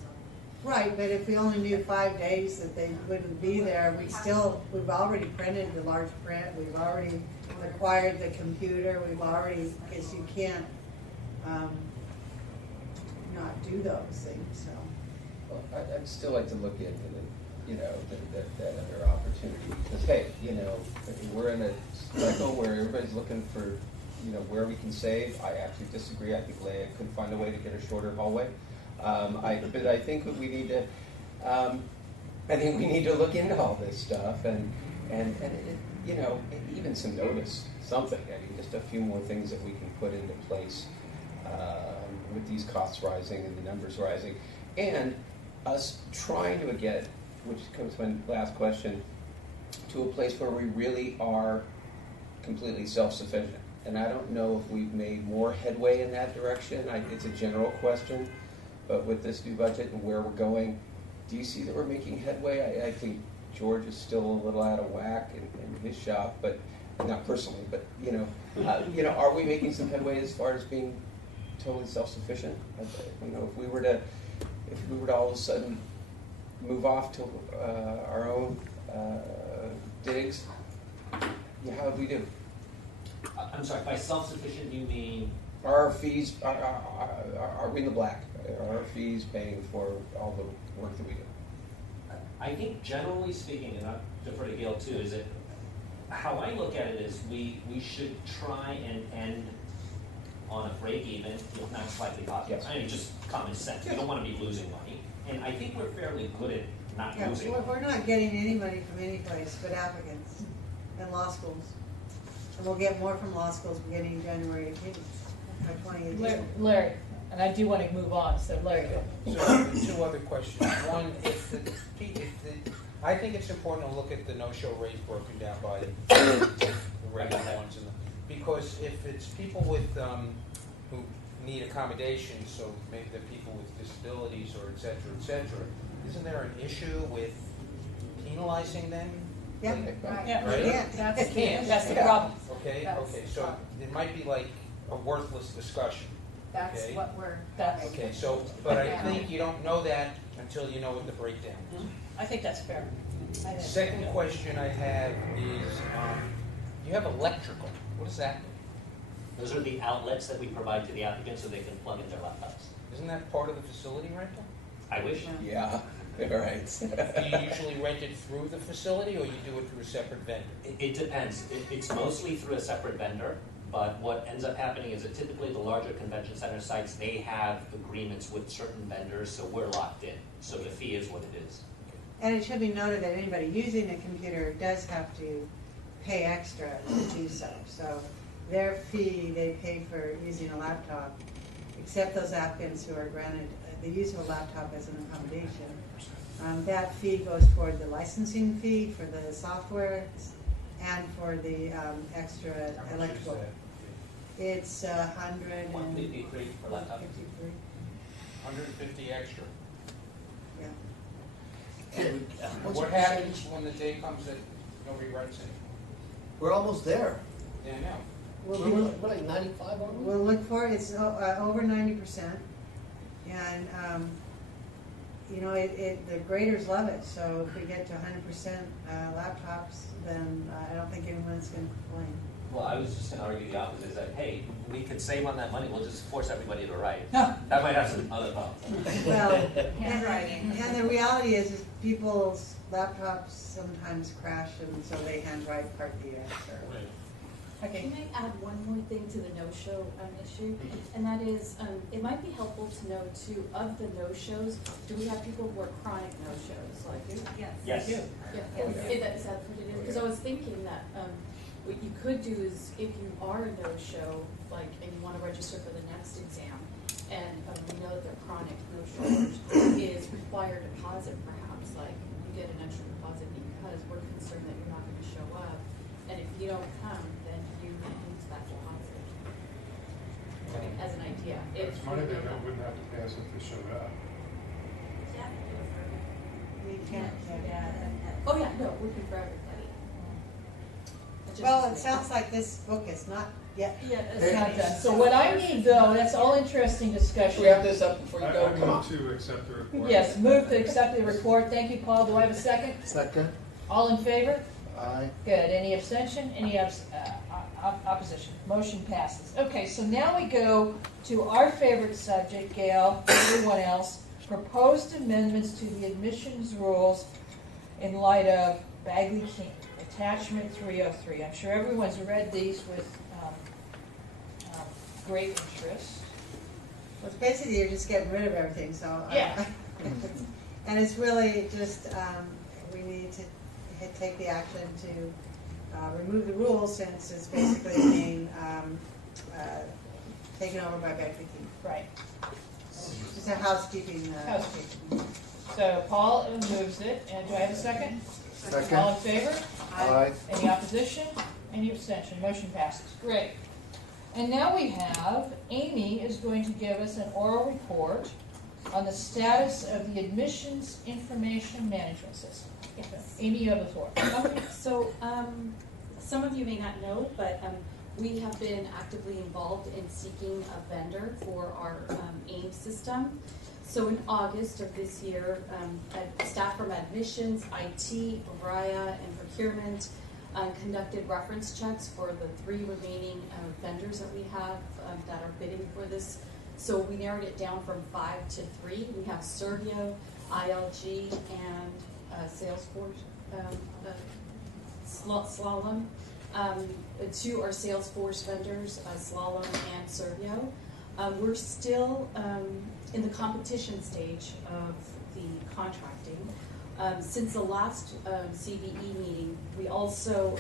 so. right. But if we only knew 5 days that they wouldn't be there, we've already printed the large print. We've already acquired the computer. Because you can't not do those things. So. Well, I'd still like to look into that other opportunity, because hey, we're in a cycle where everybody's looking for, where we can save. I actually disagree. I think Leah could find a way to get a shorter hallway. But I think we need to, look into all this stuff and even some notice, something. I mean, just a few more things that we can put into place with these costs rising and the numbers rising, and us trying to get which comes to my last question, to a place where we really are completely self-sufficient. And I don't know if we've made more headway in that direction. It's a general question, but with this new budget and where we're going, do you see that we're making headway? I think George is still a little out of whack in his shop, but not personally, but are we making some headway as far as being totally self-sufficient? If we were to all of a sudden move off to our own digs, how would we do? I'm sorry, by self-sufficient you mean? Are our fees, are we in the black? Are our fees paying for all the work that we do? I think generally speaking, and I'll defer to Gail too, is that how I look at it is we should try and end on a break even, if not slightly positive. Yes. I mean, just common sense. We don't want to be losing money. And I think we're fairly good at not Yeah, losing we're, money. we're not getting any money from any place but applicants and law schools. And we'll get more from law schools beginning January 18th, by 2018. Larry, and I do want to move on, so Larry, go. So, two other questions. One, I think it's important to look at the no-show rate broken down by the regular ones, because if it's people with who need accommodations, so maybe they're people with disabilities or et cetera, isn't there an issue with penalizing them? Yeah, Right. Yeah. Right? Yeah. That's the problem. Okay, so it might be like a worthless discussion. That's Okay. what we're. Okay, so, but I think you don't know that until you know what the breakdown is. I think that's fair. Second question I have is, you have electrical. What does that mean? Those are the outlets that we provide to the applicants so they can plug in their laptops. Isn't that part of the facility rental? I wish. Yeah, right. Do you usually rent it through the facility, or you do it through a separate vendor? It depends. It's mostly through a separate vendor, but what ends up happening is that typically the larger convention center sites, they have agreements with certain vendors, so we're locked in. So the fee is what it is. And it should be noted that anybody using a computer does have to pay extra to do so. So their fee, they pay for using a laptop, except those applicants who are granted the use of a laptop as an accommodation. That fee goes toward the licensing fee for the software and for the extra electrical. It's 153 for laptop. 150 extra. Yeah. What happens when the day comes that nobody rents it? We're almost there. Yeah, I know. We're like 95 on We'll look for it. It's over 90%, and the graders love it. So if we get to 100% laptops, then I don't think anyone's going to complain. Well, I was just going to argue the opposite, is that, hey, we could save on that money, we'll just force everybody to write. That might have some other problems. Well, Handwriting. and the reality is people's laptops sometimes crash, and so they handwrite part of the answer. Okay. Can I add one more thing to the no-show issue? And that is, it might be helpful to know too, of the no-shows, do we have people who are chronic no-shows? Like, Yes. Yes. yeah, is that what it is? Because I was thinking that what you could do is, if you are a no-show, like, and you want to register for the next exam, and we know that they're chronic no-showers, is require deposit perhaps, like, you get an extra deposit because we're concerned that you're not going to show up, and if you don't come, then you lose that deposit. As an idea. It's money that they wouldn't have to pay us if they showed up. We can't. Oh, yeah, no, working for everybody. Well, it sounds like this book is not yet. Yeah, It's not done. So what I need, though, that's all interesting discussion. We have this up before you I go. move to accept the report. Yes, move to accept the report. Thank you, Paul. Do I have a second? Second. All in favor? Aye. Good. Any abstention? Any opposition? Motion passes. Okay, so now we go to our favorite subject, Gail, everyone else, proposed amendments to the admissions rules in light of Bagley King, attachment 303. I'm sure everyone's read these with great interest. Well, basically, you're just getting rid of everything, so. Yeah. And it's really just, we need to take the action to remove the rules, since it's basically being taken over by Bagley King. Right. Just a housekeeping. Housekeeping. So Paul moves it, and do I have a second? Second. All in favor? Aye. Any opposition? Any abstention? Motion passes. Great. And now we have, Amy is going to give us an oral report on the status of the Admissions Information Management System. Yes. Amy, you have the floor. Okay, so some of you may not know, but we have been actively involved in seeking a vendor for our AIM system. So in August of this year, staff from admissions, IT, Oriya, and procurement conducted reference checks for the 3 remaining vendors that we have that are bidding for this. So we narrowed it down from 5 to 3. We have Servio, ILG, and Salesforce, Slalom. 2 are Salesforce vendors, Slalom and Servio. We're still in the competition stage of the contracting. Since the last CBE meeting, we also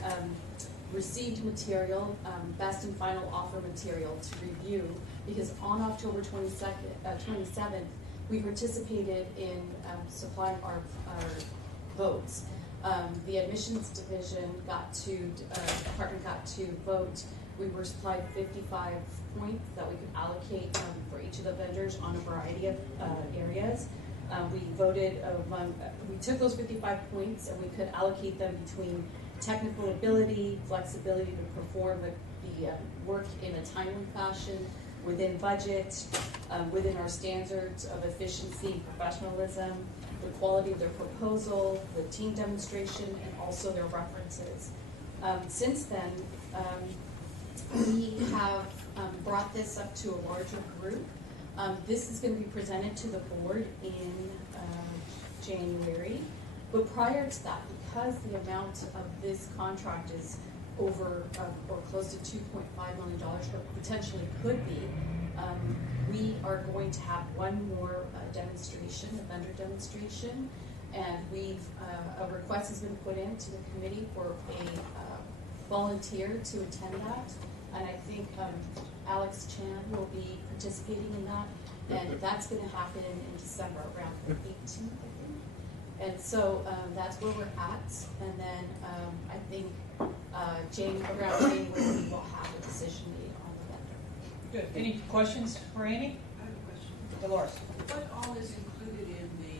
received material, best and final offer material to review, because on October 27th, we participated in supplying our votes. The admissions division department got to vote. We were supplied 55 points that we could allocate for each of the vendors on a variety of areas. We voted we took those 55 points and we could allocate them between technical ability, flexibility to perform the work in a timely fashion, within budget, within our standards of efficiency and professionalism, the quality of their proposal, the team demonstration, and also their references. Since then, we have brought this up to a larger group. This is going to be presented to the board in January. But prior to that, because the amount of this contract is over or close to $2.5 million, or potentially could be, we are going to have one more demonstration, a vendor demonstration, and a request has been put into the committee for a volunteer to attend that, and I think Alex Chan will be participating in that, and that's going to happen in December, around the 18th, I think. And so that's where we're at, and then I think around January we will have a decision made on the vendor. Good. Any questions for Amy? I have a question. Dolores. What all is included in the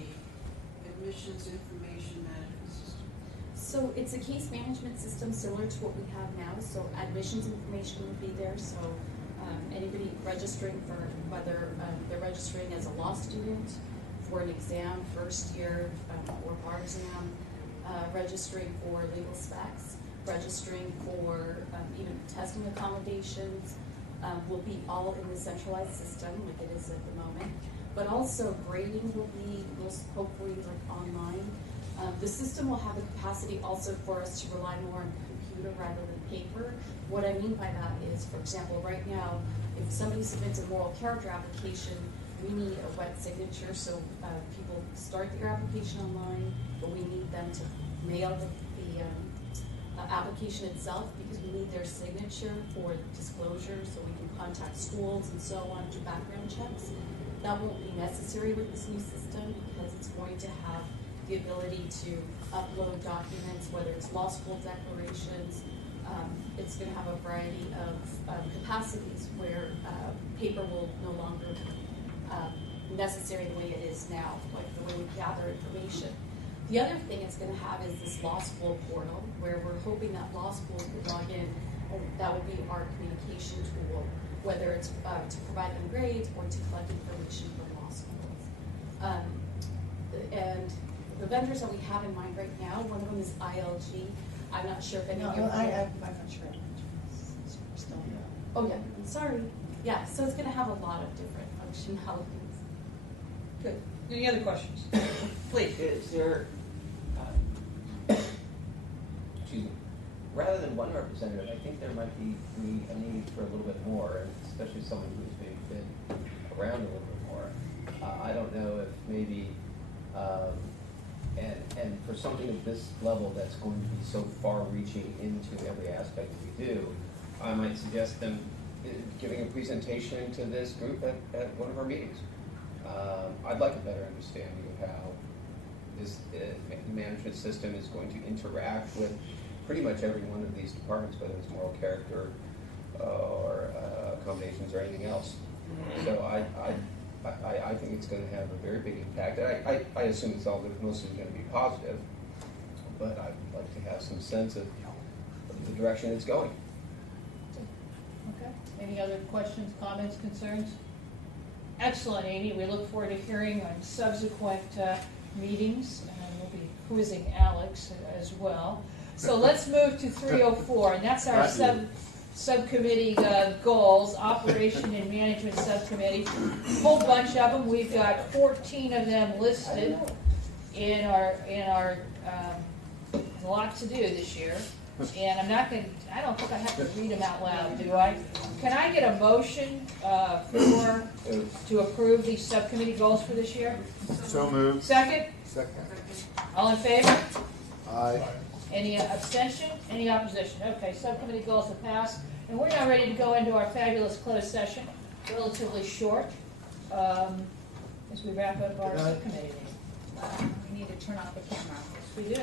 admissions information management system? So it's a case management system similar to what we have now. So admissions information would be there. So anybody registering for whether they're registering as a law student, for an exam, first year or bar exam, registering for legal specs, registering for even testing accommodations, will be all in the centralized system like it is at the moment. But also grading will be most hopefully like online. The system will have the capacity also for us to rely more on computer rather than paper. What I mean by that is, for example, right now, if somebody submits a moral character application, we need a wet signature, so people start their application online, but we need them to mail the application itself because we need their signature for disclosure, so we can contact schools and so on, do background checks. That won't be necessary with this new system because it's going to have the ability to upload documents, whether it's law school declarations. It's going to have a variety of capacities where paper will no longer be necessary the way it is now, like the way we gather information. The other thing it's going to have is this law school portal, where we're hoping that law schools could log in, and that would be our communication tool, whether it's to provide them grades or to collect information from law schools. And the vendors that we have in mind right now, one of them is ILG. I'm not sure if any of you are I'm not sure. Still. Oh yeah, I'm sorry. Yeah, so it's going to have a lot of different functionalities. Good. Any other questions? Please. Is there, excuse me, rather than one representative, I think there might be a need for a little bit more, and especially someone who's maybe been around a little bit more. I don't know if maybe, and for something at this level that's going to be so far-reaching into every aspect we do, I might suggest them giving a presentation to this group at one of our meetings. I'd like a better understanding of how management system is going to interact with pretty much every one of these departments, whether it's moral character or accommodations or anything else. So I think it's going to have a very big impact. I assume it's all mostly going to be positive, but I'd like to have some sense of the direction it's going. Okay. Any other questions, comments, concerns? Excellent, Amy. We look forward to hearing on subsequent meetings, and we'll be quizzing Alex as well. So let's move to 304, and that's our subcommittee goals, Operation and Management Subcommittee. Whole bunch of them. We've got 14 of them listed in our a lot to do this year. And I don't think I have to read them out loud, do I? Can I get a motion to approve these subcommittee goals for this year? So moved. Second? Second. All in favor? Aye. Any abstention? Any opposition? Okay, subcommittee goals have passed. And we're now ready to go into our fabulous closed session, relatively short, as we wrap up our subcommittee meeting. We need to turn off the camera. Yes, we do.